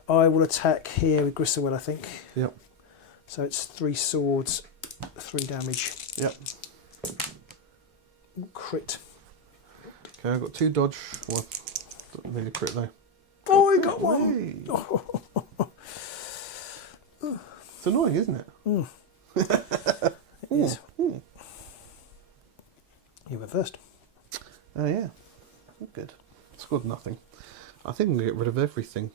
I will attack here with Gristlewell, I think. Yep. So it's 3 swords, 3 damage. Yep. Crit. Okay, I've got 2 dodge. Well, don't really crit though. Oh, I got one. It's annoying, isn't it? It is. Mm. You went first. Oh yeah. Good. Scored nothing. I think I'm going to get rid of everything.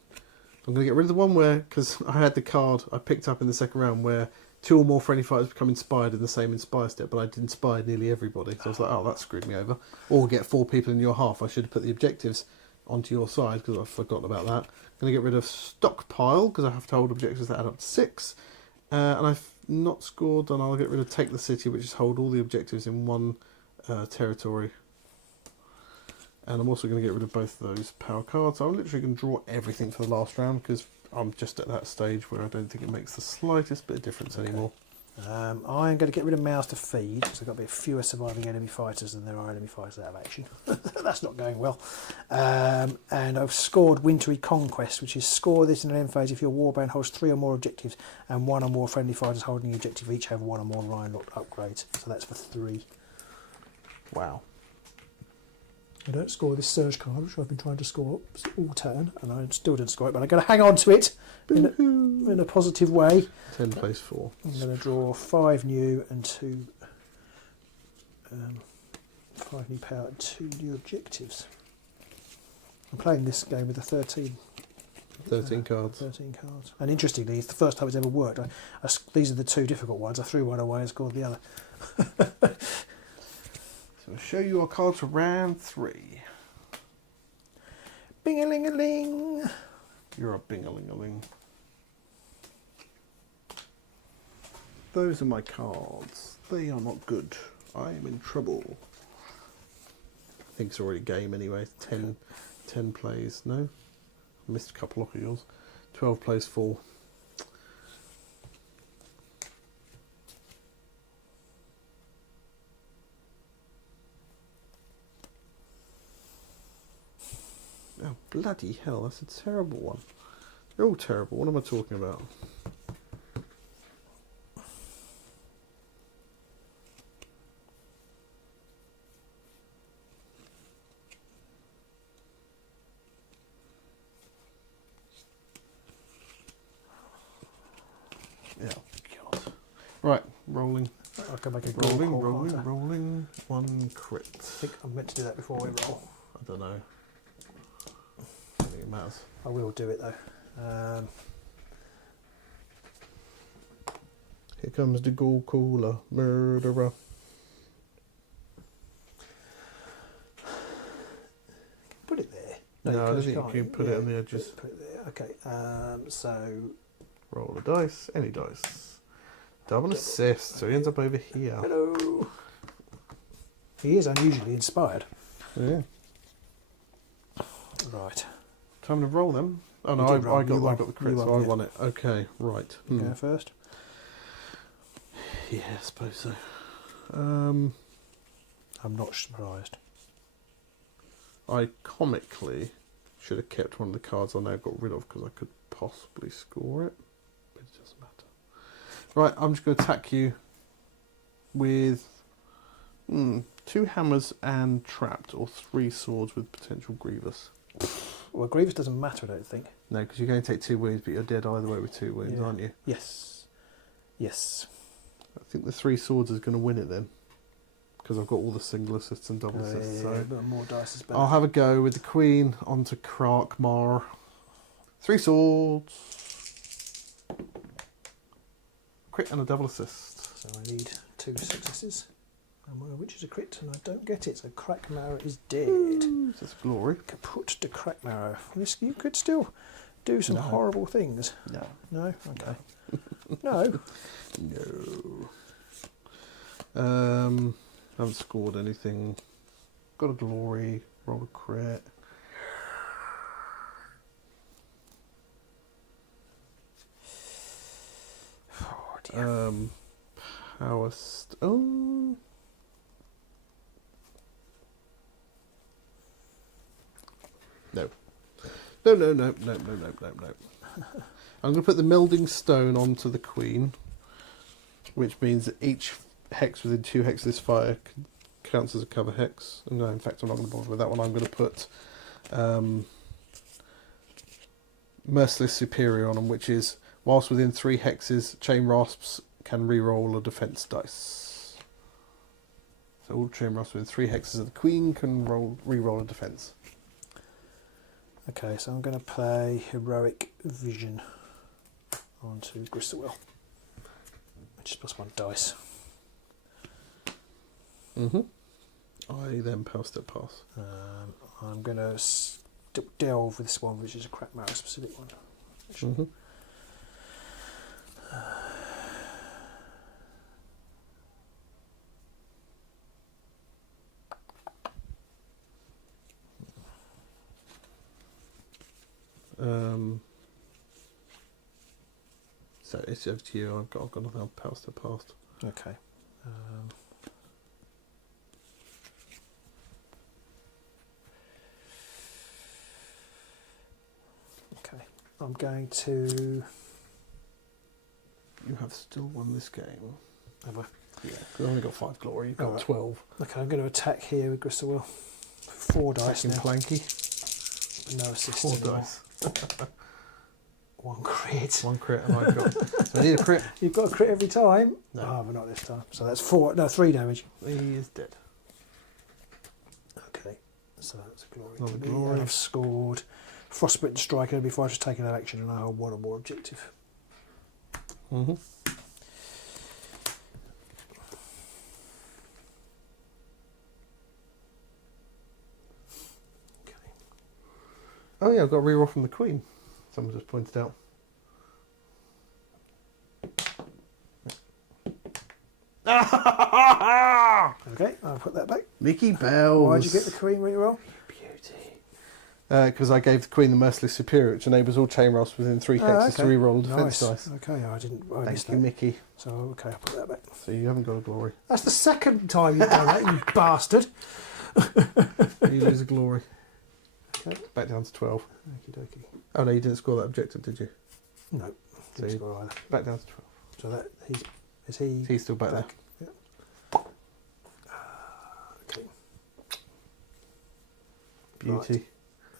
I'm going to get rid of the one where, because I had the card I picked up in the second round where 2 or more friendly fighters become inspired in the same inspire step, but I'd inspired nearly everybody. So I was like, oh, that screwed me over. Or get 4 people in your half. I should have put the objectives onto your side because I've forgotten about that. I'm going to get rid of stockpile because I have to hold objectives that add up to 6. And I've not scored, and I'll get rid of take the city, which is hold all the objectives in one territory. And I'm also going to get rid of both of those power cards. So I'm literally going to draw everything for the last round because I'm just at that stage where I don't think it makes the slightest bit of difference anymore. I'm going to get rid of mouths to feed, because I've got a bit fewer surviving enemy fighters than there are enemy fighters out of action. That's not going well. And I've scored Wintry Conquest, which is score this in an end phase if your warband holds 3 or more objectives and 1 or more friendly fighters holding the objective each have 1 or more Rynos upgrades. So that's for 3. Wow. I don't score this surge card, which I've been trying to score all turn, and I still didn't score it, but I'm going to hang on to it in a positive way. 10 plays 4. I'm going to draw 5 new and 2, 5 new power and 2 new objectives. I'm playing this game with a 13 cards. 13 cards. And interestingly, it's the first time it's ever worked. These are the 2 difficult ones. I threw one away and scored the other. So I'll show you our cards for round 3. Bing-a-ling-a-ling. You're a bing-a-ling-a-ling. Those are my cards. They are not good. I am in trouble. I think it's already game anyway. 10 plays. No? I missed a couple of yours. 12 plays 4. Oh, bloody hell, that's a terrible one. They're all terrible. What am I talking about? Yeah, God. Right, rolling. I can make a Rolling. 1 crit. I think I'm meant to do that before we roll. I don't know. I don't think it matters. I will do it though. Here comes the gold cooler murderer. Put it there. No, I don't because think you can't. can put it on the edges. Put it there. Okay. So Roll a dice, any dice. Double assist, so he ends up over here. hello. He is unusually inspired. Yeah. Right. Time to roll them. Oh no, You did roll. I got You the crit, won, so I yeah. won it. Okay, right. You go first. Yeah, I suppose so. I'm not surprised. I comically should have kept one of the cards I now got rid of because I could possibly score it, but it doesn't matter. Right, I'm just going to attack you with 2 hammers and trapped, or 3 swords with potential grievous. Well, Grievous doesn't matter, I don't think. No, because you're going to take 2 wounds, but you're dead either way with 2 wounds, Yeah. aren't you? Yes. Yes. I think the 3 swords is going to win it then, because I've got all the single assists and double assists. So but more dice is better. I'll have a go with the Queen onto Krakmar. 3 swords. Crit and a double assist. So I need 2 successes. And one of which is a crit, and I don't get it. So Crackmarrow is dead. That's glory. Kaput to Crackmarrow. You could still do some horrible things. No. No? Okay. No? No. Haven't scored anything. Got a glory. Roll a crit. Oh dear. Power stone. No. No. I'm going to put the melding stone onto the Queen, which means that each hex within 2 hexes of this fire counts as a cover hex. No, in fact, I'm not going to bother with that one. I'm going to put Merciless Superior on them, which is whilst within 3 hexes, Chain Rasps can re-roll a defense dice. So all Chain Rasps within 3 hexes of the Queen can re-roll a defense. Okay, so I'm going to play Heroic Vision onto Gristowell. Just plus 1 dice. Mm-hmm. I then power step pass. I'm going to delve with this one, which is a crap matter specific one. Mm-hmm. So it's over to you. I've got nothing power step past. Okay. Okay. I'm going to. You have still won this game. Have I? Yeah. I've only got 5 glory. You've got Alright. 12. Okay, I'm going to attack here with Gristlewill. 4 dice Attacking now. Planky. No assist 4 anymore. dice. 1 crit. 1 crit, and I've got. So I need a crit. You've got a crit every time? No. Oh, but not this time. So that's 3 damage. He is dead. Okay. So that's a glory. Another to me. glory. And I've scored Frostbitten Striker before I just taken that action, and I hold 1 or more objective. Mm-hmm. Okay. Oh yeah, I've got a reroll from the Queen. Someone just pointed out. Okay, I'll put that back. Mickey Bells. Why'd you get the Queen reroll? Beauty. Because I gave the Queen the Merciless Superior, which enables all chain rolls within 3 hexes to reroll a defense dice. Okay, I Thank missed you, that. Mickey. So, okay, I'll put that back. So you haven't got a glory. That's the second time you've done that, you bastard. You lose a glory. Okay. Back down to 12. Okie dokie. Oh no, you didn't score that objective, did you? No, So didn't you- score either. Back down to 12. So that is he He's still back back? Yeah. Okay. there. Beauty.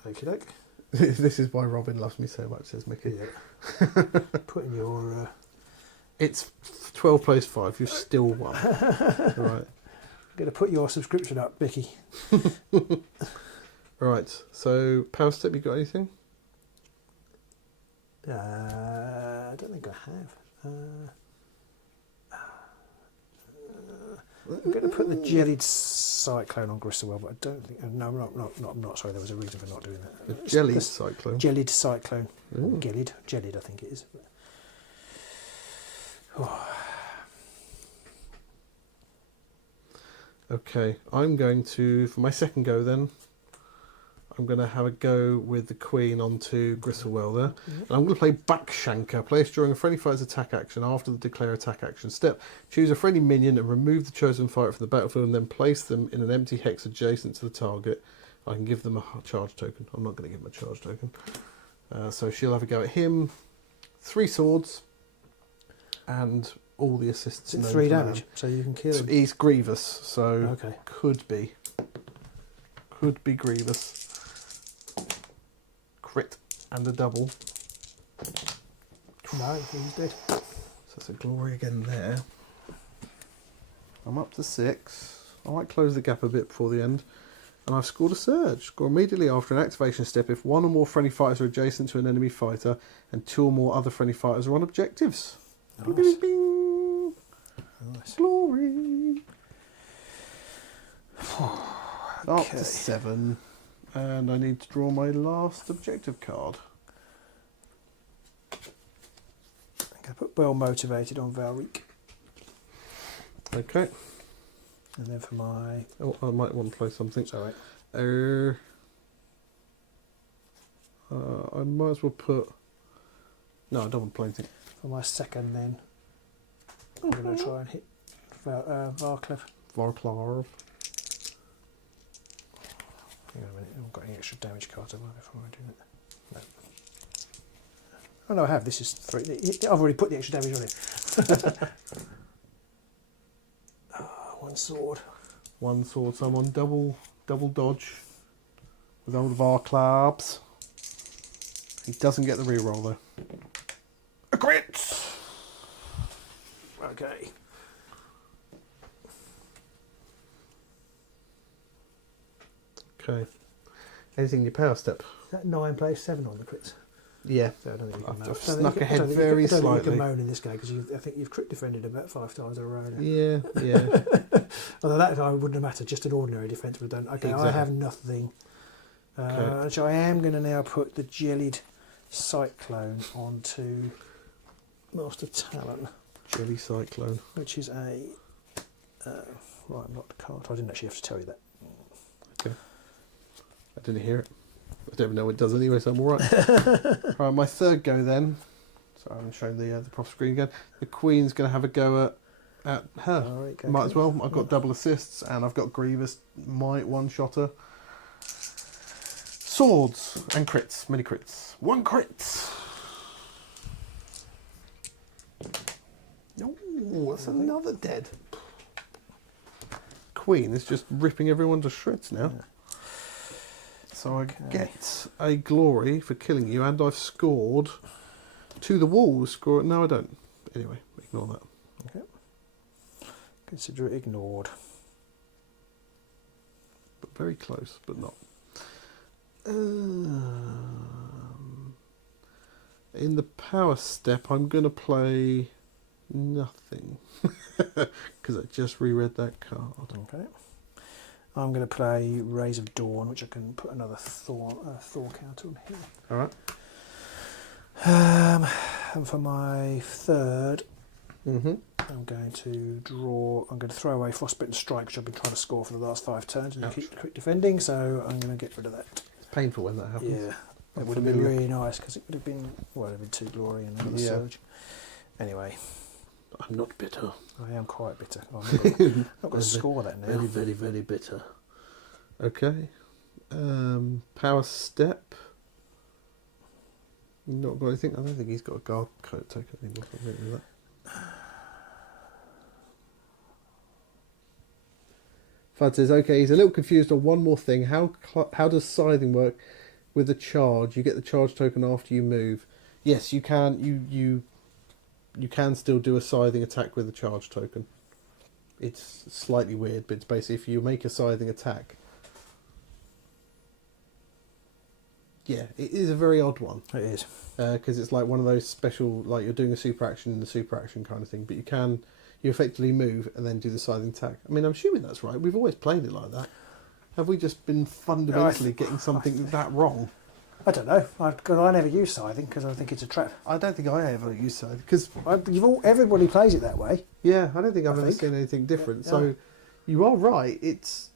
Okie doke. This is why Robin loves me so much, says Mickey. Yeah. Put in your. It's 12 plus 5. You're still 1. Right. I'm going to put your subscription up, Vicky. Right. So power step. You got anything? I don't think I have. I'm going to put the jellied cyclone on Gristlewill, but I don't think. No, I'm not. Sorry, there was a reason for not doing that. The jelly cyclone. Jellied cyclone. Ooh. Jellied, I think it is. Oh. Okay, I'm going to, for my second go then, I'm going to have a go with the Queen onto Gristlewill there. And I'm going to play Backshanker. Placed during a friendly fighter's attack action after the declare attack action step. Choose a friendly minion and remove the chosen fighter from the battlefield and then place them in an empty hex adjacent to the target. I can give them a charge token. I'm not going to give them a charge token. So she'll have a go at him. 3 swords. And all the assists. Is it known 3 to damage? man. So you can kill him. He's Grievous, so Okay. could be Grievous. Crit and a double. No, he's dead. So that's a glory again there. I'm up to 6. I might close the gap a bit before the end. And I've scored a surge. Score immediately after an activation step if 1 or more friendly fighters are adjacent to an enemy fighter and 2 or more other friendly fighters are on objectives. Nice. Bing, bing, bing. Nice. Glory. Up Okay. to 7. And I need to draw my last objective card. I'm going to put Well Motivated on Valric. Okay. And then for my. Oh, I might want to play something. Sorry. I might as well put... No, I don't want to play anything. For my second, then. I'm going to try and hit Varclev. Varclav. Hang on a minute. I haven't got any extra damage cards have I before I do that? No. Oh no, I have. This is 3. I've already put the extra damage on it. 1 sword. 1 sword, someone double dodge with old Varclabs. He doesn't get the reroll though. A crit! Okay. Okay. Anything in your power step? Is that 9 plays 7 on the crits? Yeah. So I don't think you can moan. I've snuck ahead very I don't think you slightly. can moan in this game because I think you've crit defended about 5 times in a row now. Yeah. Although that time wouldn't have mattered, just an ordinary defence would have done. Okay, Exactly. I have nothing. Okay. So I am going to now put the jellied cyclone onto Master Talon, Jelly Cyclone. which is a... right, I'm not the card. I didn't actually have to tell you that. Okay. I didn't hear it. I don't even know what it does anyway, so I'm all right. Right, my third go then. So I'm showing the prop screen again. The Queen's going to have a go at her. All right, go Might for as it. well. I've got double assists and I've got Grievous, might one-shotter. Swords and crits, mini crits. 1 crit! Oh, that's another dead. Queen is just ripping everyone to shreds now. Yeah. So I get a glory for killing you, and I've scored to the walls. No, I don't. Anyway, ignore that. Okay. Consider it ignored. But very close, but not. In the power step, I'm going to play nothing because I just reread that card. Okay. I'm going to play Rays of Dawn, which I can put another Thor counter on here. All right. And for my third, Mm-hmm. I'm going to throw away Frostbitten Strike, which I've been trying to score for the last 5 turns, and Ouch. keep quick defending, so I'm going to get rid of that. It's painful when that happens. Yeah, Not it would have been familiar. really nice, because it would have been, well, it would have been 2 glory and another Yeah. surge. Anyway, I'm not bitter. I am quite bitter. I'm not going to score that now. Very, very, very bitter. Okay. Power step. Not got anything. I don't think he's got a guard coat token anymore. So I'm getting rid of that. Fud says, okay, he's a little confused on one more thing. How does scything work with the charge? You get the charge token after you move. Yes, you can. You can still do a scything attack with a charge token. It's slightly weird, but it's basically if you make a scything attack. Yeah, it is a very odd one. It is. Because it's like one of those special, like you're doing a super action in the super action kind of thing, but you effectively move and then do the scything attack. I mean, I'm assuming that's right. We've always played it like that. Have we just been fundamentally getting something that wrong? I don't know, because I never use scything, because I think it's a trap. I don't think I ever used scything, because Everybody plays it that way. yeah, I don't think I've I ever think. seen anything different. Yeah. So you are right. It's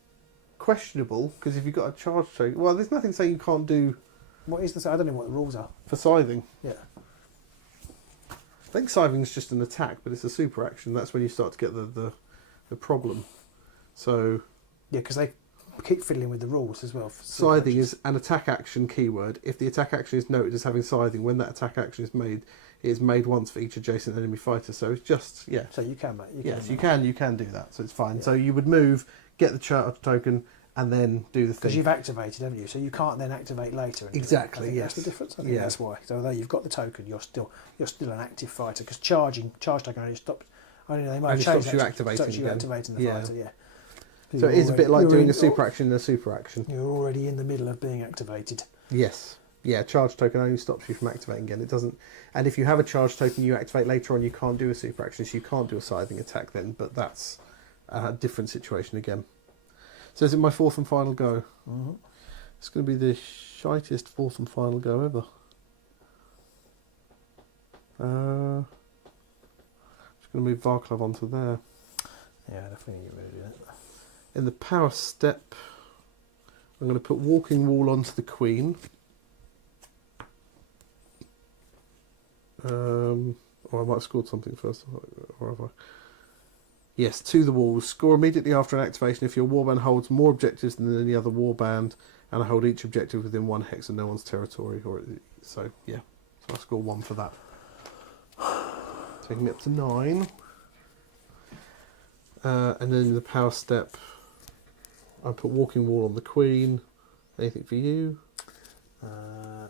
questionable because if you've got a charge token, well, there's nothing saying you can't do What is this? I don't know what the rules are. for scything. Yeah. I think scything's just an attack, but it's a super action. That's when you start to get the problem. So Yeah, because they keep fiddling with the rules as well. for scything actions. is an attack action keyword. If the attack action is noted as having scything, when that attack action is made, it is made once for each adjacent enemy fighter. So it's just, yeah. So you can, mate. Yes, you can do that. So it's fine. Yeah. So you would move, get the charge token, and then do the thing. Because you've activated, haven't you? So you can't then activate later. And Exactly, I think yes. That's the difference. I think Yeah. that's why. So although you've got the token, you're still an active fighter. Because charge token only stops. They might Only change stops that you to- activating stops you again. activating the Yeah. fighter. Yeah. So it is a bit like you're doing in- a super action and a super action. You're already in the middle of being activated. Yes. Yeah, charge token only stops you from activating again. It doesn't. And if you have a charge token you activate later on, you can't do a super action, so you can't do a scything attack then, but that's a different situation again. So is it my fourth and final go? Mm-hmm. It's going to be the shitest fourth and final go ever. Just going to move Varklov onto there. Yeah, I definitely get rid of that. In the power step, I'm going to put Walking Wall onto the Queen. Or I might have scored something first. Or have I? Yes, to the walls. Score immediately after an activation if your warband holds more objectives than any other warband, and I hold each objective within 1 hex of no one's territory. So yeah, so I score 1 for that. Taking me up to 9. And then in the power step, I put Walking Wall on the Queen. Anything for you? No.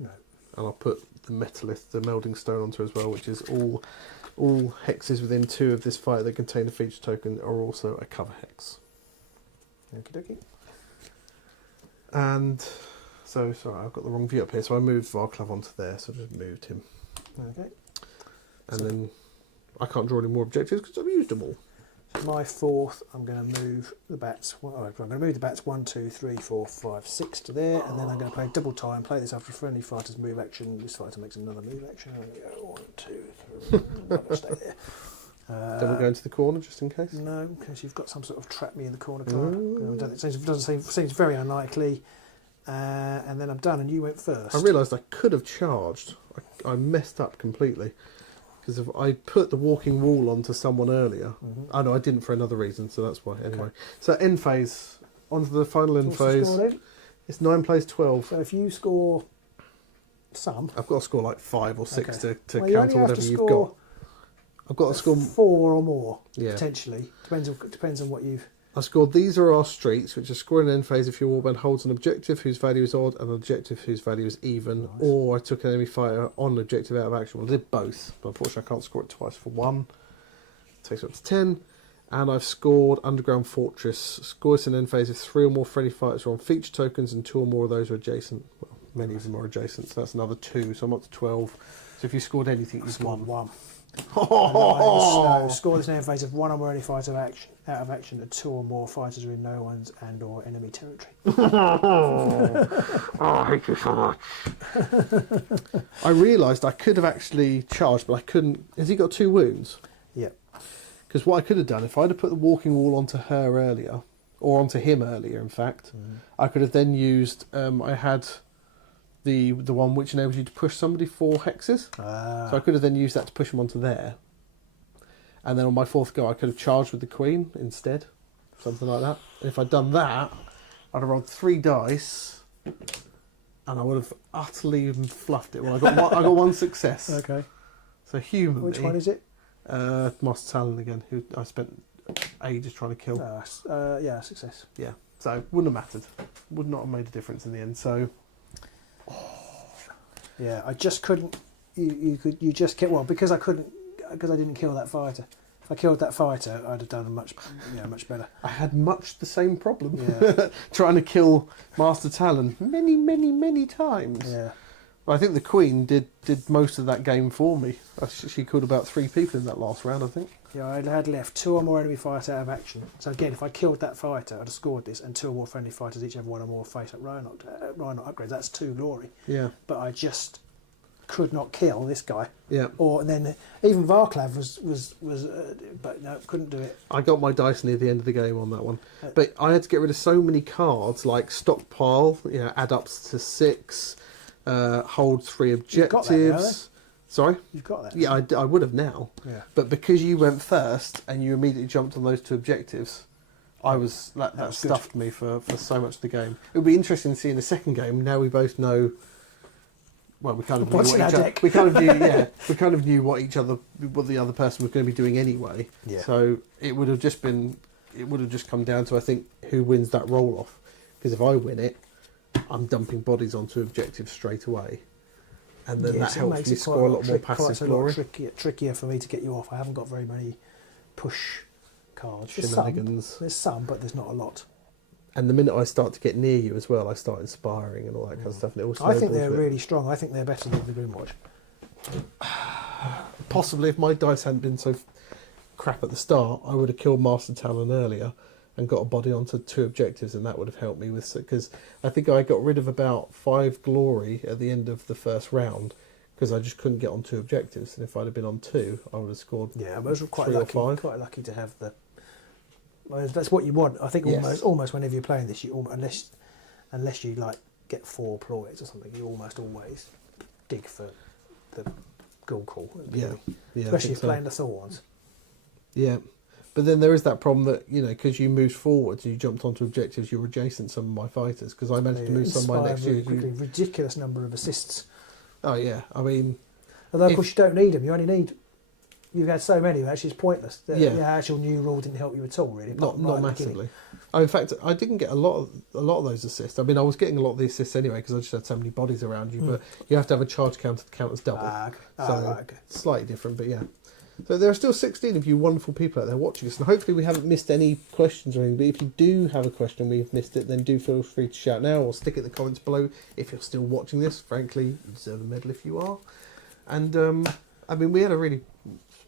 And I'll put the Mechanolith, the Melding Stone, onto as well, which is all hexes within 2 of this fight that contain a feature token are also a cover hex. Okie dokie. And So, sorry, I've got the wrong view up here. So I moved Varklav onto there, so I just moved him. Okay. And then I can't draw any more objectives because I've used them all. My fourth, I'm going to move the bats. I'm going to move the bats 1, 2, 3, 4, 5, 6 to there, and then I'm going to play double time. Play this after a friendly fighter's move action. This fighter makes another move action. I'm going to go 1, 2, 3. I'm going to stay there. Don't we go into the corner just in case? No, because you've got some sort of trap me in the corner card. It seems very unlikely. And then I'm done, and you went first. I realised I could have charged. I messed up completely. Because if I put the walking wall onto someone earlier, oh no, I didn't for another reason, so that's why. Anyway, so end phase, onto the final end phase. It's 9 plays 12. So if you score some, I've got to score like 5 or 6 to well, counter whatever you've got. I've got to score 4 or more potentially. Depends on what you've. I scored these are our streets, which are scoring an end phase if your warband holds an objective whose value is odd and an objective whose value is even, or I took an enemy fighter on an objective out of action. Well, I did both, but unfortunately I can't score it twice for 1. Takes it up to 10. And I've scored Underground Fortress. Score this in end phase if 3 or more friendly fighters are on feature tokens and 2 or more of those are adjacent. Well, many of them are adjacent, so that's another 2, so I'm up to 12. So if you scored anything, you've won. 1. So score this in end phase if 1 or more enemy fighter out of action and 2 or more fighters are in no one's and or enemy territory. I hate you so much. I realised I could have actually charged, but I couldn't. Has he got 2 wounds? Yeah. Because what I could have done, if I'd have put the walking wall onto her earlier, or onto him earlier, in fact, I could have then used. I had the one which enables you to push somebody 4 hexes. So I could have then used that to push them onto there. And then on my 4th go, I could have charged with the queen instead, something like that. And if I'd done that, I'd have rolled 3 dice, and I would have utterly fluffed it. Well, I got 1 success. Okay. So humanly, Which one is it? Master Talon again, who I spent ages trying to kill. Yeah, success. Yeah, so wouldn't have mattered. Would not have made a difference in the end. So yeah, I just couldn't. You just kill because I didn't kill that fighter. If I killed that fighter, I'd have done much better. I had much the same problem. Yeah. Trying to kill Master Talon many times. Yeah. I think the Queen did most of that game for me. She killed about 3 people in that last round, I think. Yeah, I had left 2 or more enemy fighters out of action. So again, if I killed that fighter, I'd have scored this, and 2 or more friendly fighters each have 1 or more face-up Rynos upgrades. That's 2 glory. Yeah. But I just could not kill this guy. Yeah. Or then even Varklav was but no, couldn't do it. I got my dice near the end of the game on that one, but I had to get rid of so many cards like stockpile, add ups to 6, hold 3 objectives. You've got that now, Sorry? You've got that. Yeah, I would have now. Yeah. But because you went first and you immediately jumped on those 2 objectives, that stuffed me for so much of the game. It would be interesting to see in the second game. Now we both know. Well, we kind of knew what we kind of knew what the other person was going to be doing anyway. Yeah. So it would have just come down to, I think, who wins that roll off. Because if I win it, I'm dumping bodies onto objectives straight away, and then that helps me score a lot more passive glory. Trickier for me to get you off. I haven't got very many push cards. Shenanigans. There's some, but there's not a lot. And the minute I start to get near you as well, I start inspiring and all that kind of stuff. And it all I think they're really strong. I think they're better than the Grimwatch. Possibly, if my dice hadn't been so crap at the start, I would have killed Master Talon earlier and got a body onto 2 objectives, and that would have helped me with. Because I think I got rid of about 5 glory at the end of the first round because I just couldn't get on 2 objectives. And if I'd have been on 2, I would have scored. Yeah, I was quite 3 lucky. or 5. Quite lucky to have the. Well, that's what you want. I think almost whenever you're playing this, unless you like get 4 ploys or something, you almost always dig for the Ghoul Call. Yeah, especially if playing the Thorns. Yeah, but then there is that problem that because you moved forwards, you jumped onto objectives, you were adjacent to some of my fighters because I managed to move some of my next year. Ridiculous number of assists. Oh yeah, I mean, although of course you don't need them. You only need. You've had so many, actually, it's pointless. The actual new rule didn't help you at all, really. Not massively. Oh, in fact, I didn't get a lot of those assists. I mean, I was getting a lot of the assists anyway because I just had so many bodies around you. But you have to have a charge counter that count as double. Right, okay. Slightly different, but yeah. So there are still 16 of you wonderful people out there watching us, and hopefully we haven't missed any questions or anything. But if you do have a question, we've missed it, then do feel free to shout now or stick it in the comments below. If you're still watching this, frankly, you deserve a medal if you are. And I mean, we had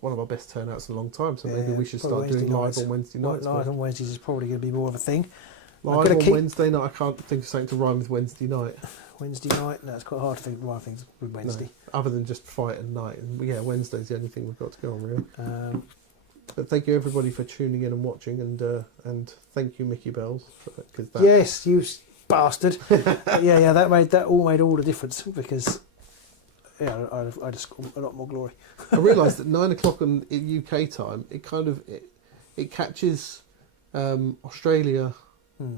one of our best turnouts in a long time, so maybe we should start doing live on Wednesday nights. Live on Wednesdays is probably going to be more of a thing. Live on Wednesday night, I can't think of something to rhyme with Wednesday night. Wednesday night? No, it's quite hard to think of rhyme things with Wednesday. No, other than just fight and night. And yeah, Wednesday's the only thing we've got to go on, really. But thank you everybody for tuning in and watching, and thank you Mickey Bells. Yes, you bastard. yeah, that all made all the difference, because yeah, I just got a lot more glory. I realised that 9 o'clock on UK time, it catches Australia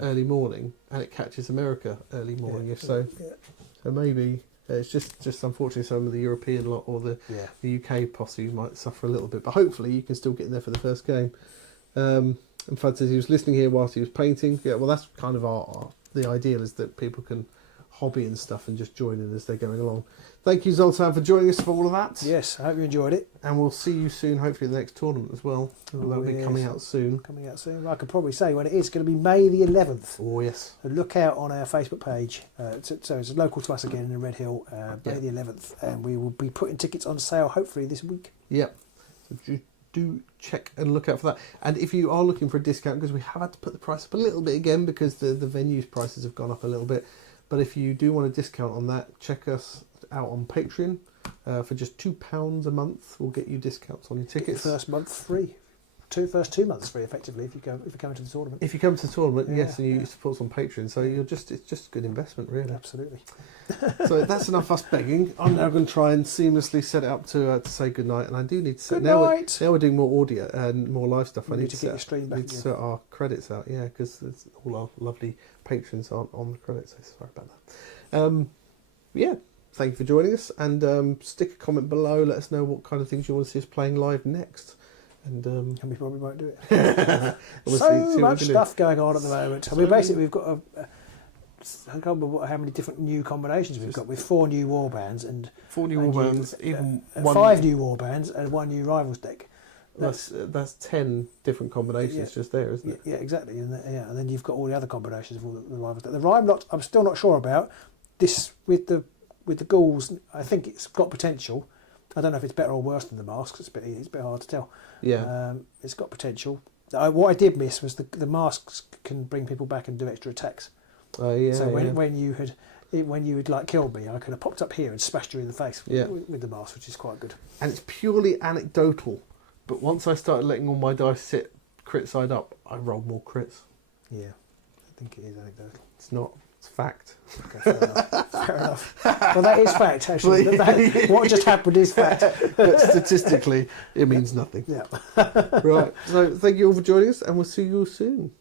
early morning, and it catches America early morning. So maybe it's just unfortunately some of the European lot or the UK posse might suffer a little bit, but hopefully you can still get in there for the first game. And Fud says he was listening here whilst he was painting. Yeah, well, that's kind of the ideal, is that people can hobby and stuff and just join in as they're going along. Thank you, Zoltan, for joining us for all of that. Yes, I hope you enjoyed it. And we'll see you soon, hopefully, at the next tournament as well. That'll be coming out soon. I could probably say when it is. It's going to be May the 11th. Oh, yes. So look out on our Facebook page. So it's local to us again in Red Hill, May the 11th. And we will be putting tickets on sale, hopefully, this week. Yep. So do check and look out for that. And if you are looking for a discount, because we have had to put the price up a little bit again because the venue's prices have gone up a little bit. But if you do want a discount on that, check us out on Patreon. For just £2 a month, we'll get you discounts on your tickets. First month free. First 2 months free, effectively, if you're coming to the tournament. If you come to the tournament, yes, and you support us on Patreon, so it's just a good investment, really. Absolutely. So that's enough us begging. I'm now going to try and seamlessly set it up to say goodnight, and I do need to set now we're doing more audio and more live stuff. I need to get your stream back. Need to set our credits out, because all our lovely patrons aren't on the credits. So sorry about that. Thank you for joining us, and stick a comment below. Let us know what kind of things you want to see us playing live next. And we probably won't do it. see much stuff going on at the moment. I mean, basically, we've got I can't remember how many different new combinations we've got, with 4 new warbands and 4 new warbands, even 5 new warbands and 1 new rivals deck. That's 10 different combinations just there, isn't it? Yeah, exactly. And then you've got all the other combinations of all the rivals deck. The rhyme lot, I'm still not sure about this with the ghouls. I think it's got potential. I don't know if it's better or worse than the masks. It's a bit hard to tell. Yeah, it's got potential. What I did miss was the masks can bring people back and do extra attacks. So when you had like killed me, I could have popped up here and smashed you in the face with the mask, which is quite good. And it's purely anecdotal, but once I started letting all my dice sit crit side up, I rolled more crits. Yeah, I think it is anecdotal. It's not. It's fact. Okay, fair enough. Well, that is fact, actually. What just happened is fact. But statistically, it means nothing. Yeah. Right. So thank you all for joining us, and we'll see you all soon.